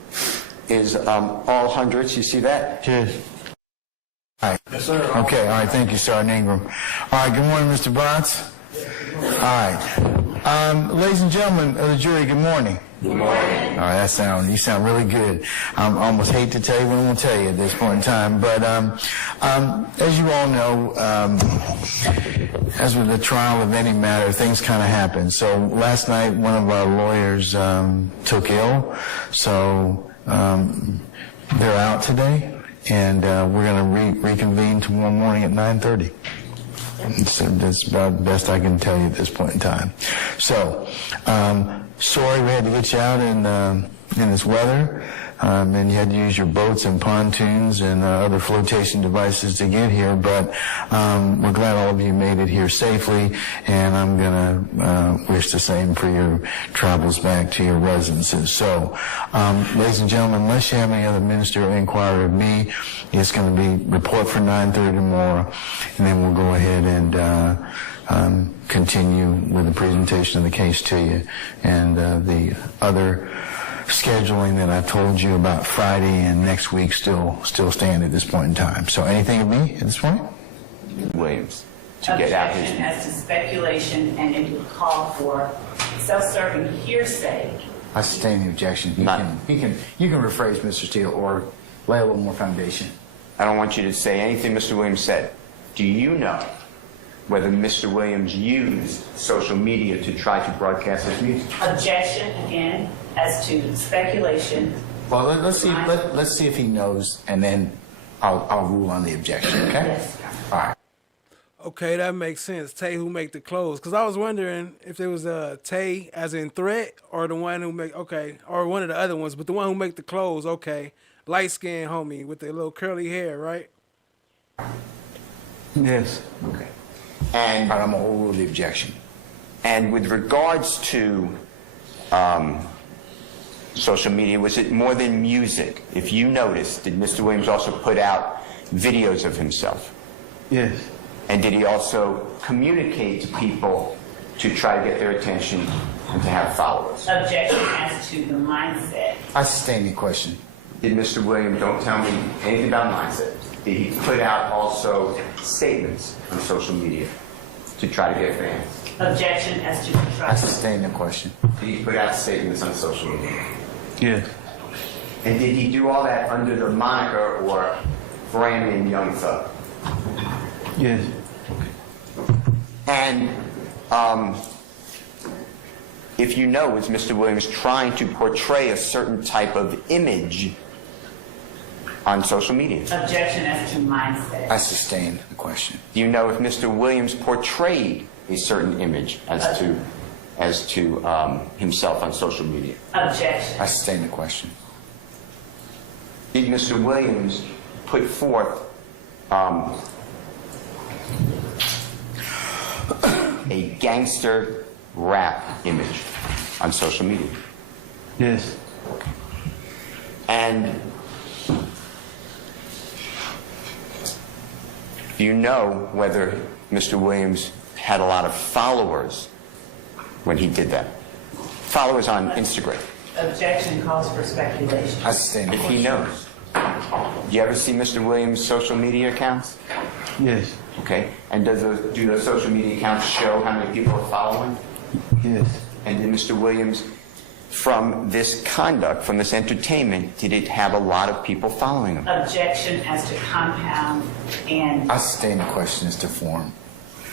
Is all hundreds. You see that? Yes. All right. Yes, sir. Okay. All right. Thank you, Sergeant Ingram. All right. Good morning, Mr. Bronx. All right. Ladies and gentlemen of the jury, good morning. Good morning. All right. You sound really good. I almost hate to tell you what I'm going to tell you at this point in time, but as you all know, as with the trial of any matter, things kind of happen. So last night, one of our lawyers took ill, so they're out today, and we're going to reconvene tomorrow morning at 9:30. So that's about the best I can tell you at this point in time. So, sorry we had to get you out in in this weather, and you had to use your boats and pontoons and other flotation devices to get here, but we're glad all of you made it here safely, and I'm going to wish the same for your travels back to your residences. So, ladies and gentlemen, unless you have any other ministerial inquiry of me, it's going to be report for 9:30 tomorrow, and then we'll go ahead and continue with the presentation of the case to you, and the other scheduling that I told you about Friday and next week still stand at this point in time. So anything of me at this point? Williams, to get out his... Objection as to speculation, and it would call for self-serving hearsay. I sustain the objection. You can rephrase, Mr. Steele, or lay a little more foundation. I don't want you to say anything Mr. Williams said. Do you know whether Mr. Williams used social media to try to broadcast his music? Objection again as to speculation. Well, let's see if he knows, and then I'll rule on the objection. Okay. Yes. All right. Okay, that makes sense. Tay who make the clothes, because I was wondering if there was a Tay as in threat, or the one who make or one of the other ones, but the one who make the clothes. Okay, light skinned homie with the little curly hair, right? Yes. Okay. And I'm gonna rule the objection. And with regards to social media, was it more than music? If you noticed, did Mr. Williams also put out videos of himself? Yes. And did he also communicate to people to try to get their attention and to have followers? Objection as to the mindset. I sustain the question. Did Mr. Williams, don't tell me anything about mindset, did he put out also statements on social media to try to get fans? Objection as to the I trust. sustain the question. Did he put out statements on social media? Yes. And did he do all that under the moniker or brand name Young Thug? Yes. And if you know, was Mr. Williams trying to portray a certain type of image on social media? Objection as to mindset. I sustain the question. Do you know if Mr. Williams portrayed a certain image as to himself on social media? Objection. I sustain the question. Did Mr. Williams put forth a gangster rap image on social media? Yes. And do you know whether Mr. Williams had a lot of followers when he did that? Followers on Instagram. Objection calls for speculation. I sustain the If question. he knows. Do you ever see Mr. Williams' social media accounts? Yes. Okay. And do those social media accounts show how many people are following? Yes. And did Mr. Williams, from this conduct, from this entertainment, did it have a lot of people following him? Objection as to compound and... I sustain the question as to form.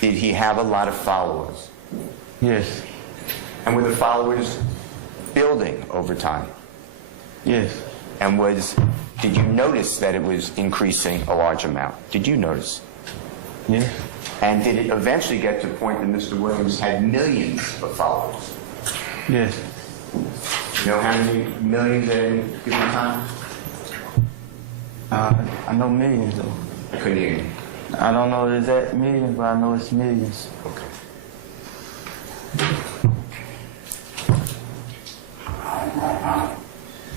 Did he have a lot of followers? Yes. And were the followers building over time? Yes. And did you notice that it was increasing a large amount? Did you notice? Yes. And did it eventually get to the point that Mr. Williams had millions of followers? Yes. You know how many millions at any given time? I know millions though. I couldn't hear you. I don't know the exact millions, but I know it's millions. Okay.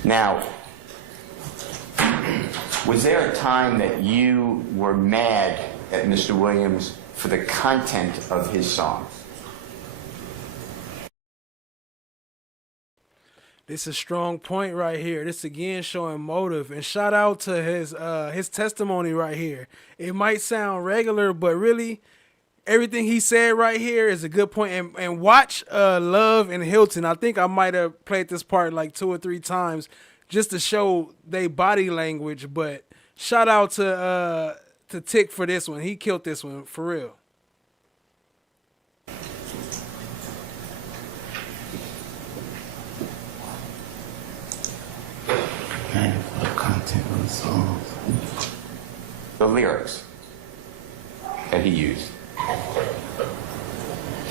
Now, was there a time that you were mad at Mr. Williams for the content of his songs? This is a strong point right here. This again showing motive, and shout out to his testimony right here. It might sound regular, but really everything he said right here is a good point. And watch Love and Hilton. I think I might have played this part like 2 or 3 times just to show they body language. But shout out to Tik for this one. He killed this one for real. Content of the songs. The lyrics that he used.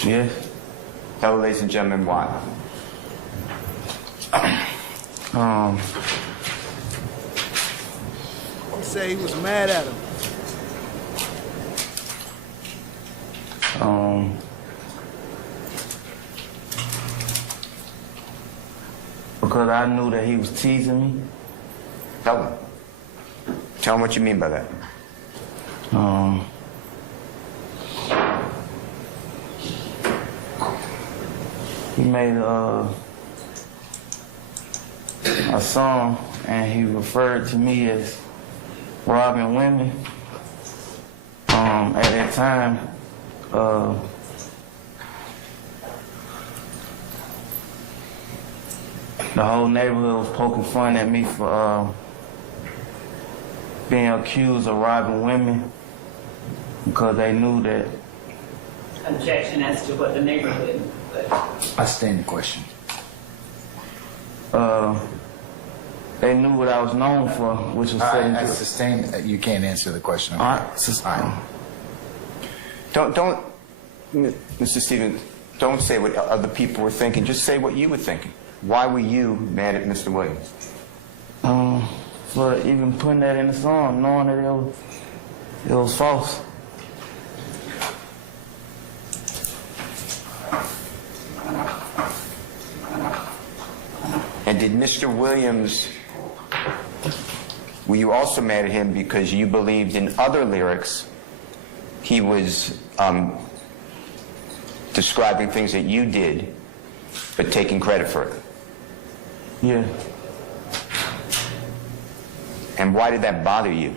Yes. Tell the ladies and gentlemen why. He said he was mad at him. Because I knew that he was teasing me. Tell him. Tell him what you mean by that. He made a song and he referred to me as robbing women. At that time, the whole neighborhood was poking fun at me for being accused of robbing women because they knew that. Objection as to what the neighborhood. I stand the question. They knew what I was known for, which was setting. I sustain. You can't answer the question. All right. Don't, Mr. Stephens, don't say what other people were thinking. Just say what you were thinking. Why were you mad at Mr. Williams? For even putting that in the song, knowing that it was false. And did Mr. Williams, were you also mad at him because you believed in other lyrics he was describing things that you did, but taking credit for it? Yeah. And why did that bother you?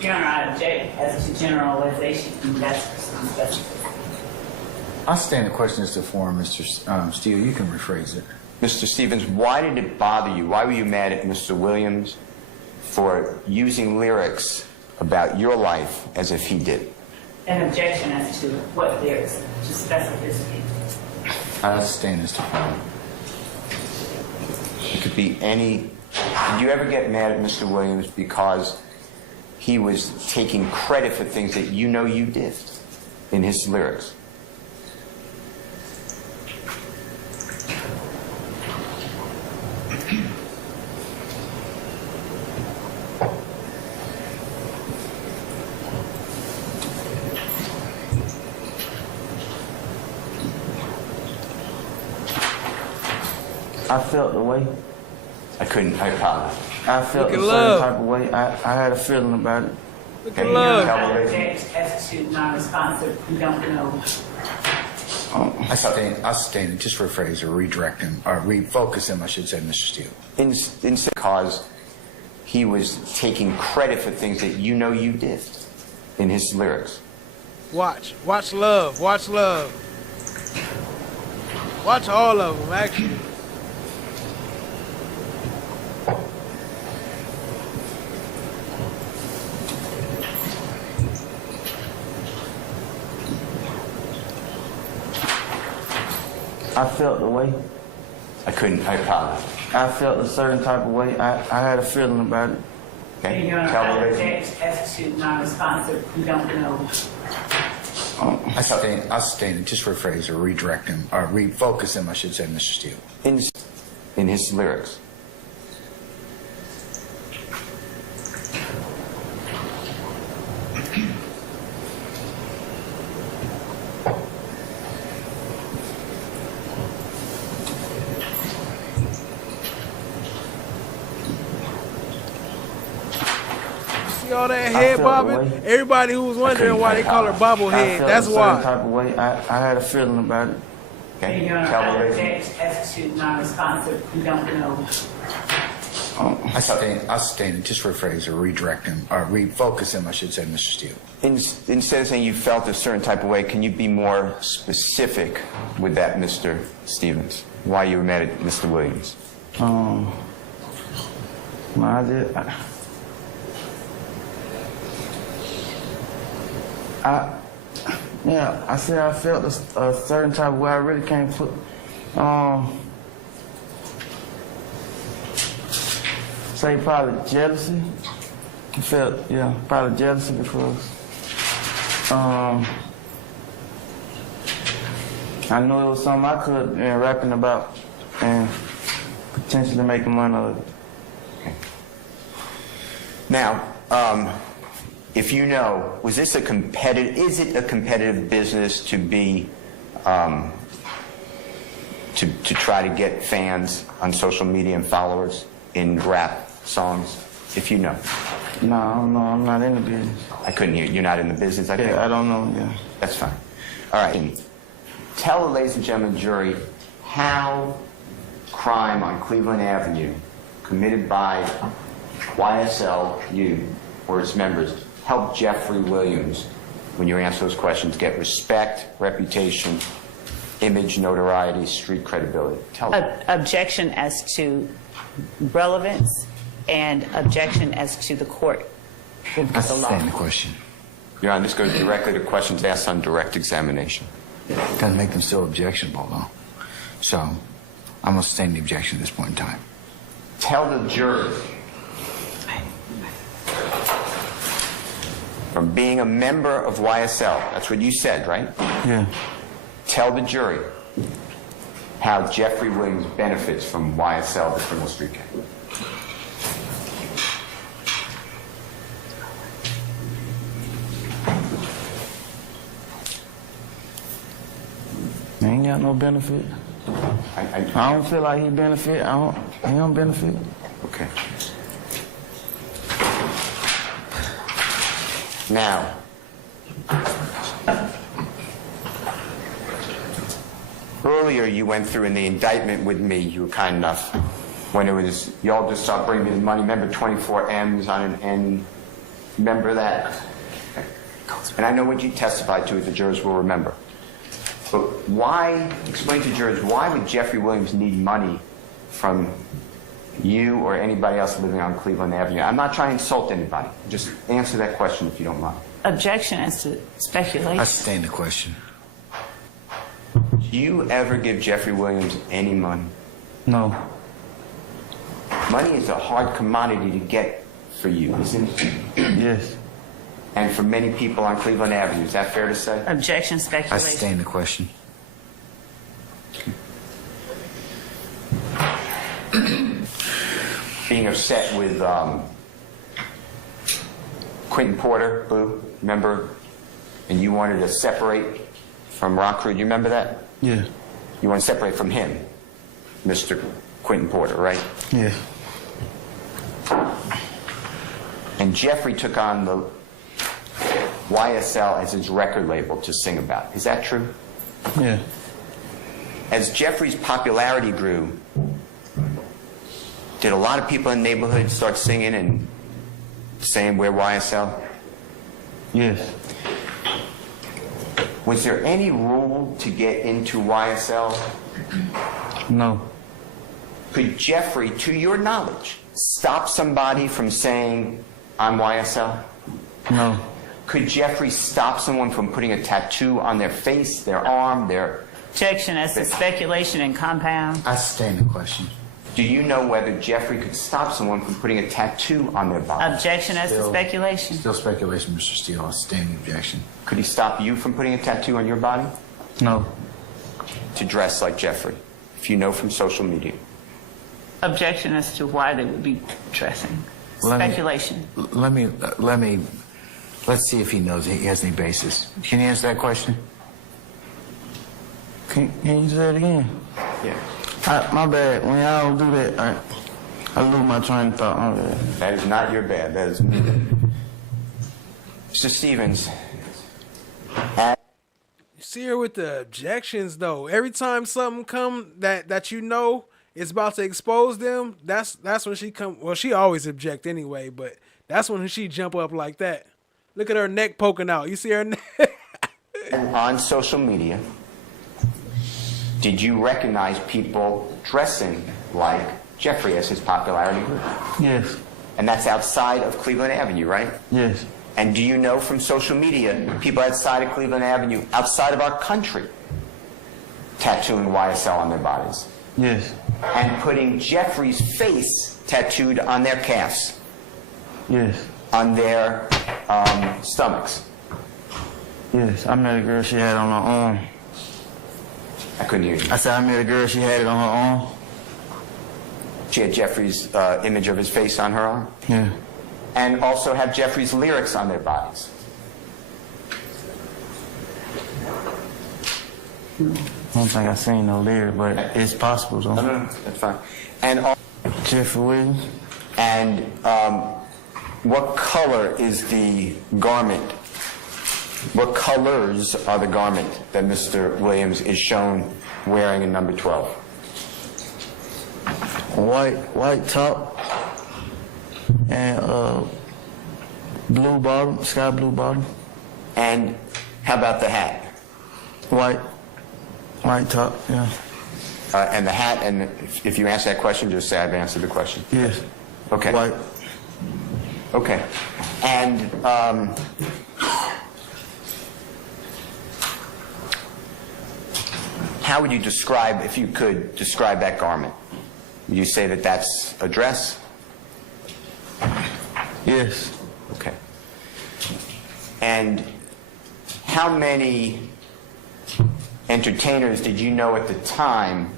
Your Honor, I object as to generalization and that's specificity. I stand the question as to form, Mr. Steele. You can rephrase it. Mr. Stephens, why did it bother you? Why were you mad at Mr. Williams for using lyrics about your life as if he did? An objection as to what lyrics, to specificity. I stand as to form. It could be any. Did you ever get mad at Mr. Williams because he was taking credit for things that you know you did in his lyrics? I felt the way. I apologize. I felt a certain type of way. I had a feeling about it. Look at love. I object as to non-responsive, we don't know. I sustain it. Just rephrase or redirect him, or refocus him, I should say, Mr. Steele. Instead, because he was taking credit for things that you know you did in his lyrics. Watch love. Watch love. Watch all of them, actually. I felt the way. I apologize. I felt a certain type of way. I had a feeling about it. Okay. Your Honor, I object as to non-responsive, we don't know. I sustain it. Just rephrase or redirect him, or refocus him, I should say, Mr. Steele. In his lyrics. All that head bobbing. Everybody who was wondering why they call her bobblehead, that's why. Type of way. I had a feeling about it. Okay. Your Honor, I object as to non-responsive, we don't know. I sustain it. Just rephrase or redirect him, or refocus him, I should say, Mr. Steele. Instead of saying you felt a certain type of way, can you be more specific with that, Mr. Stephens? Why you were mad at Mr. Williams? I said I felt a certain type of way. I really can't put. Say probably jealousy. I felt, probably jealousy because I knew it was something I could have been rapping about and potentially making money out of it. Now, if you know, was this a competitive? Is it a competitive business to be to try to get fans on social media and followers in rap songs? If you know. No, I don't know. I'm not in the business. I couldn't hear. You're not in the business. I don't know. Yeah, that's fine. All right. Tell the ladies and gentlemen jury how crime on Cleveland Avenue committed by YSL, you, or its members, helped Jeffrey Williams, when you answer those questions, get respect, reputation, image, notoriety, street credibility. Tell them. Objection as to relevance and objection as to the court. That's the same question. Your Honor, this goes directly to questions asked on direct examination. Doesn't make them still objectionable, though. So, I'm going to sustain the objection at this point in time. Tell the jury, from being a member of YSL, that's what you said, right? Yeah. Tell the jury how Jeffrey Williams benefits from YSL, the criminal street gang. He ain't got no benefit. I don't feel like he benefit. He don't benefit. Okay. Now, earlier you went through in the indictment with me, you were kind enough, when it was, y'all just stopped bringing me the money. Remember 24 M's on an N? Remember that? And I know what you testified to, the jurors will remember. But why, explain to jurors, why would Jeffrey Williams need money from you or anybody else living on Cleveland Avenue? I'm not trying to insult anybody. Just answer that question if you don't mind. Objection as to speculation. I sustain the question. Do you ever give Jeffrey Williams any money? No. Money is a hard commodity to get for you, isn't it? Yes. And for many people on Cleveland Avenue, is that fair to say? Objection, I speculation. sustain the question. Being upset with Quentin Porter, Boo, remember? And you wanted to separate from Rock Crew. Do you remember that? Yeah. You want to separate from him, Mr. Quentin Porter, right? Yeah. And Jeffrey took on the YSL as his record label to sing about. Is that true? Yeah. As Jeffrey's popularity grew, did a lot of people in the neighborhood start singing and saying we're YSL? Yes. Was there any rule to get into YSL? No. Could Jeffrey, to your knowledge, stop somebody from saying, I'm YSL? No. Could Jeffrey stop someone from putting a tattoo on their face, their arm, their... Objection as to speculation and compound. I sustain the question. Do you know whether Jeffrey could stop someone from putting a tattoo on their body? Objection as to speculation. Still speculation, Mr. Steele. I sustain the objection. Could he stop you from putting a tattoo on your body? No. To dress like Jeffrey, if you know from social media. Objection as to why they would be dressing. Speculation. Let's see if he knows he has any basis. Can you answer that question? Can you say it again? Yeah. My bad. When y'all do that, I lose my train of thought. My bad. That is not your bad. That is me. Mr. Stephens. You see her with the objections, though. Every time something come that you know is about to expose them, that's when she come. Well, she always object anyway, but that's when she jump up like that. Look at her neck poking out. You see her neck? On social media, did you recognize people dressing like Jeffrey as his popularity grew? Yes. And that's outside of Cleveland Avenue, right? Yes. And do you know from social media, people outside of Cleveland Avenue, outside of our country, tattooing YSL on their bodies? Yes. And putting Jeffrey's face tattooed on their calves? Yes. On their stomachs? Yes. I met a girl, she had it on her arm. I couldn't hear you. I said I met a girl, she had it on her arm. She had Jeffrey's image of his face on her arm? Yeah. And also have Jeffrey's lyrics on their bodies? I don't think I've seen no lyric, but it's possible. So. No, that's fine. And Jeffrey Williams. And what color is the garment? What colors are the garment that Mr. Williams is shown wearing in number 12? White top and blue bottom, sky blue bottom. And how about the hat? White top, yeah. And the hat, and if you answer that question, just say I've answered the question. Yes. Okay. White. Okay. And how would you describe, if you could describe that garment? Would you say that that's a dress? Yes. Okay. And how many entertainers did you know at the time,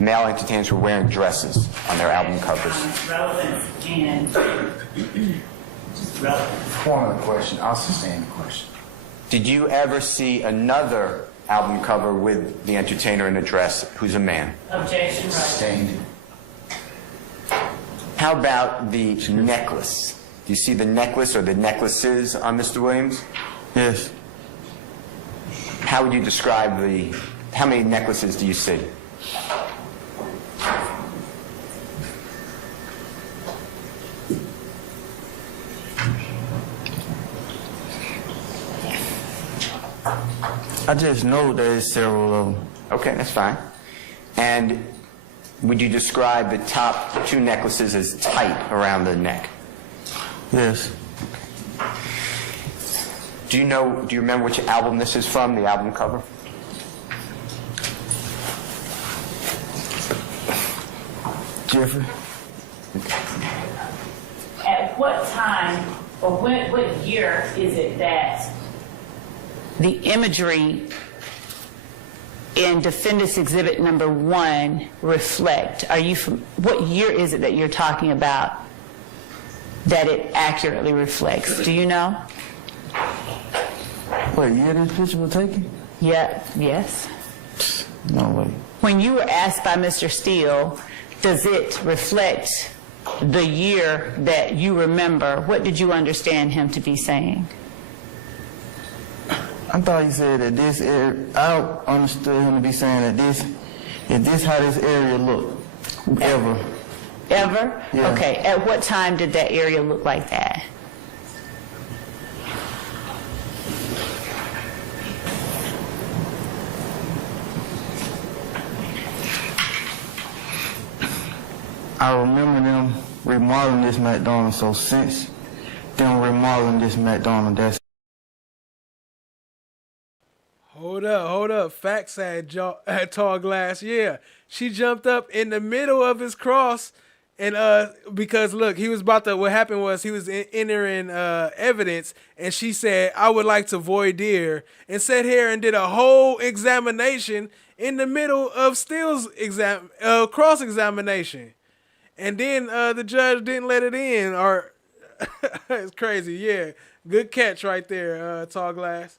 male entertainers, were wearing dresses on their album covers? Relevance and just relevance. One other question. I'll sustain the question. Did you ever see another album cover with the entertainer in a dress who's a man? Objection, Sustained. How about the necklace? Do you see the necklace or the necklaces on Mr. Williams? Yes. How would you describe how many necklaces do you see? I just know there's several of them. Okay, that's fine. And would you describe the top two necklaces as tight around the neck? Yes. Do you remember which album this is from, the album cover? Jeffrey. At what time or what year is it that the imagery in Defendants Exhibit number 1 reflect? What year is it that you're talking about that it accurately reflects? Do you know? What year this picture was taken? Yeah, yes. No way. When you were asked by Mr. Steele, does it reflect the year that you remember? What did you understand him to be saying? I thought he said that this area, I understood him to be saying that is this how this area look, ever. Ever? Yeah. Okay, at what time did that area look like that? I remember them remodeling this McDonald's, so since them remodeling this McDonald's, that's... Hold up. Facts had Tall Glass. Yeah, she jumped up in the middle of his cross, and because look, he was about to. What happened was he was entering evidence, and she said, "I would like to voir dire," and sat here and did a whole examination in the middle of Steele's cross examination, and then the judge didn't let it in. Or it's crazy. Yeah, good catch right there, Tall Glass.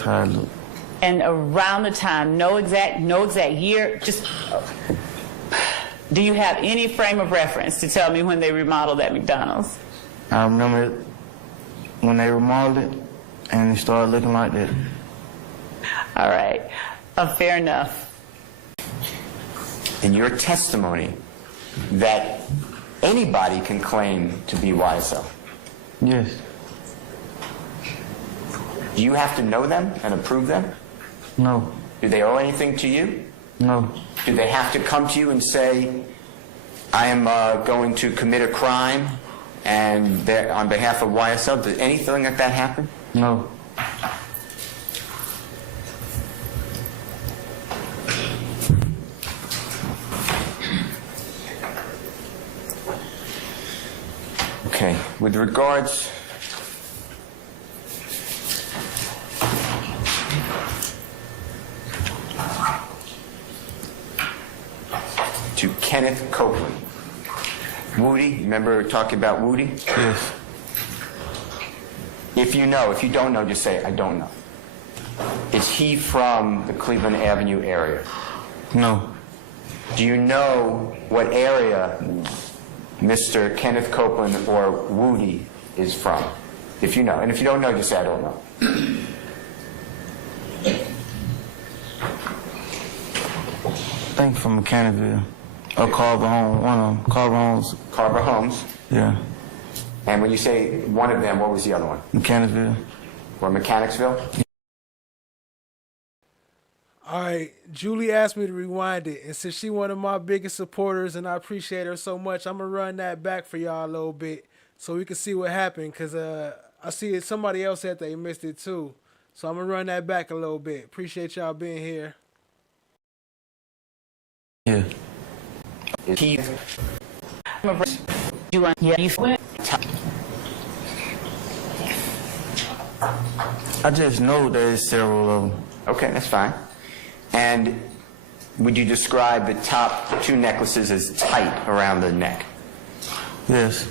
And around the time, no exact year, just do you have any frame of reference to tell me when they remodeled that McDonald's? I remember it when they remodeled it and it started looking like that. All right, fair enough. In your testimony, that anybody can claim to be YSL? Yes. Do you have to know them and approve them? No. Do they owe anything to you? No. Do they have to come to you and say, I am going to commit a crime and on behalf of YSL? Does anything like that happen? No. Okay. With regards... Kenneth Copeland. Woody, remember talking about Woody? Yes. If you know, if you don't know, just say, I don't know. Is he from the Cleveland Avenue area? No. Do you know what area Mr. Kenneth Copeland or Woody is from? If you know. And if you don't know, just say, I don't know. I think from Mechanicville. Or Carver Homes, one of them. Carver Homes. Carver Homes? Yeah. And when you say one of them, what was the other one? Mechanicsville. Or Mechanicsville? All right, Julie asked me to rewind it, and since she one of my biggest supporters and I appreciate her so much, I'm going to run that back for y'all a little bit so we can see what happened, because I see it, somebody else said they missed it too. So I'm going to run that back a little bit. Appreciate y'all being here. Yeah. I just know there's several of them. Okay, that's fine. And would you describe the top two necklaces as tight around the neck? Yes.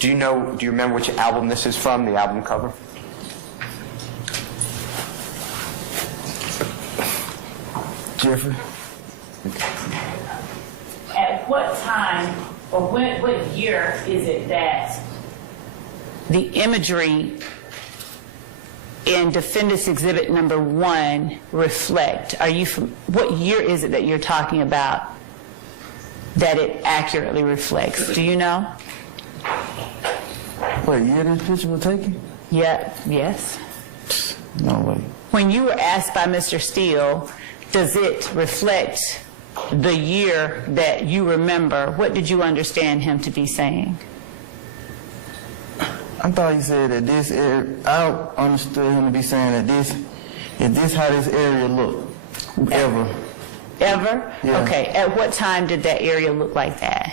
Do you remember which album this is from, the album cover? Jeffrey. At what time or what year is it that the imagery in Defendants Exhibit number 1 reflect? What year is it that you're talking about that it accurately reflects? Do you know? What year this picture was taken? Yeah, yes. No way. When you were asked by Mr. Steele, does it reflect the year that you remember? What did you understand him to be saying? I thought he said that this area, I understood him to be saying that this how this area look, ever. Ever? Yeah. Okay, at what time did that area look like that?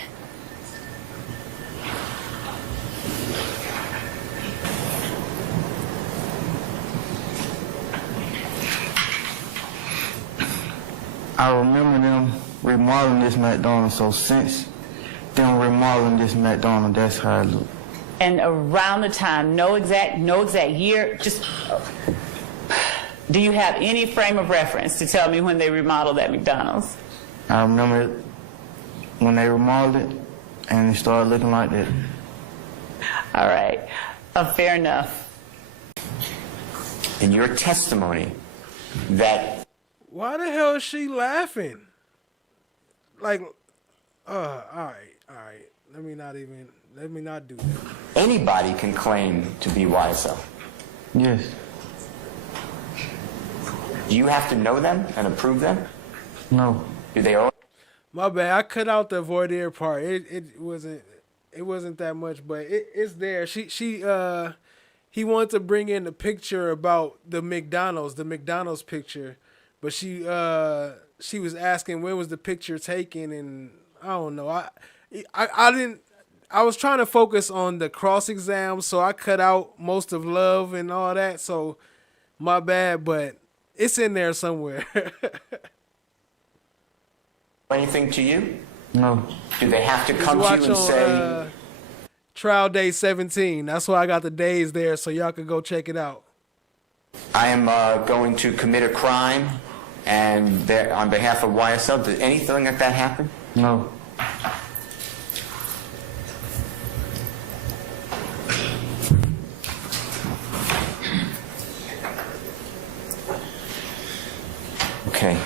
I remember them remodeling this McDonald's, so since them remodeling this McDonald's, that's how it looked. And around the time, no exact year, just, do you have any frame of reference to tell me when they remodeled that McDonald's? I remember it when they remodeled it, and it started looking like that. All right, fair enough. In your testimony, that... Why the hell is she laughing? Like, all right. Let me not do that. Anybody can claim to be YSL. Yes. Do you have to know them and approve them? No. Do they all? My bad. I cut out the voir dire part. It wasn't that much, but it's there. He wanted to bring in the picture about the McDonald's picture, but she was asking when was the picture taken, and I don't know. I was trying to focus on the cross exam, so I cut out most of love and all that. So my bad, but it's in there somewhere. Anything to you? No. Do they have to come to you and say... Trial Day 17. That's why I got the days there, so y'all can go check it out. I am going to commit a crime, and on behalf of YSL, did anything like that happen? No. Okay.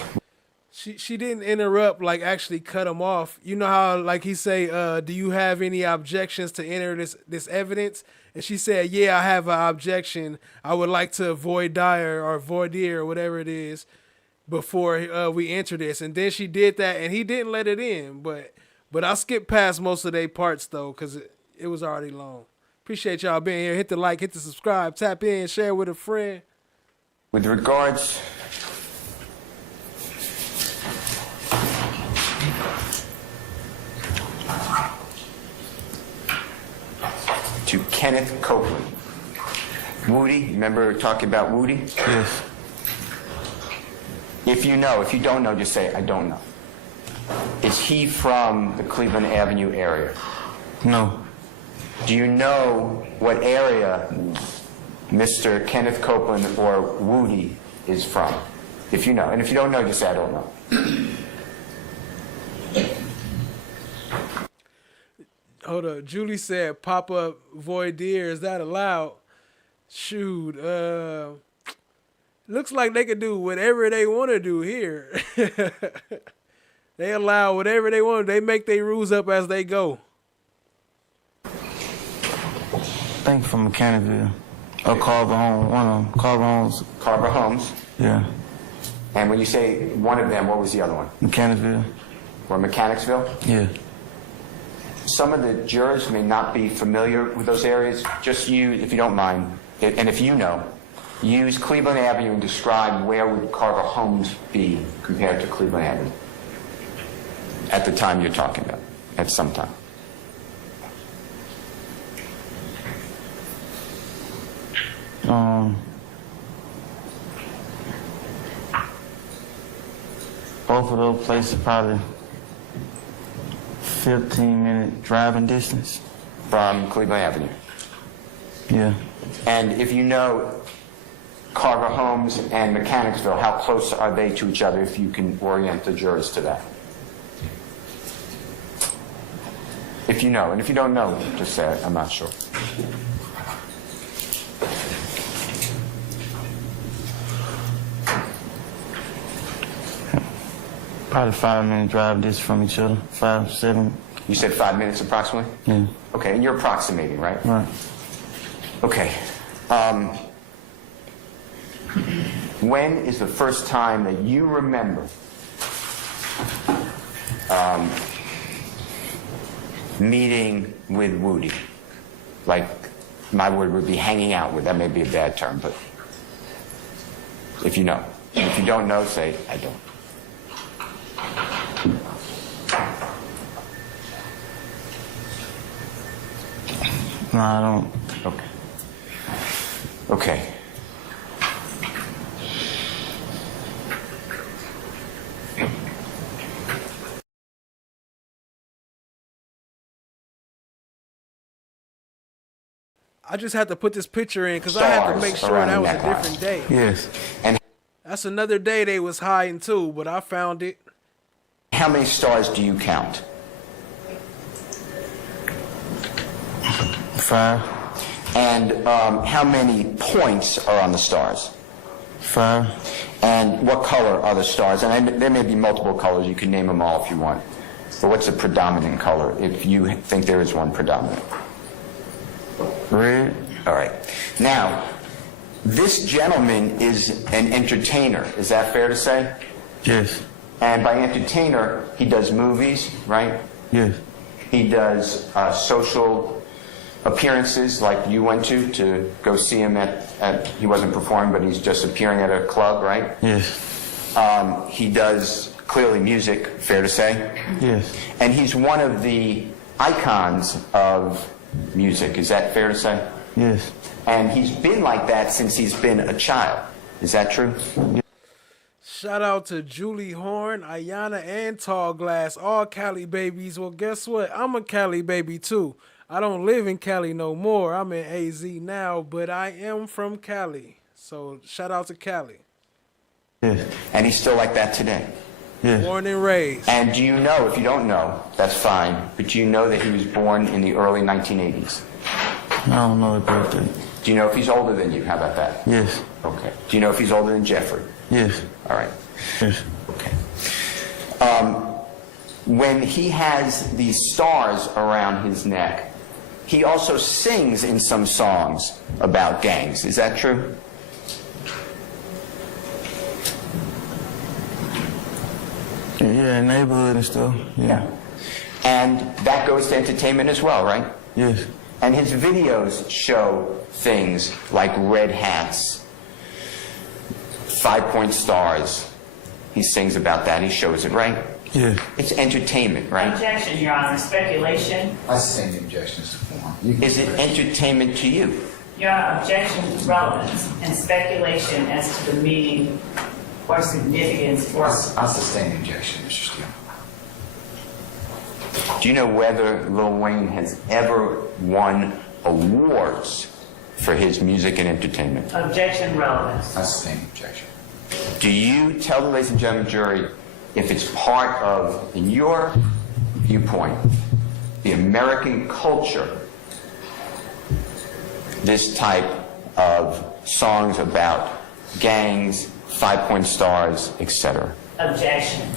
She didn't interrupt, like actually cut him off. You know how like he say, do you have any objections to enter this evidence? And she said, yeah, I have an objection. I would like to voir dire or whatever it is before we enter this. And then she did that, and he didn't let it in. But I skipped past most of their parts though, because it was already long. Appreciate y'all being here. Hit the like, hit the subscribe, tap in, share with a friend. With regards to Kenneth Copeland. Woody, remember talking about Woody? Yes. If you know, if you don't know, just say, I don't know. is he from the Cleveland Avenue area? No. Do you know what area Mr. Kenneth Copeland or Woody is from? If you know. And if you don't know, just say, I don't know. Hold up. Julie said pop-up voir dire. Is that allowed? Shoot. Looks like they could do whatever they want to do here. They allow whatever they want. They make their rules up as they go. I think from Mechanicsville. Or Carver Homes. One of them. Carver Homes. Carver Homes? Yeah. And when you say one of them, what was the other one? Mechanicsville. Or Mechanicsville? Yeah. Some of the jurors may not be familiar with those areas. Just use, if you don't mind, and if you know, use Cleveland Avenue and describe where would Carver Homes be compared to Cleveland Avenue at the time you're talking about, at some time. Both of those places probably 15-minute driving distance. From Cleveland Avenue? Yeah. And if you know Carver Homes and Mechanicsville, how close are they to each other if you can orient the jurors to that? If you know, and if you don't know, just say it, I'm not sure. Probably 5-minute drive distance from each other. 5, 7. You said 5 minutes approximately? Yeah. Okay, and you're approximating, right? Right. Okay. When is the first time that you remember meeting with Woody? Like, my word would be hanging out with. That may be a bad term, but if you know. And if you don't know, say, I don't. No, I don't. Okay. Okay. I just had to put this picture in because I had to make sure that was a different day. Yes. And that's another day they was hiding too, but I found it. How many stars do you count? 5. And how many points are on the stars? 5. And what color are the stars? And there may be multiple colors. You can name them all if you want. But what's the predominant color, if you think there is one predominant? Red. All right. Now, this gentleman is an entertainer. Is that fair to say? Yes. And by entertainer, he does movies, right? Yes. He does social appearances like you went to go see him at he wasn't performing, but he's just appearing at a club, right? Yes. He does clearly music, fair to say? Yes. And he's one of the icons of music, is that fair to say? Yes. And he's been like that since he's been a child. Is that true? Shout out to Julie Horn, Ayana, and Tall Glass, all Cali babies. Well, guess what? I'm a Cali baby too. I don't live in Cali no more. I'm in AZ now, but I am from Cali. So shout out to Cali. Yes. And he's still like that today? Yes. Born and raised. And do you know, if you don't know, that's fine, but do you know that he was born in the early 1980s? I don't know the birthday. Do you know if he's older than you? How about that? Yes. Okay. Do you know if he's older than Jeffrey? Yes. All right. Yes. Okay. When he has these stars around his neck, he also sings in some songs about gangs. Is that true? Yeah, neighborhood and stuff. Yeah. And that goes to entertainment as well, right? Yes. And his videos show things like red hats, 5-point stars. He sings about that. He shows it, right? Yeah. It's entertainment, right? Objection, Your Honor. Speculation. I sustain the objections to form. Is it entertainment to you? Your Honor, objection, relevance, and speculation as to the meaning or significance for... I sustain the objection, Mr. Steele. Do you know whether Lil Wayne has ever won awards for his music and entertainment? Objection, relevance. That's the same objection. Do you tell the ladies and gentlemen jury if it's part of, in your viewpoint, the American culture, this type of songs about gangs, 5-point stars, etc.? Objection,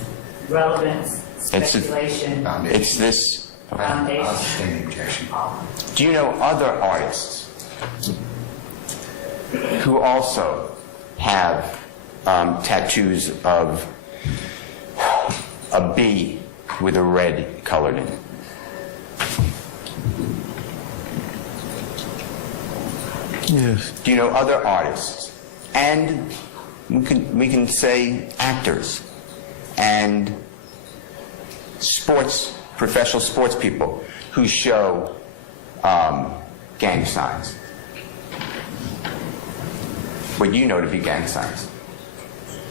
relevance, speculation, It's this. foundation. Objection. Do you know other artists who also have tattoos of a bee with a red colored in it? Yes. Do you know other artists? And we can say actors and professional sports people who show gang signs. What you know to be gang signs.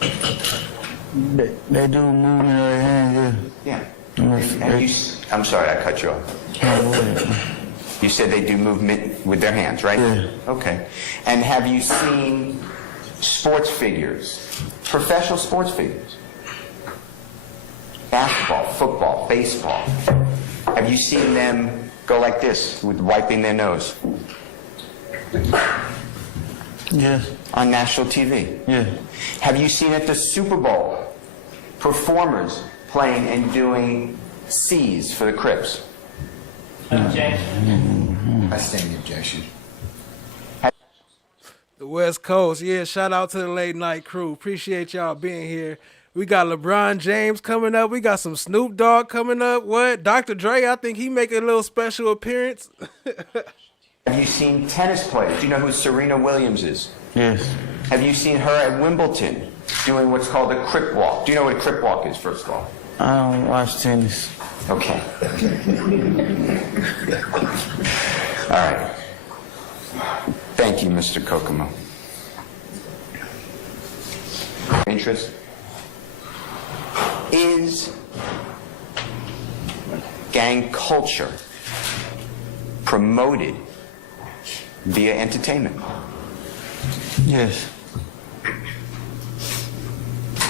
They do movement of their hands, yeah. I'm sorry, I cut you off. You said they do movement with their hands, right? Yeah. Okay. And have you seen sports figures, professional sports figures? Basketball, football, baseball. Have you seen them go like this with wiping their nose? Yes. On national TV? Yeah. Have you seen at the Super Bowl performers playing and doing C's for the Crips? Objection. I stand the objection. The West Coast, yeah, shout out to the late night crew. Appreciate y'all being here. We got LeBron James coming up. We got some Snoop Dogg coming up. What? Dr. Dre, I think he making a little special appearance. Have you seen tennis players? Do you know who Serena Williams is? Yes. Have you seen her at Wimbledon doing what's called a crip walk? Do you know what a crip walk is, first of all? I don't watch tennis. Okay. All right. Thank you, Mr. Kokomo. Interest is gang culture promoted via entertainment? Yes.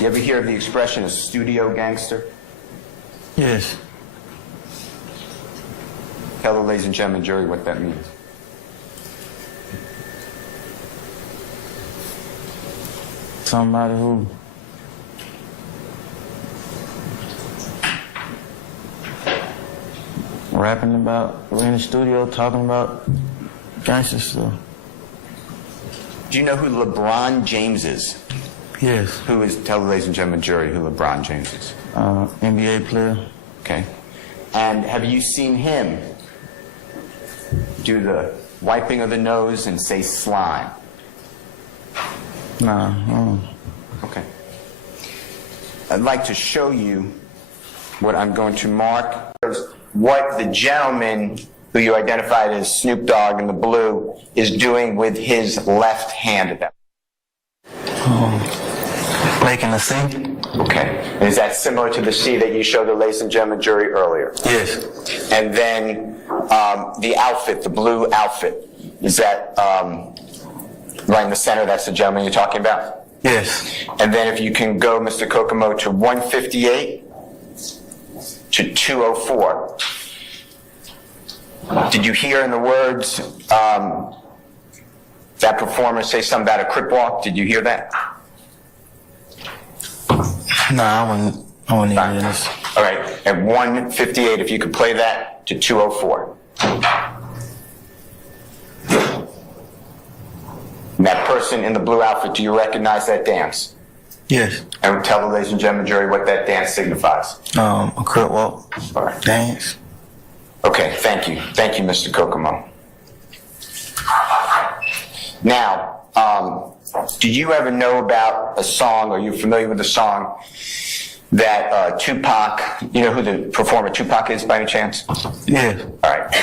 You ever hear of the expression a studio gangster? Yes. Tell the ladies and gentlemen jury what that means. Somebody who rapping about, we're in the studio talking about gangster stuff. Do you know who LeBron James is? Yes. Who is, tell the ladies and gentlemen jury who LeBron James is. NBA player. Okay. And have you seen him do the wiping of the nose and say slime? Nah. Okay. I'd like to show you what I'm going to mark. What the gentleman who you identified as Snoop Dogg in the blue is doing with his left hand at that. Making a C? Okay. And is that similar to the C that you showed the ladies and gentlemen jury earlier? Yes. And then the outfit, the blue outfit, is that right in the center? That's the gentleman you're talking about? Yes. And then if you can go, Mr. Kokomo, to 158 to 204. Did you hear in the words that performer say something about a crip walk? Did you hear that? No, I wasn't even in this. All right, at 158, if you could play that to 204. And that person in the blue outfit, do you recognize that dance? Yes. And tell the ladies and gentlemen jury what that dance signifies. A crip walk. All right. Dance. Okay, thank you. Thank you, Mr. Kokomo. Now, do you ever know about a song, or are you familiar with a song that Tupac, you know who the performer Tupac is by any chance? Yes. All right.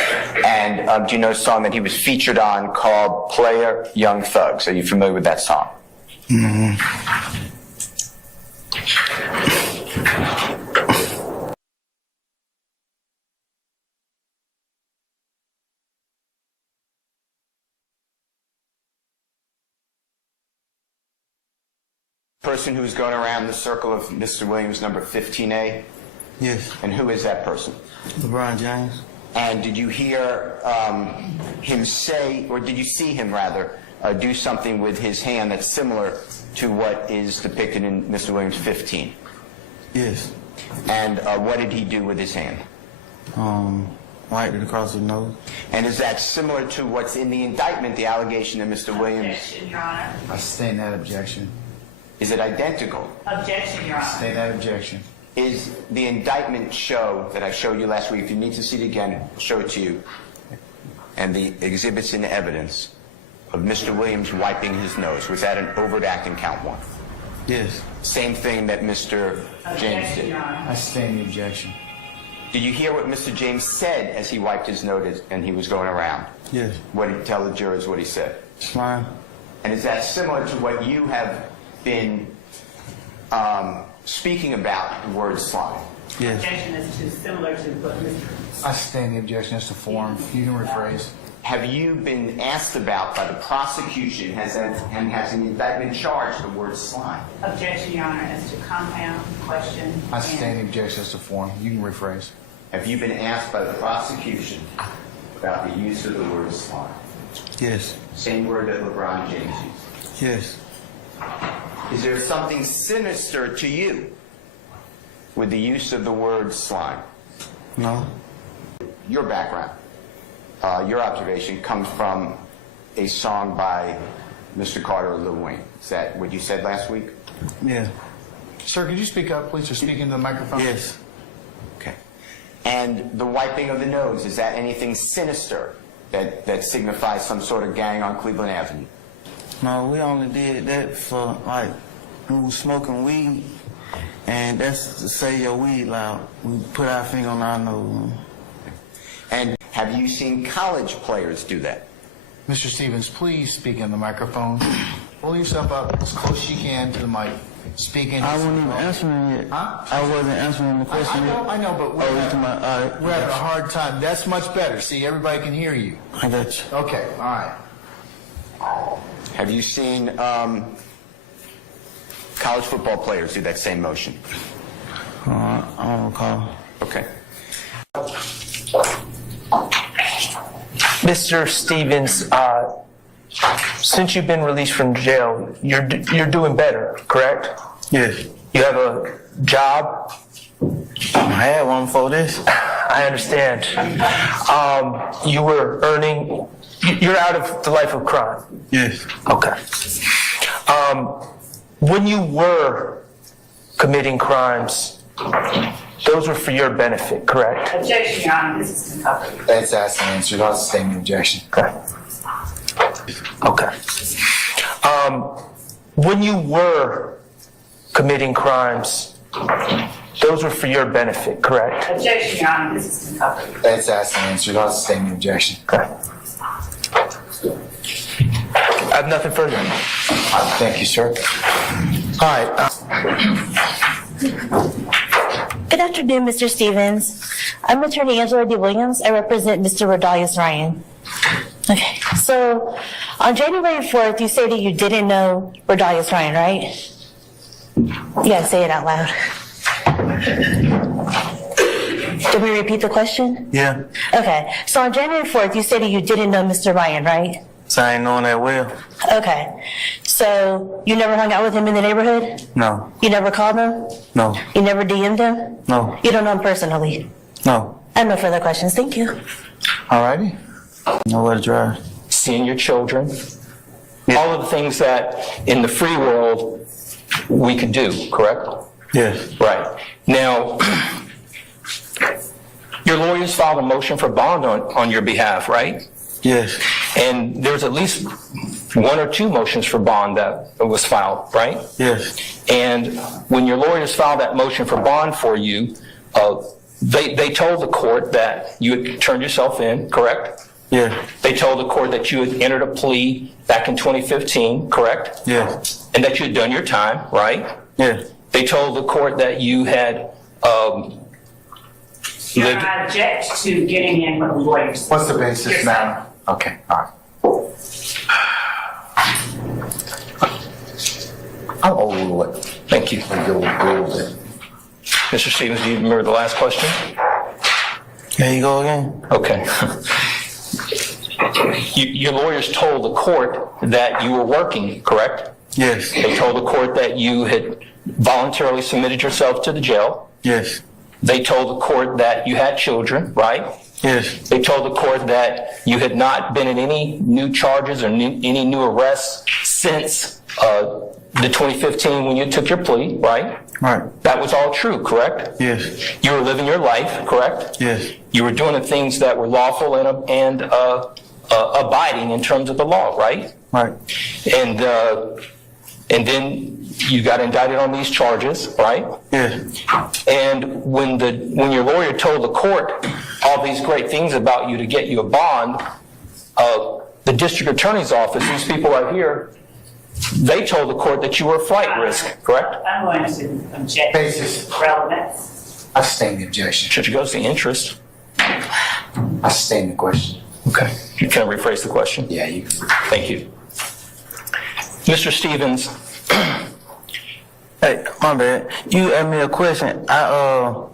And do you know a song that he was featured on called Player Young Thugs? Are you familiar with that song? Mm-hmm. Person who's going around the circle of Mr. Williams, number 15A? Yes. And who is that person? LeBron James. And did you hear him say, or did you see him rather, do something with his hand that's similar to what is depicted in Mr. Williams 15? Yes. And what did he do with his hand? Wiped it across his nose. And is that similar to what's in the indictment, the allegation that Mr. Williams... Objection, Your Honor. I sustain that objection. Is it identical? Objection, Your Honor. Sustain that objection. Is the indictment show that I showed you last week, if you need to see it again, I'll show it to you, and the exhibits and evidence of Mr. Williams wiping his nose, was that an overt act in count 1? Yes. Same thing that Mr. James did. I sustain the objection. Did you hear what Mr. James said as he wiped his nose and he was going around? Yes. What did he tell the jurors what he said? Slime. And is that similar to what you have been speaking about, the word slime? Yes. Objection is too similar to what Mr. I sustain the objection as to form. You can rephrase. Have you been asked about by the prosecution, has the indictment charged the word slime? Objection, Your Honor, as to compound, question. I sustain the objection as to form. You can rephrase. Have you been asked by the prosecution about the use of the word slime? Yes. Same word that LeBron James used. Yes. Is there something sinister to you with the use of the word slime? No. Your background, your observation comes from a song by Mr. Carter or Lil Wayne. Is that what you said last week? Yeah. Sir, could you speak up, please, or speak into the microphone? Yes. Okay. And the wiping of the nose, is that anything sinister that signifies some sort of gang on Cleveland Avenue? No, we only did that for, like, we was smoking weed, and that's to say your weed loud. We put our finger on our nose. And have you seen college players do that? Mr. Stephens, please speak in the microphone. Pull yourself up as close as you can to the mic. Speak in. I wasn't even answering it. Huh? I wasn't answering the question. I know, but we're having a hard time. That's much better. See, everybody can hear you. I got you. Okay, all right. Have you seen college football players do that same motion? I don't recall. Okay. Mr. Stephens, since you've been released from jail, you're doing better, correct? Yes. You have a job? I had one before this. I understand. You were earning, you're out of the life of crime? Yes. Okay. When you were committing crimes, those were for your benefit, correct? Objection, Your Honor, this is covered. That's asked and answered. I'll sustain the objection. Okay. When you were committing crimes, those were for your benefit, correct? Objection, Your Honor, this is covered. That's asked and answered. I'll sustain the objection. Okay. I have nothing further. Thank you, sir. All right. Good afternoon, Mr. Stephens. I'm Attorney Angela D. Williams. I represent Mr. Rodalius Ryan. Okay, so on January 4th, you say that you didn't know Rodalius Ryan, right? You gotta say it out loud. Did we repeat the question? Yeah. Okay, so on January 4th, you say that you didn't know Mr. Ryan, right? So I ain't knowing that well. Okay, so you never hung out with him in the neighborhood? No. You never called him? No. You never DM'd him? No. You don't know him personally? No. I have no further questions. Thank you. All righty. Nowhere to drive. Seeing your children, all of the things that in the free world we could do, correct? Yes. Right. Now, your lawyers filed a motion for bond on your behalf, right? Yes. And there's at least one or two motions for bond that was filed, right? Yes. And when your lawyers filed that motion for bond for you, they told the court that you had turned yourself in, correct? Yeah. They told the court that you had entered a plea back in 2015, correct? Yeah. And that you had done your time, right? Yeah. They told the court that you had lived... I object to getting in with the lawyers. What's the basis, ma'am? Okay, all right. I'm over it. Thank you. Mr. Stephens, do you remember the last question? There you go again. Okay. Your lawyers told the court that you were working, correct? Yes. They told the court that you had voluntarily submitted yourself to the jail. Yes. They told the court that you had children, right? Yes. They told the court that you had not been in any new charges or any new arrests since the 2015 when you took your plea, right? Right. That was all true, correct? Yes. You were living your life, correct? Yes. You were doing the things that were lawful and abiding in terms of the law, right? Right. And then you got indicted on these charges, right? Yes. And when your lawyer told the court all these great things about you to get you a bond, the district attorney's office, these people right here, they told the court that you were a flight risk, correct? I'm going to object Basis. to relevance. I sustain the objection. Judge goes to interest. I sustain the question. Okay. Can I rephrase the question? Yeah, you can. Thank you. Mr. Stephens. Hey, my bad. You asked me a question. Well,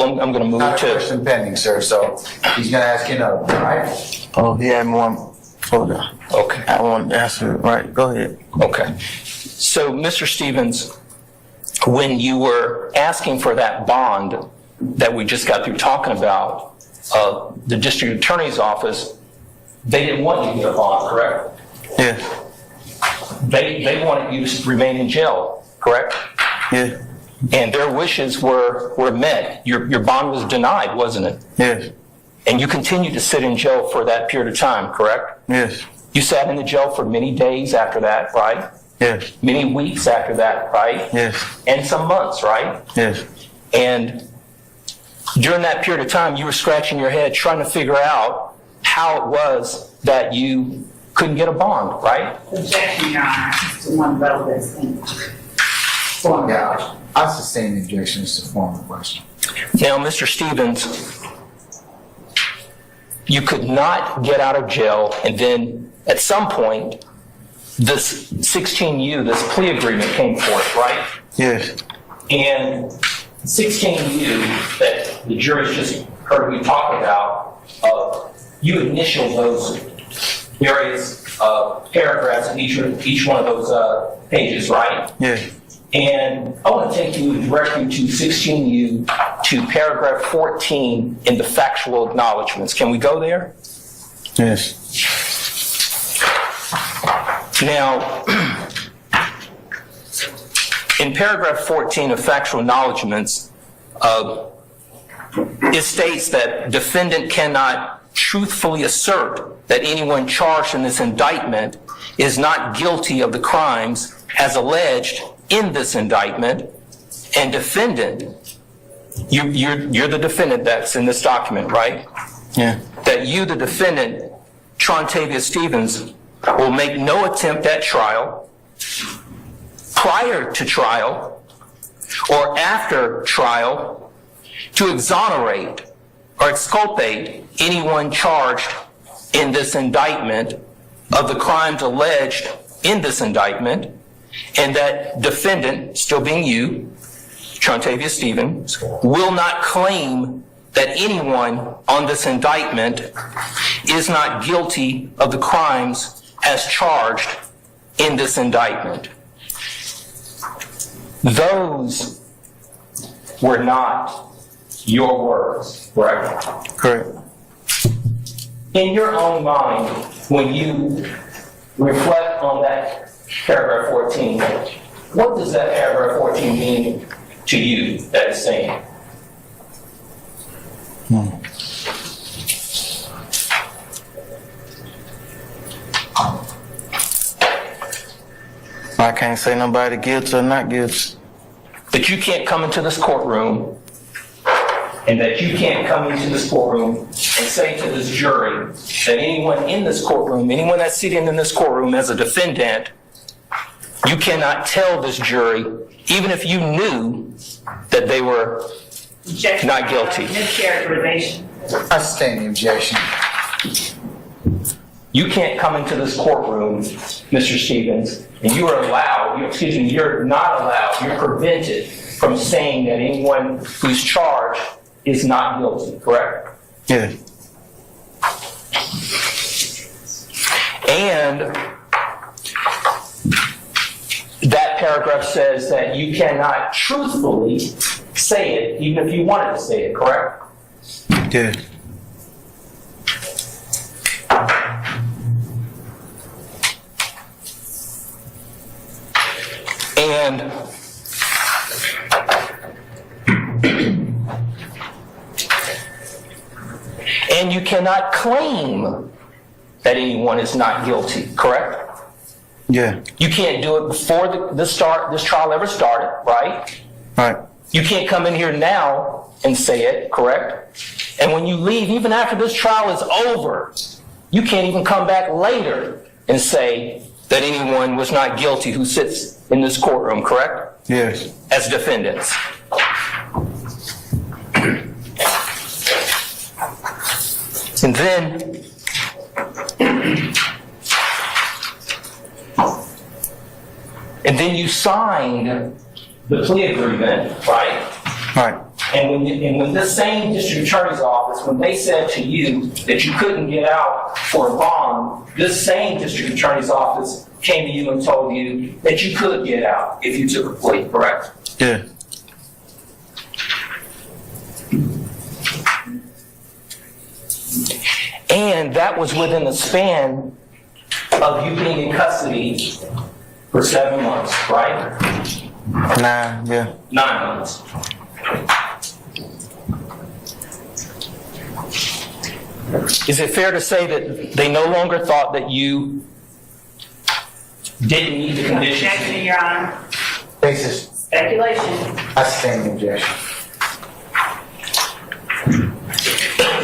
I'm going to move Not to... a question pending, sir, so he's going to ask you another, right? Oh, he had one. Hold on. Okay. I want to answer it. Right, go ahead. Okay. So, Mr. Stephens, when you were asking for that bond that we just got through talking about, the district attorney's office, they didn't want you to get a bond, correct? Yeah. They wanted you to remain in jail, correct? Yeah. And their wishes were met. Your bond was denied, wasn't it? Yes. And you continued to sit in jail for that period of time, correct? Yes. You sat in the jail for many days after that, right? Yes. Many weeks after that, right? Yes. And some months, right? Yes. And during that period of time, you were scratching your head trying to figure out how it was that you couldn't get a bond, right? Objection, Your Honor, to one relevance thing. Yeah, I sustain the objection to the formal question. Now, Mr. Stephens, you could not get out of jail, and then at some point, this 16U, this plea agreement came forth, right? Yes. And 16U that the jury's just heard me talk about, you initial those various paragraphs in each one of those pages, right? Yes. And I want to take you directly to 16U to paragraph 14 in the factual acknowledgments. Can we go there? Yes. Now, in paragraph 14 of factual acknowledgments, it states that defendant cannot truthfully assert that anyone charged in this indictment is not guilty of the crimes as alleged in this indictment, and defendant, you're the defendant that's in this document, right? Yeah. That you, the defendant, Trontavia Stephens, will make no attempt at trial, prior to trial, or after trial, to exonerate or exculpate anyone charged in this indictment of the crimes alleged in this indictment, and that defendant, still being you, Trontavia Stephens, will not claim that anyone on this indictment is not guilty of the crimes as charged in this indictment. Those were not your words, correct? Correct. In your own mind, when you reflect on that paragraph 14, what does that paragraph 14 mean to you that is saying? I can't say nobody guilty or not guilty. That you can't come into this courtroom, and that you can't come into this courtroom and say to this jury that anyone in this courtroom, anyone that's sitting in this courtroom as a defendant, you cannot tell this jury, even if you knew that they were not guilty. Mischaracterization. I sustain the objection. You can't come into this courtroom, Mr. Stephens, and you're not allowed, you're prevented from saying that anyone who's charged is not guilty, correct? Yeah. And that paragraph says that you cannot truthfully say it, even if you wanted to say it, correct? Yeah. And you cannot claim that anyone is not guilty, correct? Yeah. You can't do it before this trial ever started, right? Right. You can't come in here now and say it, correct? And when you leave, even after this trial is over, you can't even come back later and say that anyone was not guilty who sits in this courtroom, correct? Yes. As defendants. And then you signed the plea agreement, right? Right. And when this same district attorney's office, when they said to you that you couldn't get out for a bond, this same district attorney's office came to you and told you that you could get out if you took a plea, correct? Yeah. And that was within the span of you being in custody for 7 months, right? 9, yeah. 9 months. Is it fair to say that they no longer thought that you didn't meet the conditions? Objection, Your Honor. Basis. Speculation. I stand the objection.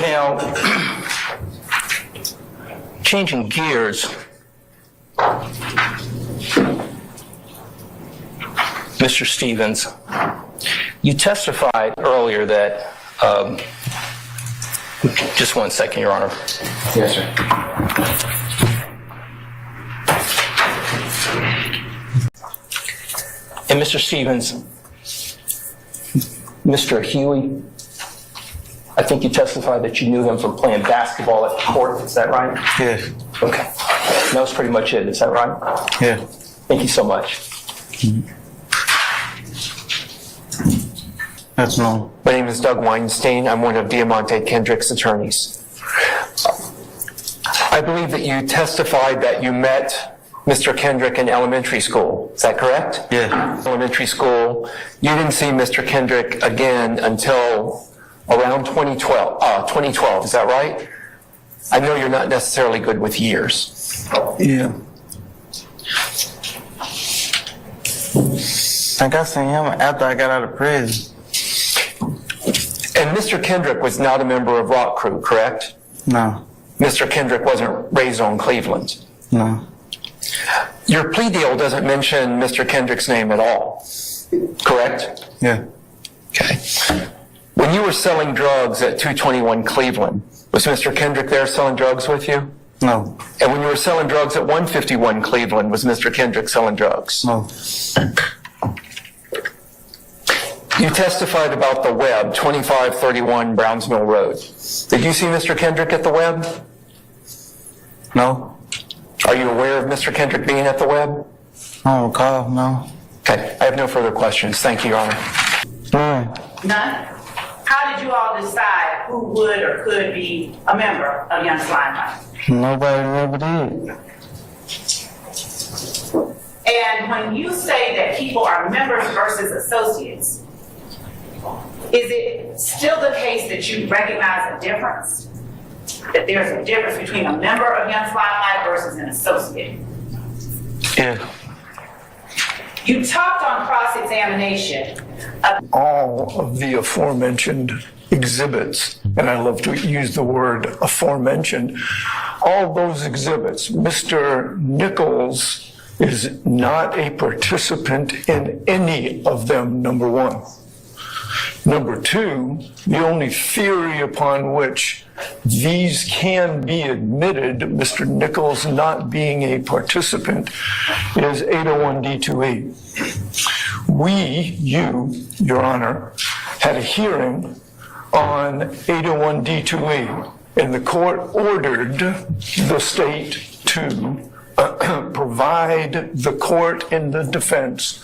Now, changing gears, Mr. Stephens, you testified earlier that, just 1 second, Your Honor. Yes, sir. And Mr. Stephens, Mr. Huey, I think you testified that you knew him from playing basketball at the court. Is that right? Yes. Okay. That was pretty much it. Is that right? Yeah. Thank you so much. That's normal. My name is Doug Weinstein. I'm one of Diamante Kendrick's attorneys. I believe that you testified that you met Mr. Kendrick in elementary school. Is that correct? Yeah. Elementary school. You didn't see Mr. Kendrick again until around 2012. Is that right? I know you're not necessarily good with years. Yeah. I think I seen him after I got out of prison. And Mr. Kendrick was not a member of Rock Crew, correct? No. Mr. Kendrick wasn't raised on Cleveland. No. Your plea deal doesn't mention Mr. Kendrick's name at all, correct? Yeah. Okay. When you were selling drugs at 221 Cleveland, was Mr. Kendrick there selling drugs with you? No. And when you were selling drugs at 151 Cleveland, was Mr. Kendrick selling drugs? No. You testified about the Web, 2531 Brownsmill Road. Did you see Mr. Kendrick at the Web? No. Are you aware of Mr. Kendrick being at the Web? I don't recall, no. Okay, I have no further questions. Thank you, Your Honor. None? How did you all decide who would or could be a member of Young Thug's? Nobody ever did. And when you say that people are members versus associates, is it still the case that you recognize a difference? That there's a difference between a member of Young Thug versus an associate? Yeah. You talked on cross-examination. All of the aforementioned exhibits, and I love to use the word aforementioned, all those exhibits, Mr. Nichols is not a participant in any of them, number one. Number two, the only theory upon which these can be admitted, Mr. Nichols not being a participant, is 801D2E. You, Your Honor, had a hearing on 801D2E, and the court ordered the state to provide the court and the defense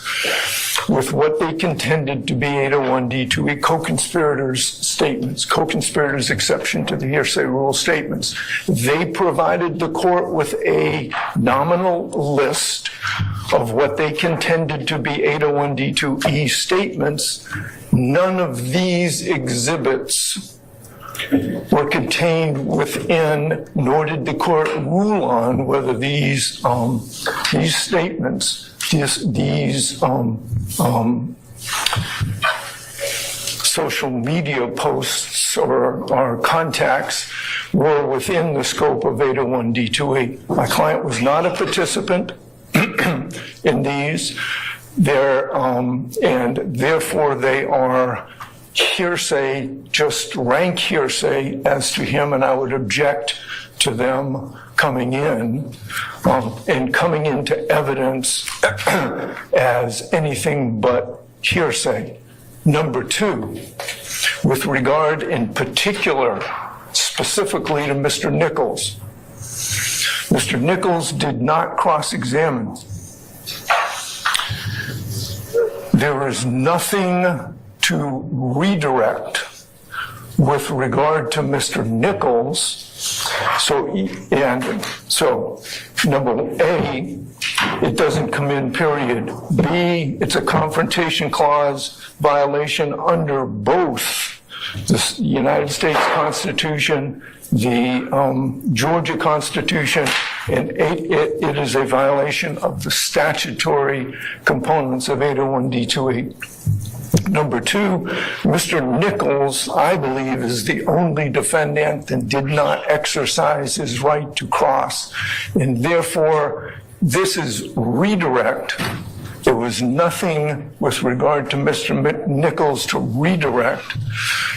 with what they contended to be 801D2E co-conspirators statements, co-conspirators exception to the hearsay rule statements. They provided the court with a nominal list of what they contended to be 801D2E statements. None of these exhibits were contained within, nor did the court rule on whether these statements, these social media posts or contacts were within the scope of 801D2E. My client was not a participant in these, and therefore they are hearsay, just rank hearsay as to him, and I would object to them coming in and coming into evidence as anything but hearsay. Number two, with regard in particular, specifically to Mr. Nichols, Mr. Nichols did not cross-examine. There is nothing to redirect with regard to Mr. Nichols. So number A, it doesn't come in, period. B, it's a confrontation clause violation under both the United States Constitution, the Georgia Constitution, and it is a violation of the statutory components of 801D2E. Number two, Mr. Nichols, I believe, is the only defendant that did not exercise his right to cross, and therefore this is redirect. There was nothing with regard to Mr. Nichols to redirect,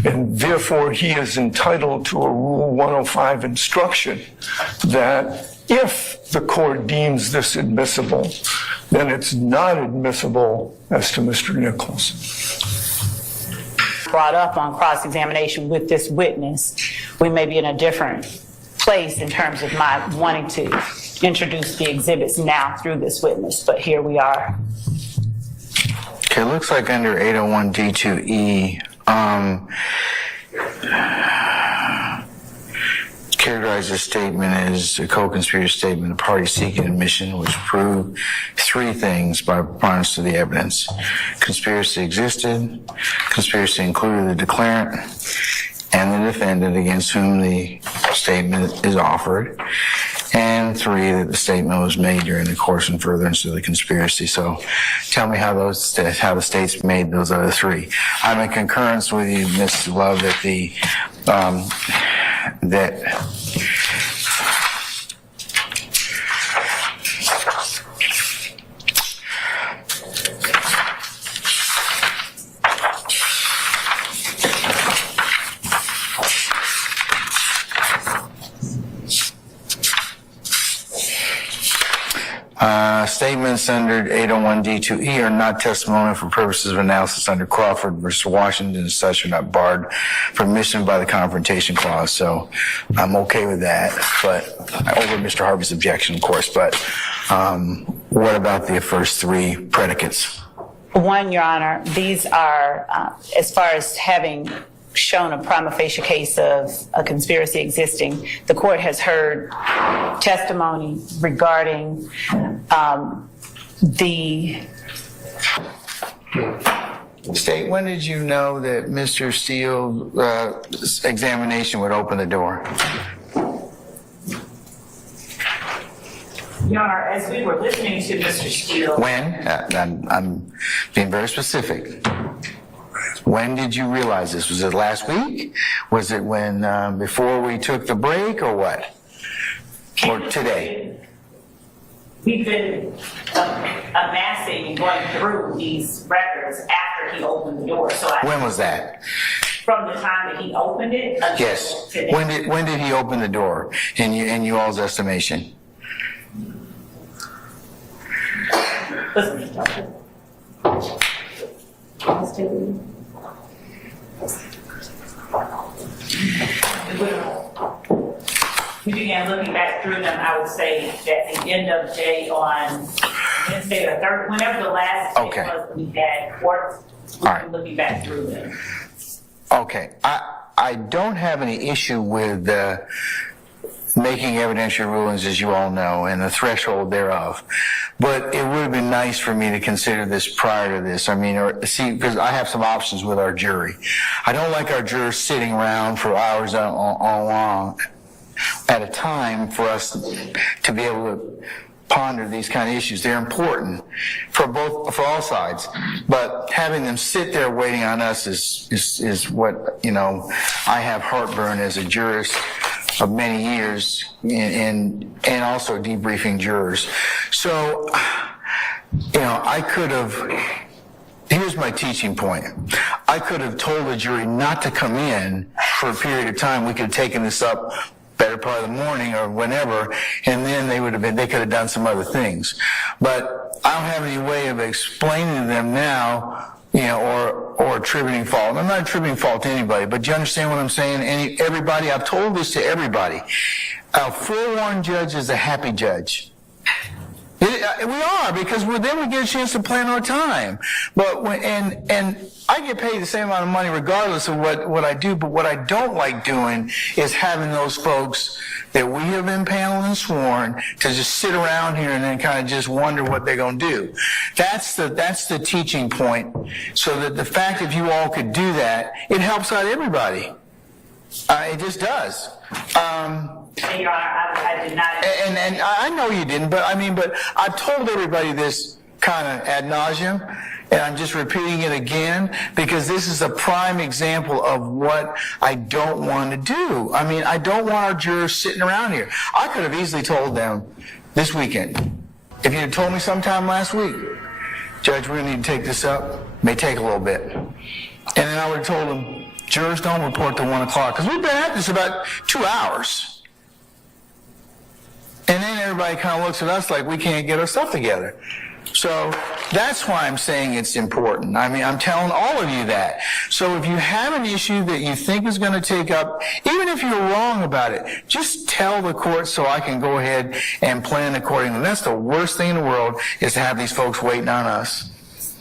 and therefore he is entitled to a Rule 105 instruction that if the court deems this admissible, then it's not admissible as to Mr. Nichols. Brought up on cross-examination with this witness, we may be in a different place in terms of my wanting to introduce the exhibits now through this witness, but here we are. Okay, it looks like under 801D2E, characterize this statement as a co-conspirator statement, a party seeking admission, which proved three things by preponderance of the evidence. Conspiracy existed, conspiracy included the declarant and the defendant against whom the statement is offered, and three, that the statement was made during the course and furtherance of the conspiracy. So tell me how the states made those other three. I'm in concurrence with you, Ms.love, that statements under 801D2E are not testimony for purposes of analysis under Crawford versus Washington, and such are not barred from admission by the Confrontation Clause. So I'm okay with that, but over Mr. Harvey's objection, of course. But what about the first three predicates? One, Your Honor, these are, as far as having shown a prima facie case of a conspiracy existing, the court has heard testimony regarding the State, when did you know that Mr. Steele's examination would open the door? Your Honor, as we were listening to Mr. Steele. When? I'm being very specific. When did you realize this? Was it last week? Was it when before we took the break, or what? Or today? we've been amassing and going through these records after he opened the door. So When was that? From the time that he opened it until Yes. today. When did he open the door in you all's estimation? We began looking back through them, I would say, at the end of day on Wednesday or Thursday, whenever the last day was we had court, we've been looking back through them. Okay. I don't have any issue with making evidentiary rulings, as you all know, and the threshold thereof. But it would have been nice for me to consider this prior to this. I mean, or see, because I have some options with our jury. I don't like our jurors sitting around for hours on at a time for us to be able to ponder these kind of issues. They're important for all sides, but having them sit there waiting on us is what, you know, I have heartburn as a jurist of many years and also debriefing jurors. So, you know, I could have, here's my teaching point. I could have told the jury not to come in for a period of time. We could have taken this up better part of the morning or whenever, and then they could have done some other things. But I don't have any way of explaining to them now, you know, or attributing fault. I'm not attributing fault to anybody, but do you understand what I'm saying? Everybody, I've told this to everybody. A forewarned judge is a happy judge. We are, because then we get a chance to plan our time. But and I get paid the same amount of money regardless of what I do. But what I don't like doing is having those folks that we have impaneled and sworn to just sit around here and then kind of just wonder what they're going to do. That's the teaching point. So that the fact if you all could do that, it helps out everybody. It just does. And Your Honor, I did not. And I know you didn't, but I've told everybody this kind of ad nauseum, and I'm just repeating it again because this is a prime example of what I don't want to do. I mean, I don't want our jurors sitting around here. I could have easily told them this weekend. If you had told me sometime last week, Judge, we're going to need to take this up. It may take a little bit. And then I would have told them, jurors don't report till 1 o'clock, because we've been at this about 2 hours. And then everybody kind of looks at us like we can't get our stuff together. So that's why I'm saying it's important. I mean, I'm telling all of you that. So if you have an issue that you think is going to take up, even if you're wrong about it, just tell the court so I can go ahead and plan accordingly. That's the worst thing in the world, is to have these folks waiting on us.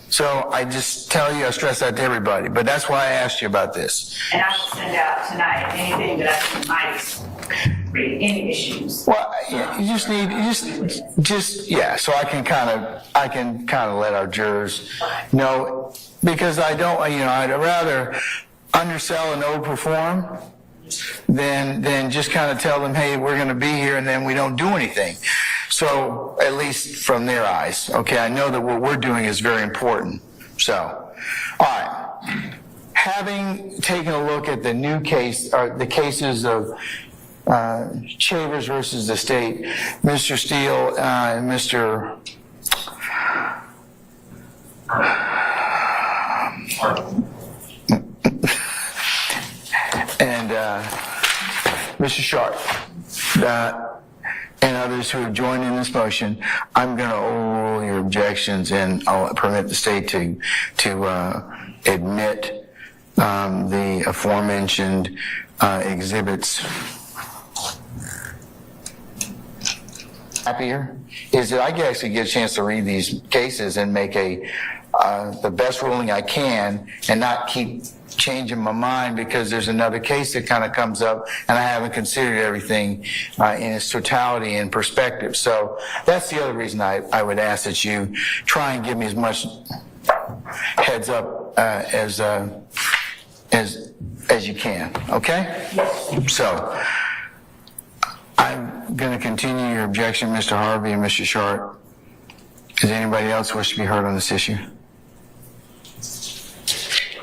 So I just tell you, I stress that to everybody. But that's why I asked you about this. And I will send out tonight anything that I think might create any issues. Well, yeah, you just need, so I can kind of let our jurors know, because I don't, I'd rather undersell and overperform than just kind of tell them, hey, we're going to be here, and then we don't do anything. So, at least from their eyes, okay, I know that what we're doing is very important. So, all right. Having taken a look at the new case, or the cases of Chavers versus the state, Mr. Steele and Mr. and Mr. Sharp, and others who have joined in this motion, I'm going to overrule your objections, and I'll permit the state to admit the aforementioned exhibits. Happier is that I can actually get a chance to read these cases and make the best ruling I can, and not keep changing my mind because there's another case that kind of comes up and I haven't considered everything in its totality and perspective. So that's the other reason I would ask that you try and give me as much heads up as you can. Okay? So I'm going to continue your objection, Mr. Harvey and Mr. Sharp. Does anybody else wish to be heard on this issue?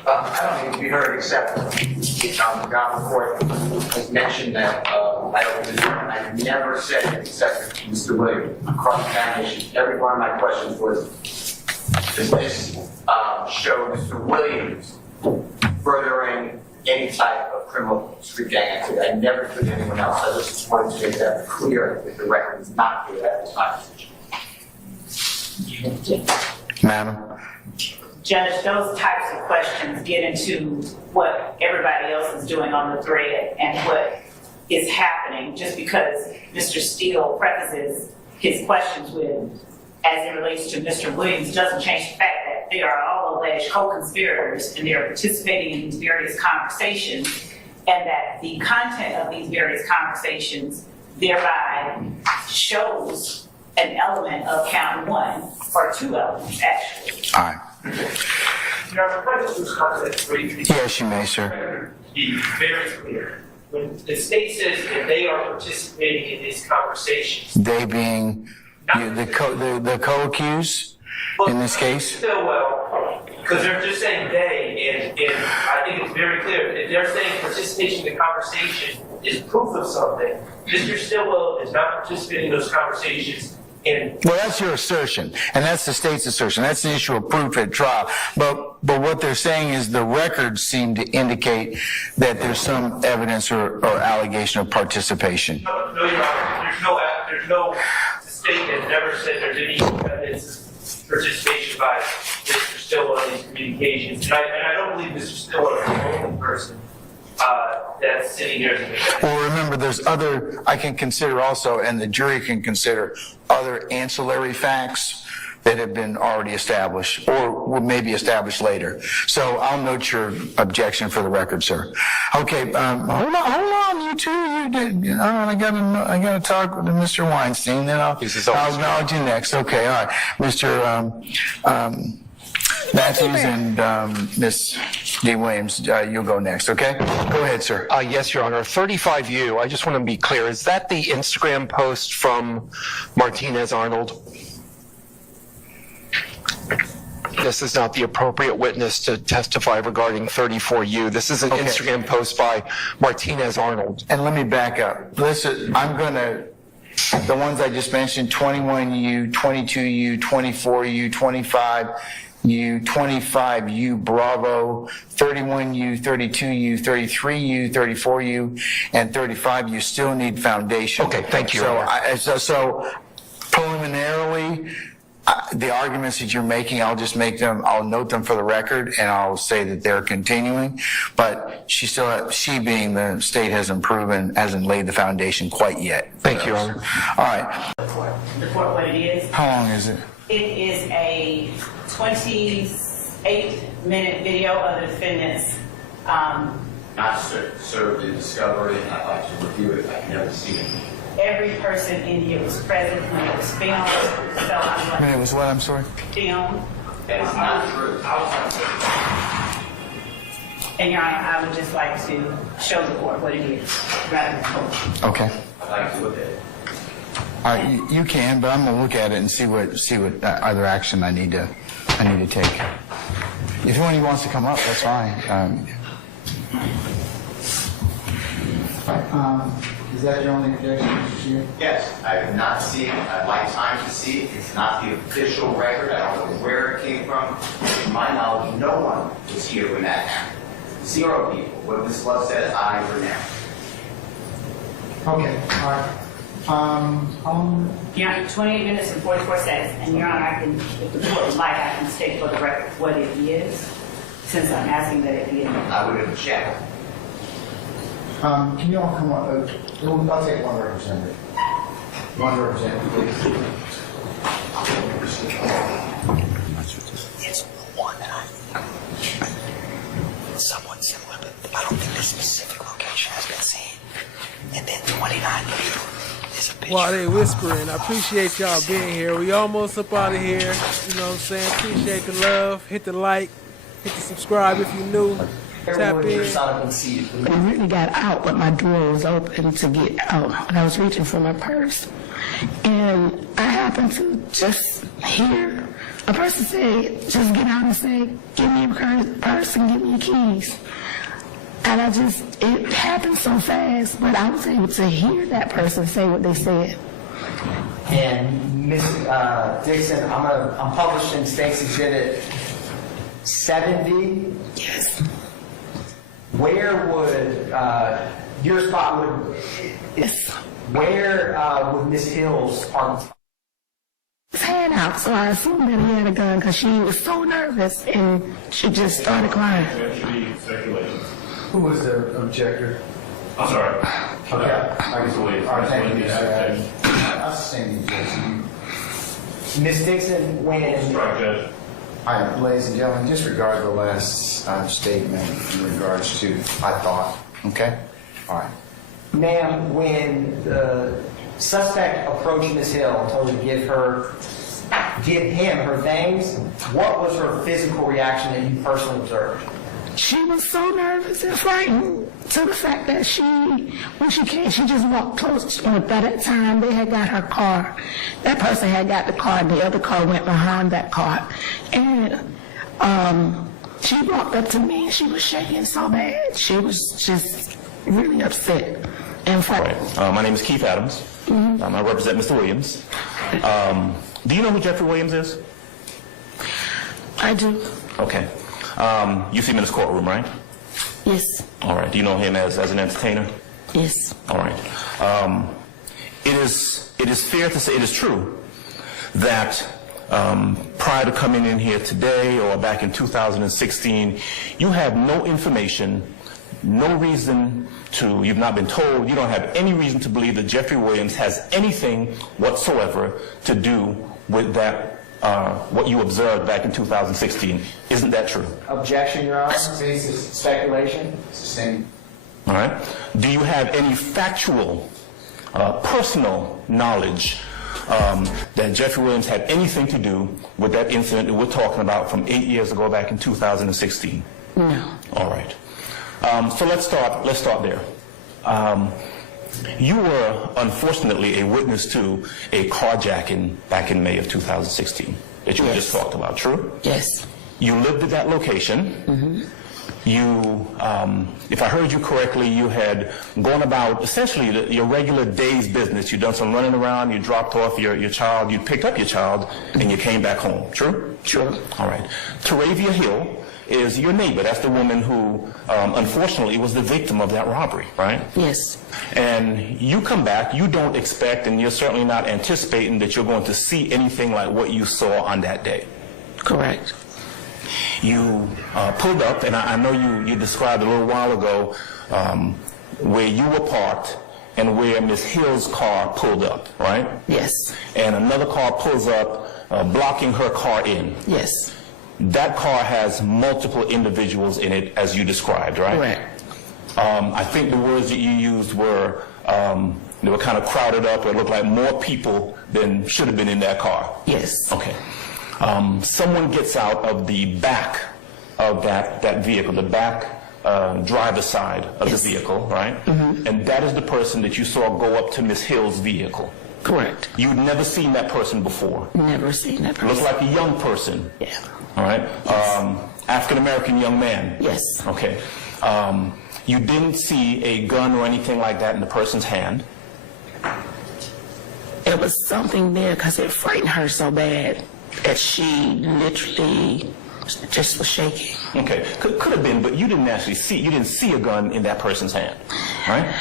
I don't need to be heard, except the Glanville court has mentioned that I opened the door, and I never said it except for Mr. Williams. Cross-examination, every one of my questions was, does this show Mr. Williams furthering any type of criminal street gang activity? I never put anyone else. I just wanted to make that clear that the record is not clear at this time. Madam? Judge, those types of questions get into what everybody else is doing on the thread and what is happening, just because Mr. Steele prefaces his questions with, as it relates to Mr. Williams, doesn't change the fact that they are all alleged co-conspirators and they are participating in these various conversations, and that the content of these various conversations thereby shows an element of count one, or two elements, actually. All right. Yes, you may, sir. Be very clear. When the state says that they are participating in these conversations, They being the co-accused in this case? Still, well, because they're just saying they, and I think it's very clear. If they're saying participation in the conversation is proof of something, Mr. Stillwell is not participating in those conversations. Well, that's your assertion, and that's the state's assertion. That's the issue of proof at trial. But what they're saying is the records seem to indicate that there's some evidence or allegation of participation. No, Your Honor. There's no state has never said there's any evidence of participation by Mr. Stillwell in these communications. And I don't believe Mr. Stillwell is the only person that's sitting here. Well, remember, there's other, I can consider also, and the jury can consider other ancillary facts that have been already established or will maybe established later. So I'll note your objection for the record, sir. Okay, hold on, you two. I gotta talk to Mr. Weinstein, then I'll acknowledge you next. Okay, all right, Mr. Matthews and Ms. D. Williams, you'll go next, okay? Go ahead, sir. Yes, Your Honor. 35U, I just want to be clear. Is that the Instagram post from Martinez Arnold? This is not the appropriate witness to testify regarding 34U. This is an Instagram post by Martinez Arnold. And let me back up. Listen, the ones I just mentioned, 21U, 22U, 24U, 25U, 25U Bravo, 31U, 32U, 33U, 34U, and 35U still need foundation. Okay, thank you. So preliminarily, the arguments that you're making, I'll note them for the record, and I'll say that they're continuing, but she being the state hasn't laid the foundation quite yet. Thank you, Your Honor. All right. Report what it is. How long is it? It is a 28-minute video of the defendants. Not served in discovery, and I'd like to review it. I've never seen it. Every person in here was present when it was filmed, so I'm like, When it was what, I'm sorry? filmed. That is not true. And Your Honor, I would just like to show the court what it is, rather than post. Okay. I'd like to look at it. All right, you can, but I'm gonna look at it and see what other action I need to take. If anyone wants to come up, that's fine. Is that your only objection, Mr. Chair? Yes, I have not seen it. I'd like time to see it. It's not the official record. I don't know where it came from. To my knowledge, no one was here when that happened. 0 people. What Ms.love said, I were there. Okay, all right. Your Honor, 28 minutes and 44 seconds. And Your Honor, if the court would like, I can state for the record what it is, since I'm asking that it be in. I would have checked. Can you all come on? I'll take one representative. One representative, please. It's one that somewhat similar, but I don't think this specific location has been seen. And then 29 is a picture. While they whispering, I appreciate y'all being here. We almost up out of here. You know what I'm saying? Appreciate the love. Hit the like. Hit the subscribe if you're new. Tap in. I really got out, but my door was open to get out. And I was reaching for my purse. And I happened to just hear a person say, just get out and say, give me your purse and give me your keys. And it happened so fast, but I was able to hear that person say what they said. And Ms. Dixon, I'm published in State's Exhibit 70. Yes. Where would your spot where would Ms. Hill's arm? His hand out, so I assumed that he had a gun because she was so nervous and she just started crying. Who was the objector? I'm sorry. Okay. I was waiting. All right, thank you. I'll send you, Jason. Ms. Dixon, when... All right, ladies and gentlemen, disregard the last statement in regards to I thought. Okay? All right. Ma'am, when the suspect approached Ms. Hill and told her to give him her things, what was her physical reaction that you personally observed? She was so nervous and frightened to the fact that when she came, she just walked close. By that time, they had got her car. That person had got the car, and the other car went behind that car. And she walked up to me, and she was shaking so bad. She was just really upset and frightened. Right. My name is Keith Adams. I represent Mr. Williams. Do you know who Jeffrey Williams is? I do. Okay. You see him in his courtroom, right? Yes. All right. Do you know him as an entertainer? Yes. All right. It is fair to say, it is true that prior to coming in here today or back in 2016, you have no information, no reason to, you've not been told, you don't have any reason to believe that Jeffrey Williams has anything whatsoever to do with that, what you observed back in 2016. Isn't that true? Objection, Your Honor. Basis speculation. Sustained. All right. Do you have any factual, personal knowledge that Jeffrey Williams had anything to do with that incident that we're talking about from 8 years ago back in 2016? No. All right. So let's start there. You were unfortunately a witness to a carjacking back in May of 2016 that you just talked about, true? Yes. You lived at that location. You, if I heard you correctly, you had gone about essentially your regular day's business. You'd done some running around, you dropped off your child, you picked up your child, and you came back home, true? True. All right. Taravia Hill is your neighbor. That's the woman who, unfortunately, was the victim of that robbery, right? Yes. And you come back, you don't expect, and you're certainly not anticipating that you're going to see anything like what you saw on that day. Correct. You pulled up, and I know you described a little while ago where you were parked and where Ms. Hill's car pulled up, right? Yes. And another car pulls up, blocking her car in. Yes. That car has multiple individuals in it, as you described, right? Correct. I think the words that you used were, they were kind of crowded up, or it looked like more people than should have been in that car. Yes. Okay. Someone gets out of the back of that vehicle, the back driver's side of the vehicle, right? And that is the person that you saw go up to Ms. Hill's vehicle. Correct. You'd never seen that person before. Never seen that person. Looks like a young person. Yeah. All right. Yes. African-American young man. Yes. Okay. You didn't see a gun or anything like that in the person's hand. It was something there because it frightened her so bad that she literally just was shaking. Okay. Could have been, but you didn't actually see, you didn't see a gun in that person's hand, right?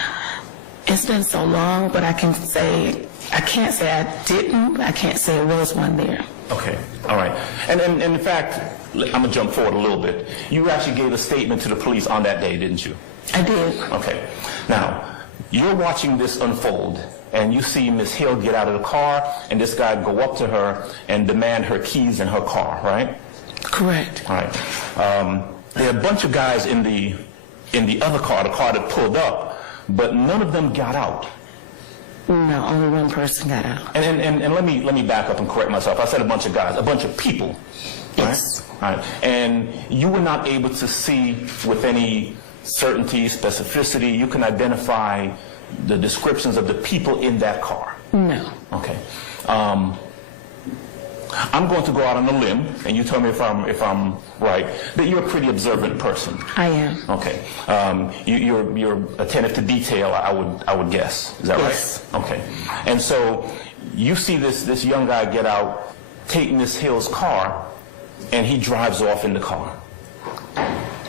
It's been so long, but I can't say I didn't, but I can't say there was one there. Okay, all right. And in fact, I'm going to jump forward a little bit. You actually gave a statement to the police on that day, didn't you? I did. Okay. Now, you're watching this unfold, and you see Ms. Hill get out of the car, and this guy go up to her and demand her keys in her car, right? Correct. All right. There are a bunch of guys in the other car, the car that pulled up, but none of them got out. No, only one person got out. And let me back up and correct myself. I said a bunch of guys, a bunch of people. Yes. Right? All right. And you were not able to see with any certainty, specificity, you can identify the descriptions of the people in that car. No. Okay. I'm going to go out on a limb, and you tell me if I'm right, that you're a pretty observant person. I am. Okay. You're attentive to detail, I would guess. Is that Yes. right? Okay. And so you see this young guy get out, take Miss Hill's car, and he drives off in the car.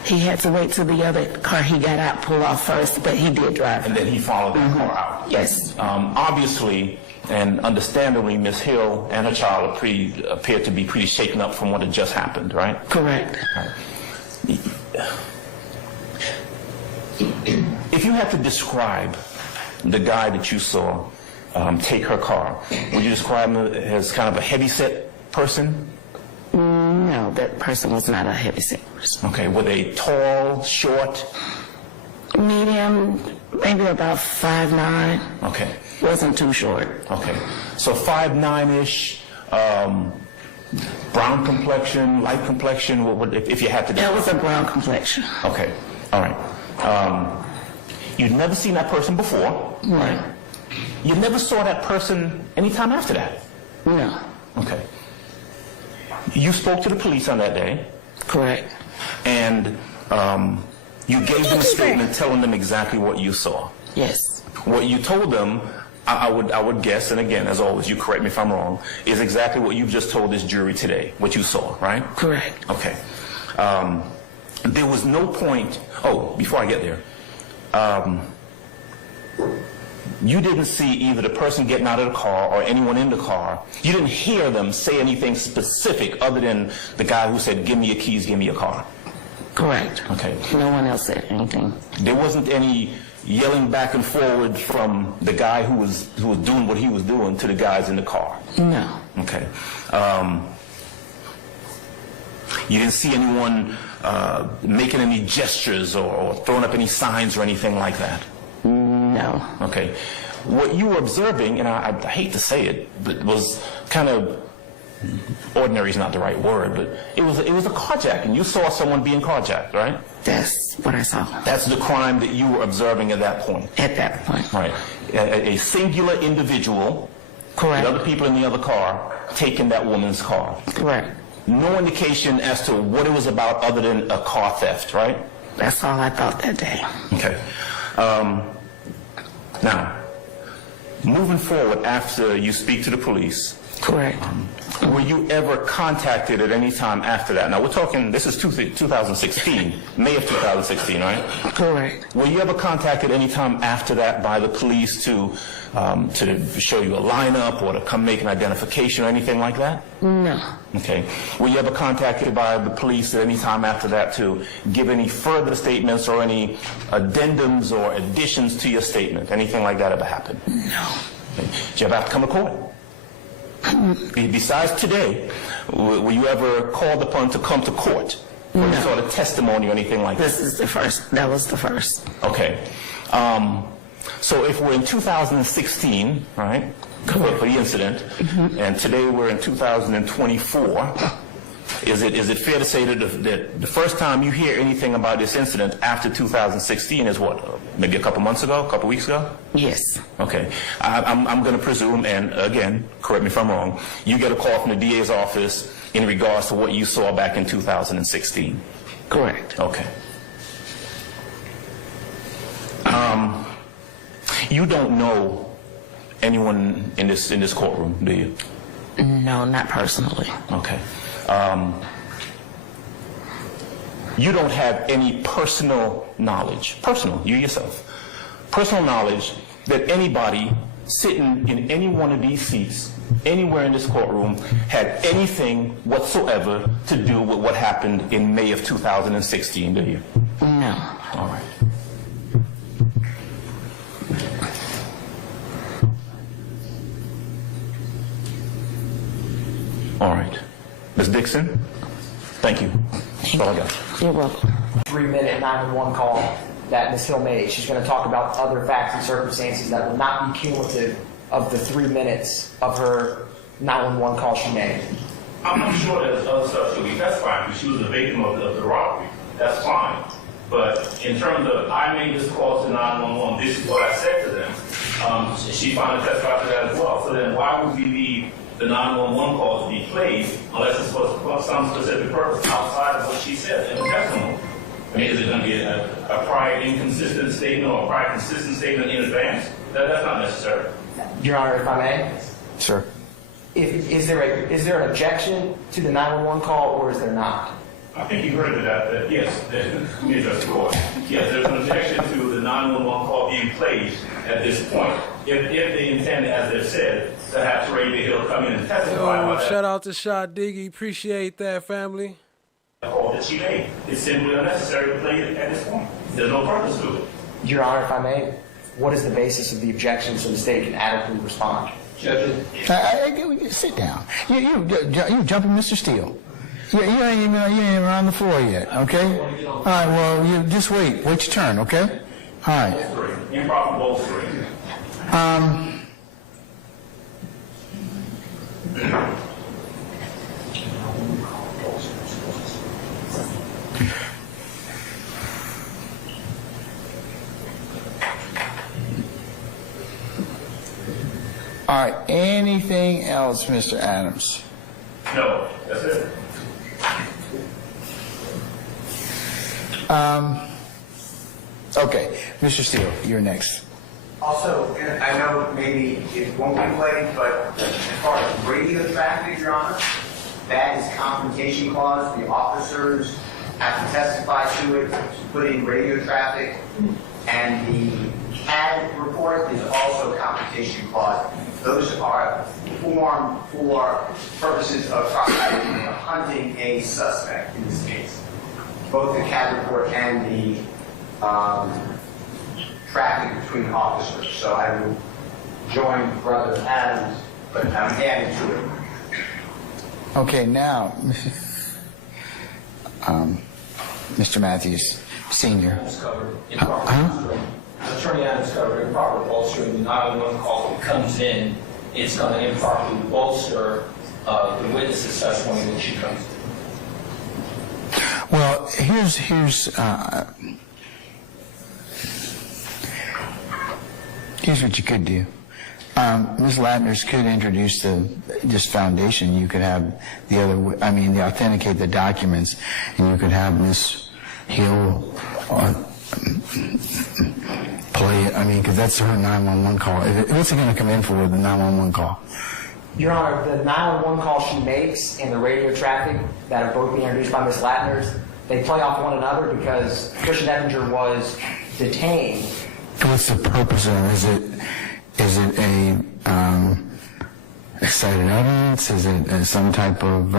He had to wait till the other car he got out pull off first, but he did drive. And then he followed that car out. Yes. Obviously and understandably, Miss Hill and her child appear to be pretty shaken up from what had just happened, right? Correct. Right. If you had to describe the guy that you saw take her car, would you describe him as kind of a heavy-set person? No, that person was not a heavy-set person. Okay, were they tall, short? Medium, maybe about 5'9". Okay. Wasn't too short. Okay. So 5'9"-ish, brown complexion, light complexion, if you had to... That was a brown complexion. Okay. All right. You'd never seen that person before. Right. You never saw that person anytime after that? No. Okay. You spoke to the police on that day. Correct. And you gave them a statement telling them exactly what you saw. Yes. What you told them, I would guess, and again, as always, you correct me if I'm wrong, is exactly what you've just told this jury today, what you saw, right? Correct. Okay. There was no point... Oh, before I get there, you didn't see either the person getting out of the car or anyone in the car. You didn't hear them say anything specific other than the guy who said, "Give me your keys, give me your car." Correct. Okay. No one else said anything. There wasn't any yelling back and forward from the guy who was doing what he was doing to the guys in the car? No. Okay. You didn't see anyone making any gestures or throwing up any signs or anything like that? No. Okay. What you were observing, and I hate to say it, but was kind of, ordinary is not the right word, but it was a carjacking. You saw someone being carjacked, right? That's what I saw. That's the crime that you were observing at that point. At that point. Right. A singular individual, correct, with other people in the other car, taking that woman's car. Correct. No indication as to what it was about other than a car theft, right? That's all I thought that day. Okay. Now, moving forward after you speak to the police, correct, were you ever contacted at any time after that? Now, we're talking, this is 2016, May of 2016, right? Correct. Were you ever contacted any time after that by the police to show you a lineup or to come make an identification or anything like that? No. Okay. Were you ever contacted by the police at any time after that to give any further statements or any addendums or additions to your statement? Anything like that ever happened? No. Okay. Did you ever have to come to court? Besides today, were you ever called upon to come to court for any sort of testimony or anything like that? This is the first. That was the first. Okay. So if we're in 2016, right, for the incident, and today we're in 2024, is it fair to say that the first time you hear anything about this incident after 2016 is what, maybe a couple months ago, a couple weeks ago? Yes. Okay. I'm going to presume, and again, correct me if I'm wrong, you get a call from the DA's office in regards to what you saw back in 2016. Correct. Okay. You don't know anyone in this courtroom, do you? No, not personally. Okay. You don't have any personal knowledge, you yourself, personal knowledge that anybody sitting in any one of these seats, anywhere in this courtroom, had anything whatsoever to do with what happened in May of 2016, do you? No. All right. All right. Ms. Dixon, thank you. That's all I got. You're welcome. 3-minute 911 call that Ms. Hill made. She's going to talk about other facts and circumstances that will not be cumulative of the 3 minutes of her 911 call she made. I'm sure there's other stuff she'll be testifying because she was a victim of the robbery. That's fine. But in terms of, I made this call to 911, this is what I said to them, she finally testified to that as well. So then why would we need the 911 call to be played unless it's for some specific purpose outside of what she said in the testimony. I mean, is it going to be a prior inconsistent statement or a prior consistent statement in advance? That's not necessary. Your Honor, if I may? Sir. Is there an objection to the 911 call, or is there not? I think you heard that yes, let me address the court. Yes, there's an objection to the 911 call being played at this point. If they intend, as they've said, to have ThReAaTt Hill come in and testify about that. Shout out to Shot Diggy. Appreciate that, family. The call that she made. It's simply unnecessary to play it at this point. There's no purpose to it. Your Honor, if I may, what is the basis of the objection so the state can adequately respond? Judges? Sit down. You jumping Mr. Steele. You ain't even on the floor yet, okay? All right, well, you just wait your turn, okay? All right. Improper bolstering. All right, anything else, Mr. Adams? No, that's it. Okay, Mr. Steele, you're next. Also, I know maybe it won't be played, but as far as radio traffic, Your Honor, that is confrontation clause. The officers have to testify to it, to put in radio traffic, and the CAD report is also a confrontation clause. Those are formed for purposes of hunting a suspect in this case. Both the CAD report and the traffic between officers. So I will join Brother Adams, but I'm adding to it. Okay, now, Mr. Matthews, Senior. Attorney Adams covered improper bolstering. The 911 call that comes in, it's going to improperly bolster the witness's testimony when she comes in. Well, here's what you could do. Ms. Latners could introduce this foundation. You could have authenticate the documents, and you could have Ms. Hill play it. I mean, because that's her 911 call. What's it going to come in for with the 911 call? Your Honor, the 911 call she makes and the radio traffic that are both being introduced by Ms. Latners, they play off one another because Christian Ettinger was detained. What's the purpose of it? Is it a excited utterance? Is it some type of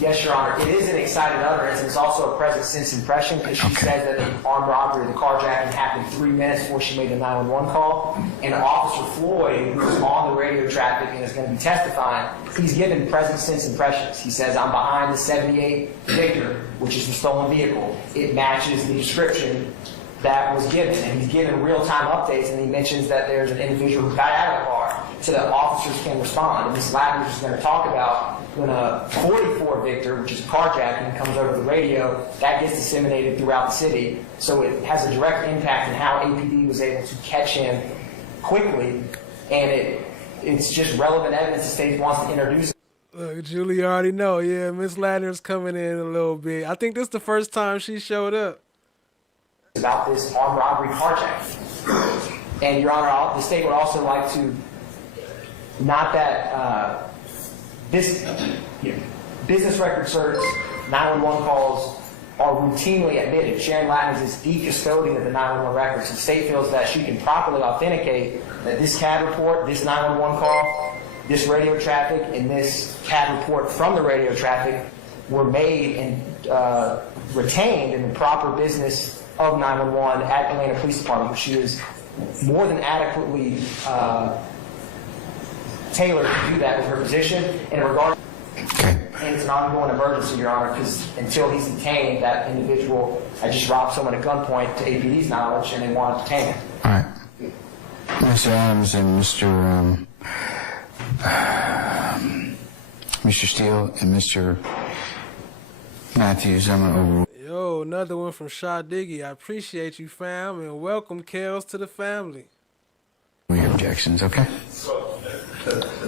Yes, Your Honor. It is an excited utterance, and it's also a present sense impression because she says that the armed robbery, the carjacking happened 3 minutes before she made the 911 call. And Officer Floyd, who's on the radio traffic and is going to be testifying, he's given present sense impressions. He says, I'm behind the 78 Victor, which is the stolen vehicle. It matches the description that was given, and he's given real-time updates, and he mentions that there's an individual who got out of the car so that officers can respond. And Ms. Latners is going to talk about when a 44 Victor, which is a carjacking, comes over the radio, that gets disseminated throughout the city. So it has a direct impact on how APD was able to catch him quickly, and it's just relevant evidence the state wants to introduce. Look, Julie already know. Yeah, Ms. Latner's coming in a little bit. I think this is the first time she showed up. About this armed robbery carjacking. And, Your Honor, the state would also like to, not that this business record search, 911 calls are routinely admitted. Sharon Latners is the custodian of the 911 records. The state feels that she can properly authenticate that this CAD report, this 911 call, this radio traffic, and this CAD report from the radio traffic were made and retained in the proper business of 911 at Atlanta Police Department, where she is more than adequately tailored to do that with her position in regard. And it's an ongoing emergency, Your Honor, because until he's detained, that individual had just robbed someone at gunpoint to APD's knowledge, and they want to detain him. All right. Mr. Adams and Mr. Steele and Mr. Matthews, I'm going to overrule. Yo, another one from Shot Diggy. I appreciate you, fam, and welcome, Kels, to the family. We have objections, okay?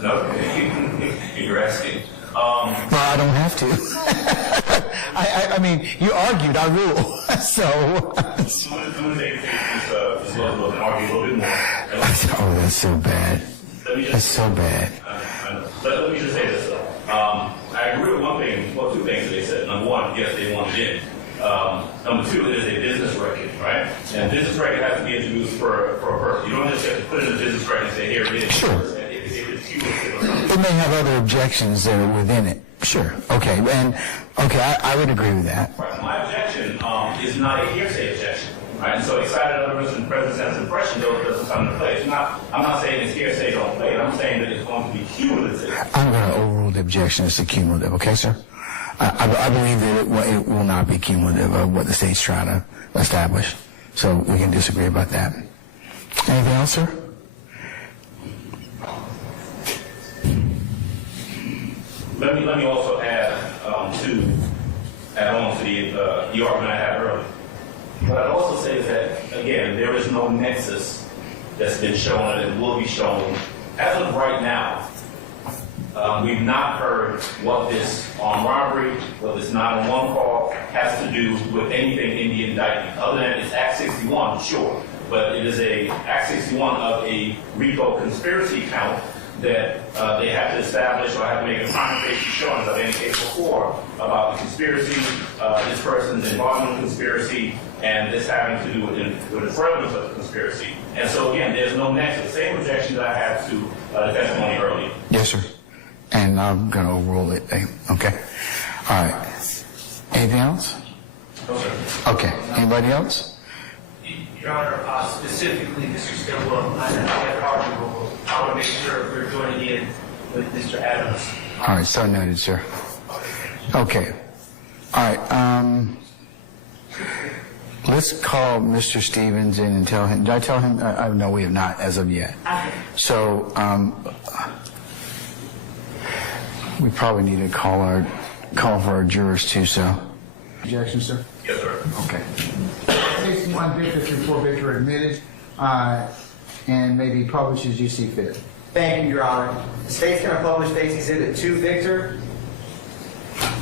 No, you're asking. Well, I don't have to. I mean, you argued, I rule. So. Oh, that's so bad. That's so bad. Let me just say this, though. I agree with one thing, well, two things that they said. Number one, yes, they want it in. Number two, it is a business record, right? And business record has to be introduced for a purpose. You don't just have to put in a business record and say, here it is. Sure. It may have other objections that are within it. Sure. Okay. And I would agree with that. Right. My objection is not a hearsay objection. Right? And so excited utterance and present sense impression doesn't come into play. I'm not saying it's hearsay don't play. I'm saying that it's going to be cumulative. I'm going to overrule the objection as a cumulative. Okay, sir? I believe that it will not be cumulative of what the state's trying to establish. So we can disagree about that. Anything else, sir? Let me also add on to the argument I had earlier. What I'd also say is that, again, there is no nexus that's been shown and will be shown. As of right now, we've not heard what this armed robbery, what this 911 call has to do with anything in the indictment. Other than it's Act 61, sure, but it is a Act 61 of a RICO conspiracy count that they have to establish or have to make a prima facie showing, as I've indicated before, about the conspiracy, this person's involvement in the conspiracy, and this having to do with the furtherance of the conspiracy. And so, again, there's no nexus. Same objection that I had to the testimony earlier. Yes, sir. And I'm going to overrule it. Okay. All right. Anything else? No, sir. Okay. Anybody else? Your Honor, specifically, Mr. Stillwell, I want to make sure we're joining in with Mr. Adams. All right. So noted, sir. Okay. All right. Let's call Mr. Stephens in and tell him. Did I tell him? No, we have not as of yet. So we probably need to call for our jurors too. So. Objection, sir? Yes, sir. Okay. 61 Victor through 4 Victor admitted, and may be published as you see fit. Thank you, Your Honor. The state's going to publish State's Exhibit 2, Victor.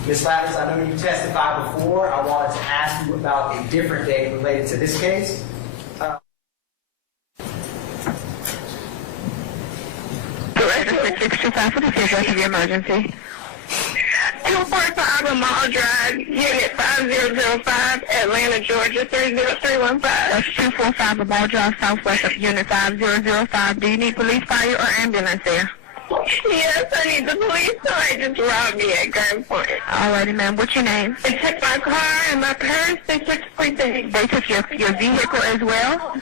Ms. Latners, I know you testified before. I wanted to ask you about a different day related to this case. Director 665 for the address of the emergency. 245 Mall Drive, Unit 5005, Atlanta, Georgia, 30315. That's 245 Mall Drive, southwest of Unit 5005. Do you need police, fire, or ambulance there? Yes, I need the police. Somebody just robbed me at gunpoint. Alrighty, ma'am. What's your name? They took my car and my purse. They took everything. They took your vehicle as well?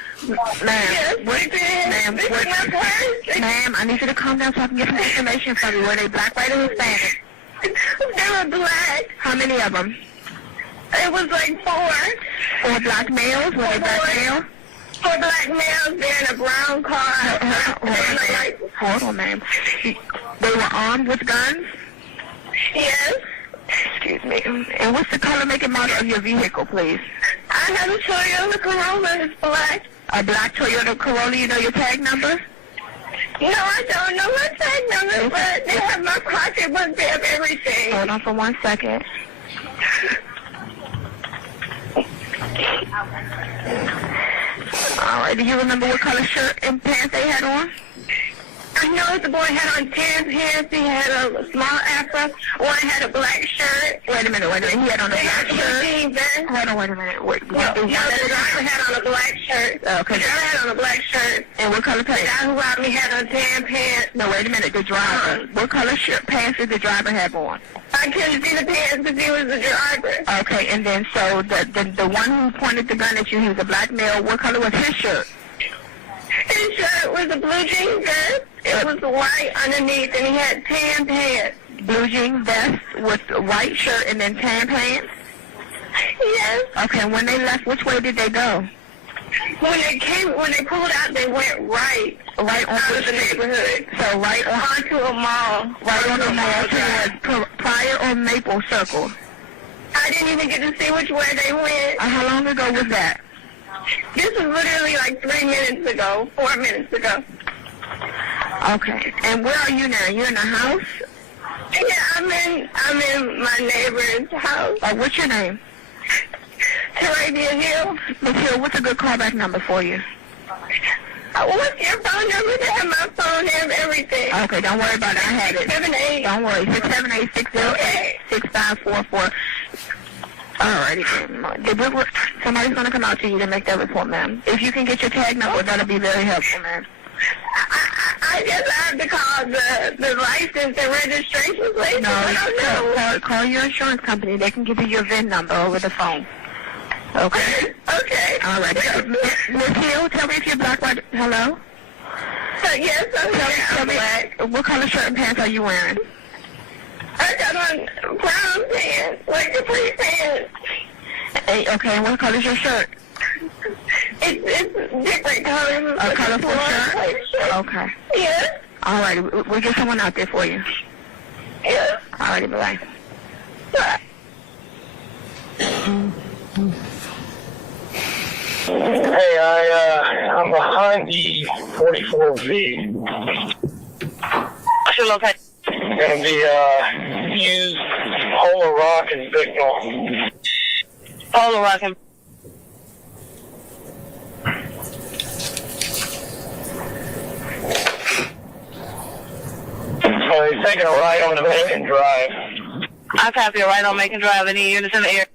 Ma'am. Yes, they did. Ma'am, they took my purse. Ma'am, I need you to calm down so I can get some information from you. Were they black, white, or Hispanic? They were black. How many of them? It was like 4. 4 black males? Were they black males? 4 black males, they're in a brown car. Hold on, ma'am. They were armed with guns? Yes. Excuse me. And what's the color, make, and model of your vehicle, please? I have a Toyota Corolla. It's black. A black Toyota Corolla. You know your tag number? No, I don't know my tag number, but they have my pocketbook. They have everything. Hold on for 1 second. All right, do you remember what color shirt and pants they had on? I know the boy had on tan pants, he had a small afro, one had a black shirt. Wait a minute, he had on a black shirt? Hold on, wait a minute. The driver had on a black shirt. Okay. The driver had on a black shirt. And what color pants? The guy who robbed me had on tan pants. No, wait a minute, the driver. What color shirt pants did the driver have on? I couldn't see the pants because he was the driver. Okay, and then so the one who pointed the gun at you, he was a black male. What color was his shirt? His shirt was a blue jean vest. It was white underneath, and he had tan pants. Blue jean vest with a white shirt and then tan pants? Yes. Okay, when they left, which way did they go? When they pulled out, they went right out of the neighborhood. So right onto a mall. Right on the mall to Pryor or Maple Circle. I didn't even get to see which way they went. How long ago was that? This was literally like 3 minutes ago, 4 minutes ago. Okay. And where are you now? You in the house? Yeah, I'm in my neighbor's house. What's your name? Terravia Hill. Miss Hill, what's a good callback number for you? What's your phone number? They have my phone, they have everything. Okay, don't worry about it. I have it. 678. Don't worry. 678-608-6544. Alrighty. Somebody's going to come out to you to make that report, ma'am. If you can get your tag number, that'll be very helpful, ma'am. I guess I have to call the license and registration place. No, call your insurance company. They can give you your VIN number over the phone. Okay. Okay. All right. Miss Hill, tell me if you're black. Hello? Yes, I'm black. What color shirt and pants are you wearing? I got on brown pants, like capri pants. Hey, okay, what color is your shirt? It's different colors. A colorful shirt? Okay. Yes. All right, we'll get someone out there for you. Yes. All righty, bye-bye. Bye. Hey, I'm behind the 44V. What's your location? Gonna be, Hughes, Polar Rock, and Bicknell. Polar Rock and... So he's taking a right on the Macon Drive. I copy a right on Macon Drive. Any units in the area?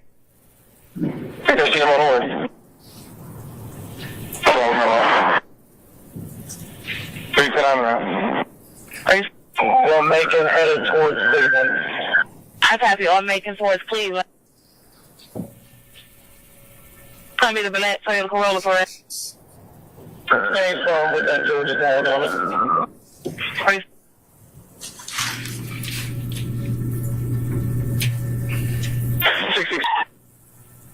I can see him on order. Hello. 310 Are you... On Macon, headed towards Cleveland. I copy on Macon towards Cleveland. Gonna be the Burnett Toyota Corolla, correct? Same phone with that Georgia tag on it. Are you...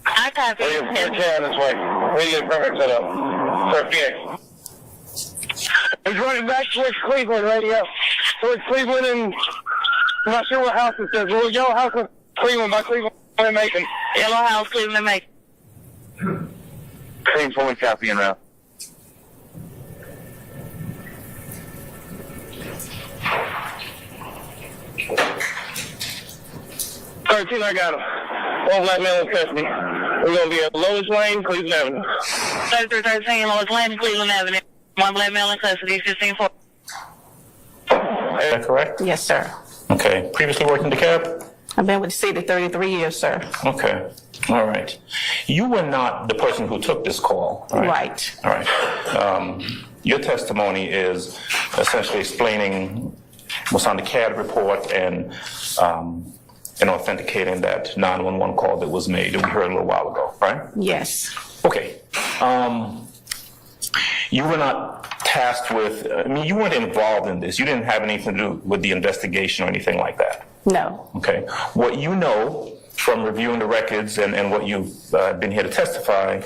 I copy. Yeah, this way. We get perfect set up. Sir Phoenix. He's running back towards Cleveland, radio. Towards Cleveland, and I'm not sure what house it says. Well, Yellow House of Cleveland by Cleveland and Macon. Yellow House, Cleveland and Macon. Same phone copy and route. 13, I got him. One black male in custody. We're going to be at Lowe's Lane, Cleveland Avenue. 3313 Lowe's Lane, Cleveland Avenue. One black male in custody, 15-4. Is that correct? Yes, sir. Okay. Previously worked in DeKalb? I've been with the city 33 years, sir. Okay. All right. You were not the person who took this call, right? Right. All right. Your testimony is essentially explaining what's on the CAD report and authenticating that 911 call that was made that we heard a little while ago, right? Yes. Okay. You were not tasked with, you weren't involved in this. You didn't have anything to do with the investigation or anything like that. No. Okay. What you know from reviewing the records and what you've been here to testify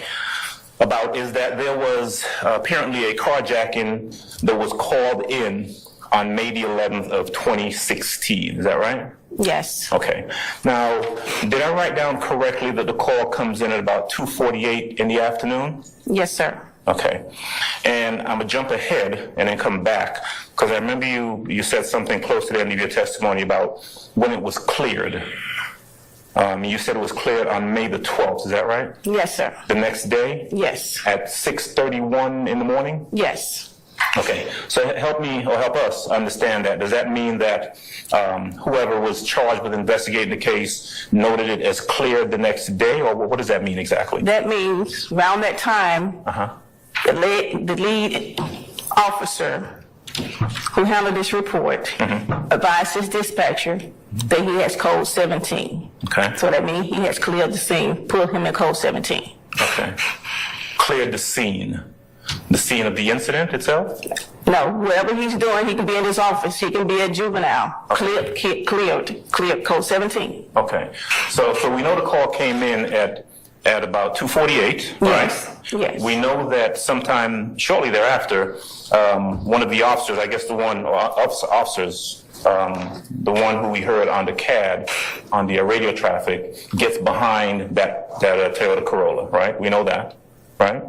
about is that there was apparently a carjacking that was called in on May the 11th of 2016. Is that right? Yes. Okay. Now, did I write down correctly that the call comes in at about 2:48 in the afternoon? Yes, sir. Okay. And I'm going to jump ahead and then come back because I remember you said something close to the end of your testimony about when it was cleared. You said it was cleared on May the 12th. Is that right? Yes, sir. The next day? Yes. At 6:31 in the morning? Yes. Okay, so help me or help us understand that. Does that mean that whoever was charged with investigating the case noted it as cleared the next day, or what does that mean exactly? That means around that time, the lead officer who handled this report advised his dispatcher that he has code 17. Okay. So that means he has cleared the scene, put him in code 17. Okay. Cleared the scene. The scene of the incident itself? No, whatever he's doing, he can be in his office, he can be a juvenile. Okay. Cleared code 17. Okay. So we know the call came in at about 2:48, right? Yes. We know that sometime shortly thereafter, one of the officers, I guess the one who we heard on the CAD on the radio traffic gets behind that Toyota Corolla, right? We know that, right?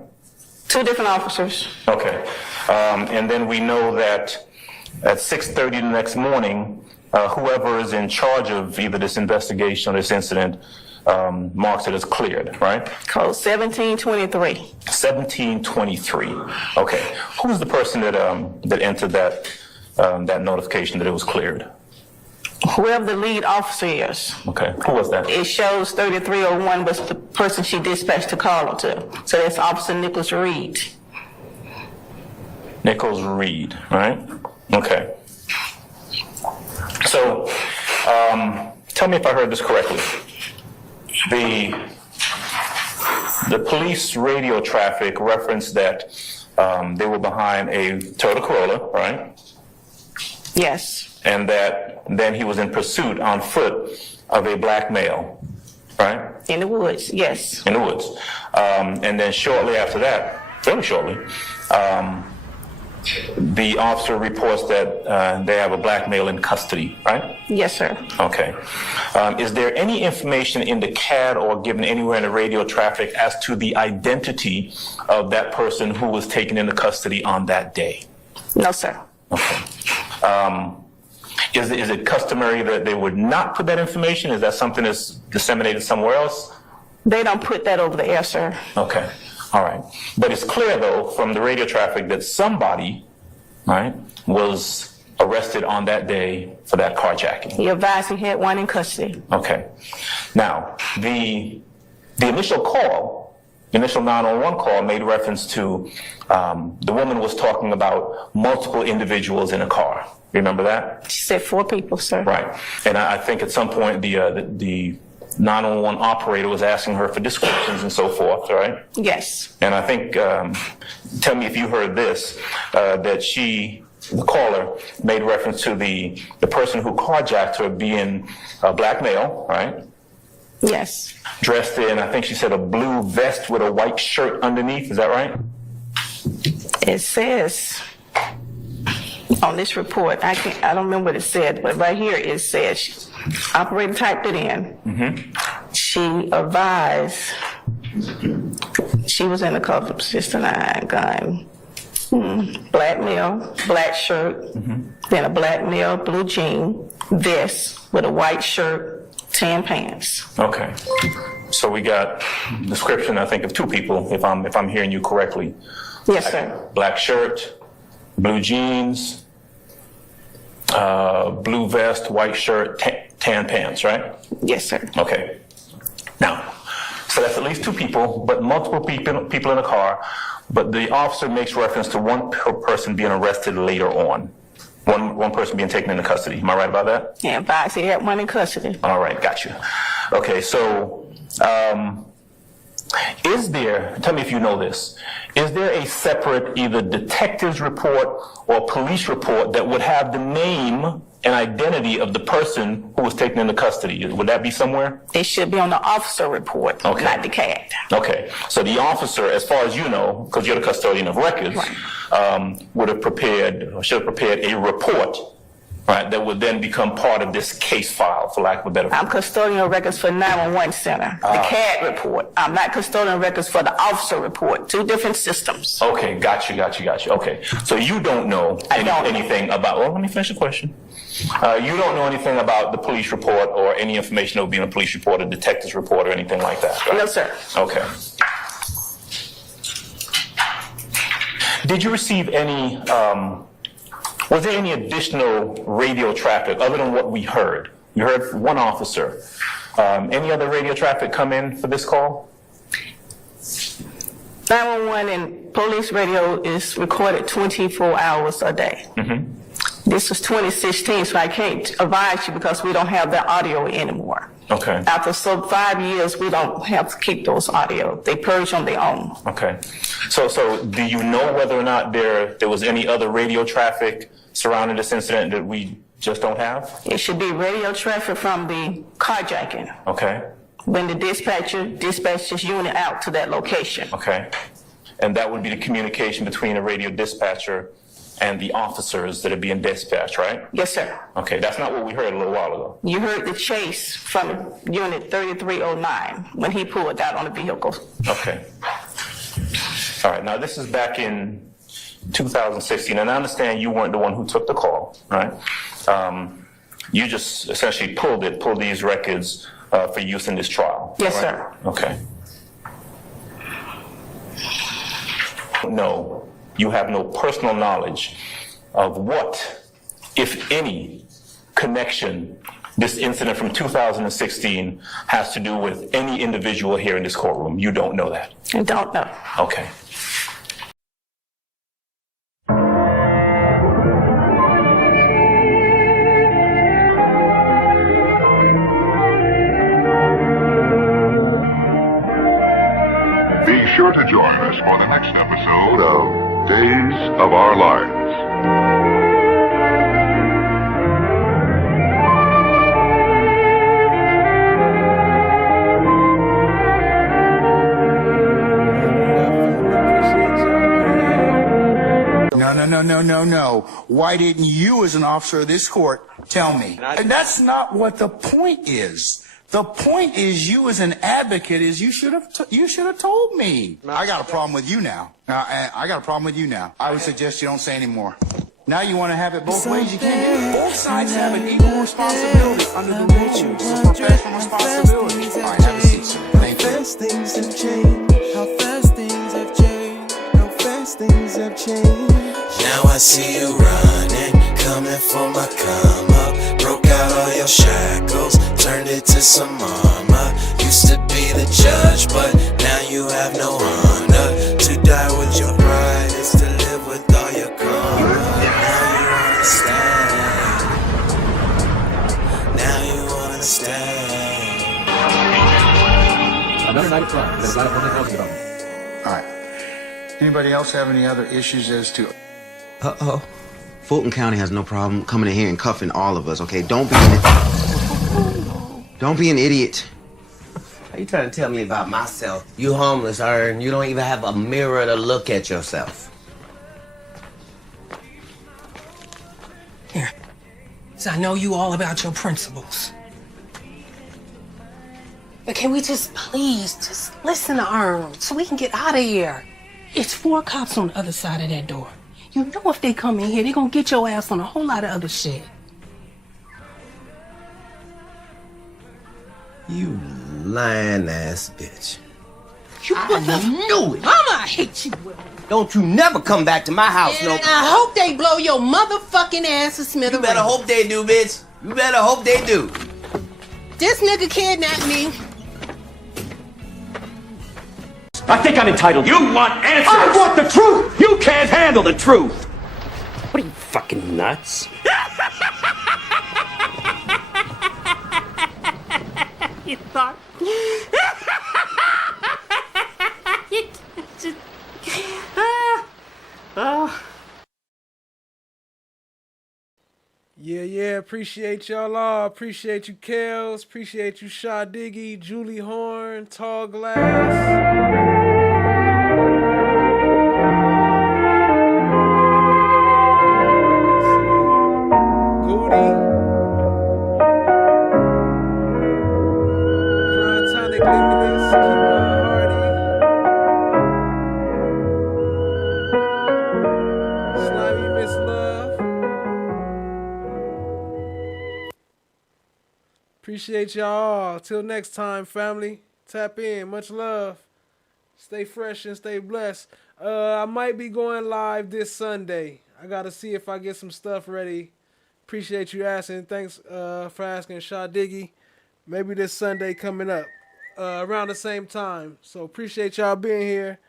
Two different officers. Okay. And then we know that at 6:30 the next morning, whoever is in charge of either this investigation or this incident marks it as cleared, right? Code 1723. 1723. Okay. Who's the person that entered that notification that it was cleared? Whoever the lead officer is. Okay. Who was that? It shows 3301 was the person she dispatched the caller to. So that's Officer Nicholas Reed. Nichols Reed, right? Okay. So, tell me if I heard this correctly. The police radio traffic referenced that they were behind a Toyota Corolla, right? Yes. And that then he was in pursuit on foot of a black male, right? In the woods, yes. In the woods. And then shortly after that, fairly shortly, the officer reports that they have a black male in custody, right? Yes, sir. Okay. Is there any information in the CAD or given anywhere in the radio traffic as to the identity of that person who was taken into custody on that day? No, sir. Okay. Is it customary that they would not put that information? Is that something that's disseminated somewhere else? They don't put that over the air, sir. Okay. All right. But it's clear, though, from the radio traffic that somebody, right, was arrested on that day for that carjacking. He advised he had one in custody. Okay. Now, the initial call, the initial 911 call made reference to the woman was talking about multiple individuals in a car. Remember that? She said 4 people, sir. Right. And I think at some point the 911 operator was asking her for descriptions and so forth, right? Yes. And I think, tell me if you heard this, that the caller made reference to the person who carjacked her being a black male, right? Yes. Dressed in, I think she said, a blue vest with a white shirt underneath. Is that right? It says on this report, I don't remember what it said, but right here it says, operator typed it in. Mm-hmm. She advised she was in a couple sister line gun. Black male, black shirt, then a black male blue jean, vest with a white shirt, tan pants. Okay. So we got description, I think, of 2 people, if I'm hearing you correctly. Yes, sir. Black shirt, blue jeans, blue vest, white shirt, tan pants, right? Yes, sir. Okay. Now, so that's at least 2 people, but multiple people in a car, but the officer makes reference to one person being arrested later on. One person being taken into custody. Am I right about that? Yeah, advised he had one in custody. All right, got you. Okay, so is there, tell me if you know this, is there a separate either detective's report or police report that would have the name and identity of the person who was taken into custody? Would that be somewhere? It should be on the officer report, okay, not the CAD. Okay, so the officer, as far as you know, because you're the custodian of records, would have prepared, or should have prepared a report, right, that would then become part of this case file, for lack of a better word. I'm custodian of records for 911 Center, the CAD report. I'm not custodian of records for the officer report. 2 different systems. Okay, got you. Okay, so you don't know anything about, well, let me finish the question. You don't know anything about the police report or any information that would be in a police report, a detective's report, or anything like that, right? No, sir. Okay. Did you receive any, was there any additional radio traffic other than what we heard? You heard one officer. Any other radio traffic come in for this call? 911 and police radio is recorded 24 hours a day. Mm-hmm. This was 2016, so I can't advise you because we don't have that audio anymore. Okay. After 5 years, we don't have to keep those audio. They purge on their own. Okay. So do you know whether or not there was any other radio traffic surrounding this incident that we just don't have? It should be radio traffic from the carjacking. Okay. When the dispatcher dispatches unit out to that location. Okay. And that would be the communication between the radio dispatcher and the officers that are being dispatched, right? Yes, sir. Okay, that's not what we heard a little while ago. You heard the chase from unit 3309 when he pulled out on the vehicle. Okay. All right, now this is back in 2016, and I understand you weren't the one who took the call, right? You just essentially pulled these records for use in this trial. Yes, right? sir. Okay. No, you have no personal knowledge of what, if any, connection this incident from 2016 has to do with any individual here in this courtroom. You don't know that? I don't know. Okay. Be sure to join us for the next episode of Days of Our Lives. No. Why didn't you, as an officer of this court, tell me? And that's not what the point is. The point is, you as an advocate, is you should have told me. I got a problem with you now. I got a problem with you now. I would suggest you don't say any more. Now you want to have it both ways. You can't do it. Both sides have an equal responsibility under the rules. It's a professional responsibility. All right, have a seat, sir. Thank you. How fast things have changed. How fast things have changed. How fast things have changed. Now I see you running, coming for my come up. Broke out all your shackles, turned it to some armor. Used to be the judge, but now you have no honor. To die with your pride is to live with all your karma. Now you understand. Now you understand. Another night of trial. There's a lot of public health development. All right. Anybody else have any other issues as to... Uh-oh. Fulton County has no problem coming in here and cuffing all of us, okay? Don't be an idiot. Are you trying to tell me about myself? You homeless, Ern. You don't even have a mirror to look at yourself. Here. So I know you all about your principles. But can we please listen to Ern so we can get out of here? It's 4 cops on the other side of that door. You know if they come in here, they're gonna get your ass on a whole lot of other shit. You lying ass bitch. I knew it. Mama, I hate you, Will. Don't you never come back to my house, And I hope they blow your motherfucking ass to smithereens. You better hope they do, bitch. You better hope they do. This nigga kidnapped me. I think I'm entitled. You want answers? I want the truth! You can't handle the truth! What are you, fucking nuts? You thought... Yeah, appreciate y'all all. Appreciate you, Kels. Appreciate you, Shaw Diggy, Julie Horn, Tall Glass. Appreciate y'all. Till next time, family. Tap in. Much love. Stay fresh and stay blessed. I might be going live this Sunday. I got to see if I get some stuff ready. Appreciate you asking. Thanks for asking, Shaw Diggy. Maybe this Sunday coming up around the same time. So appreciate y'all being here.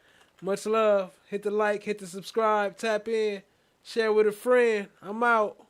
Much love. Hit the like, hit the subscribe, tap in, share with a friend. I'm out.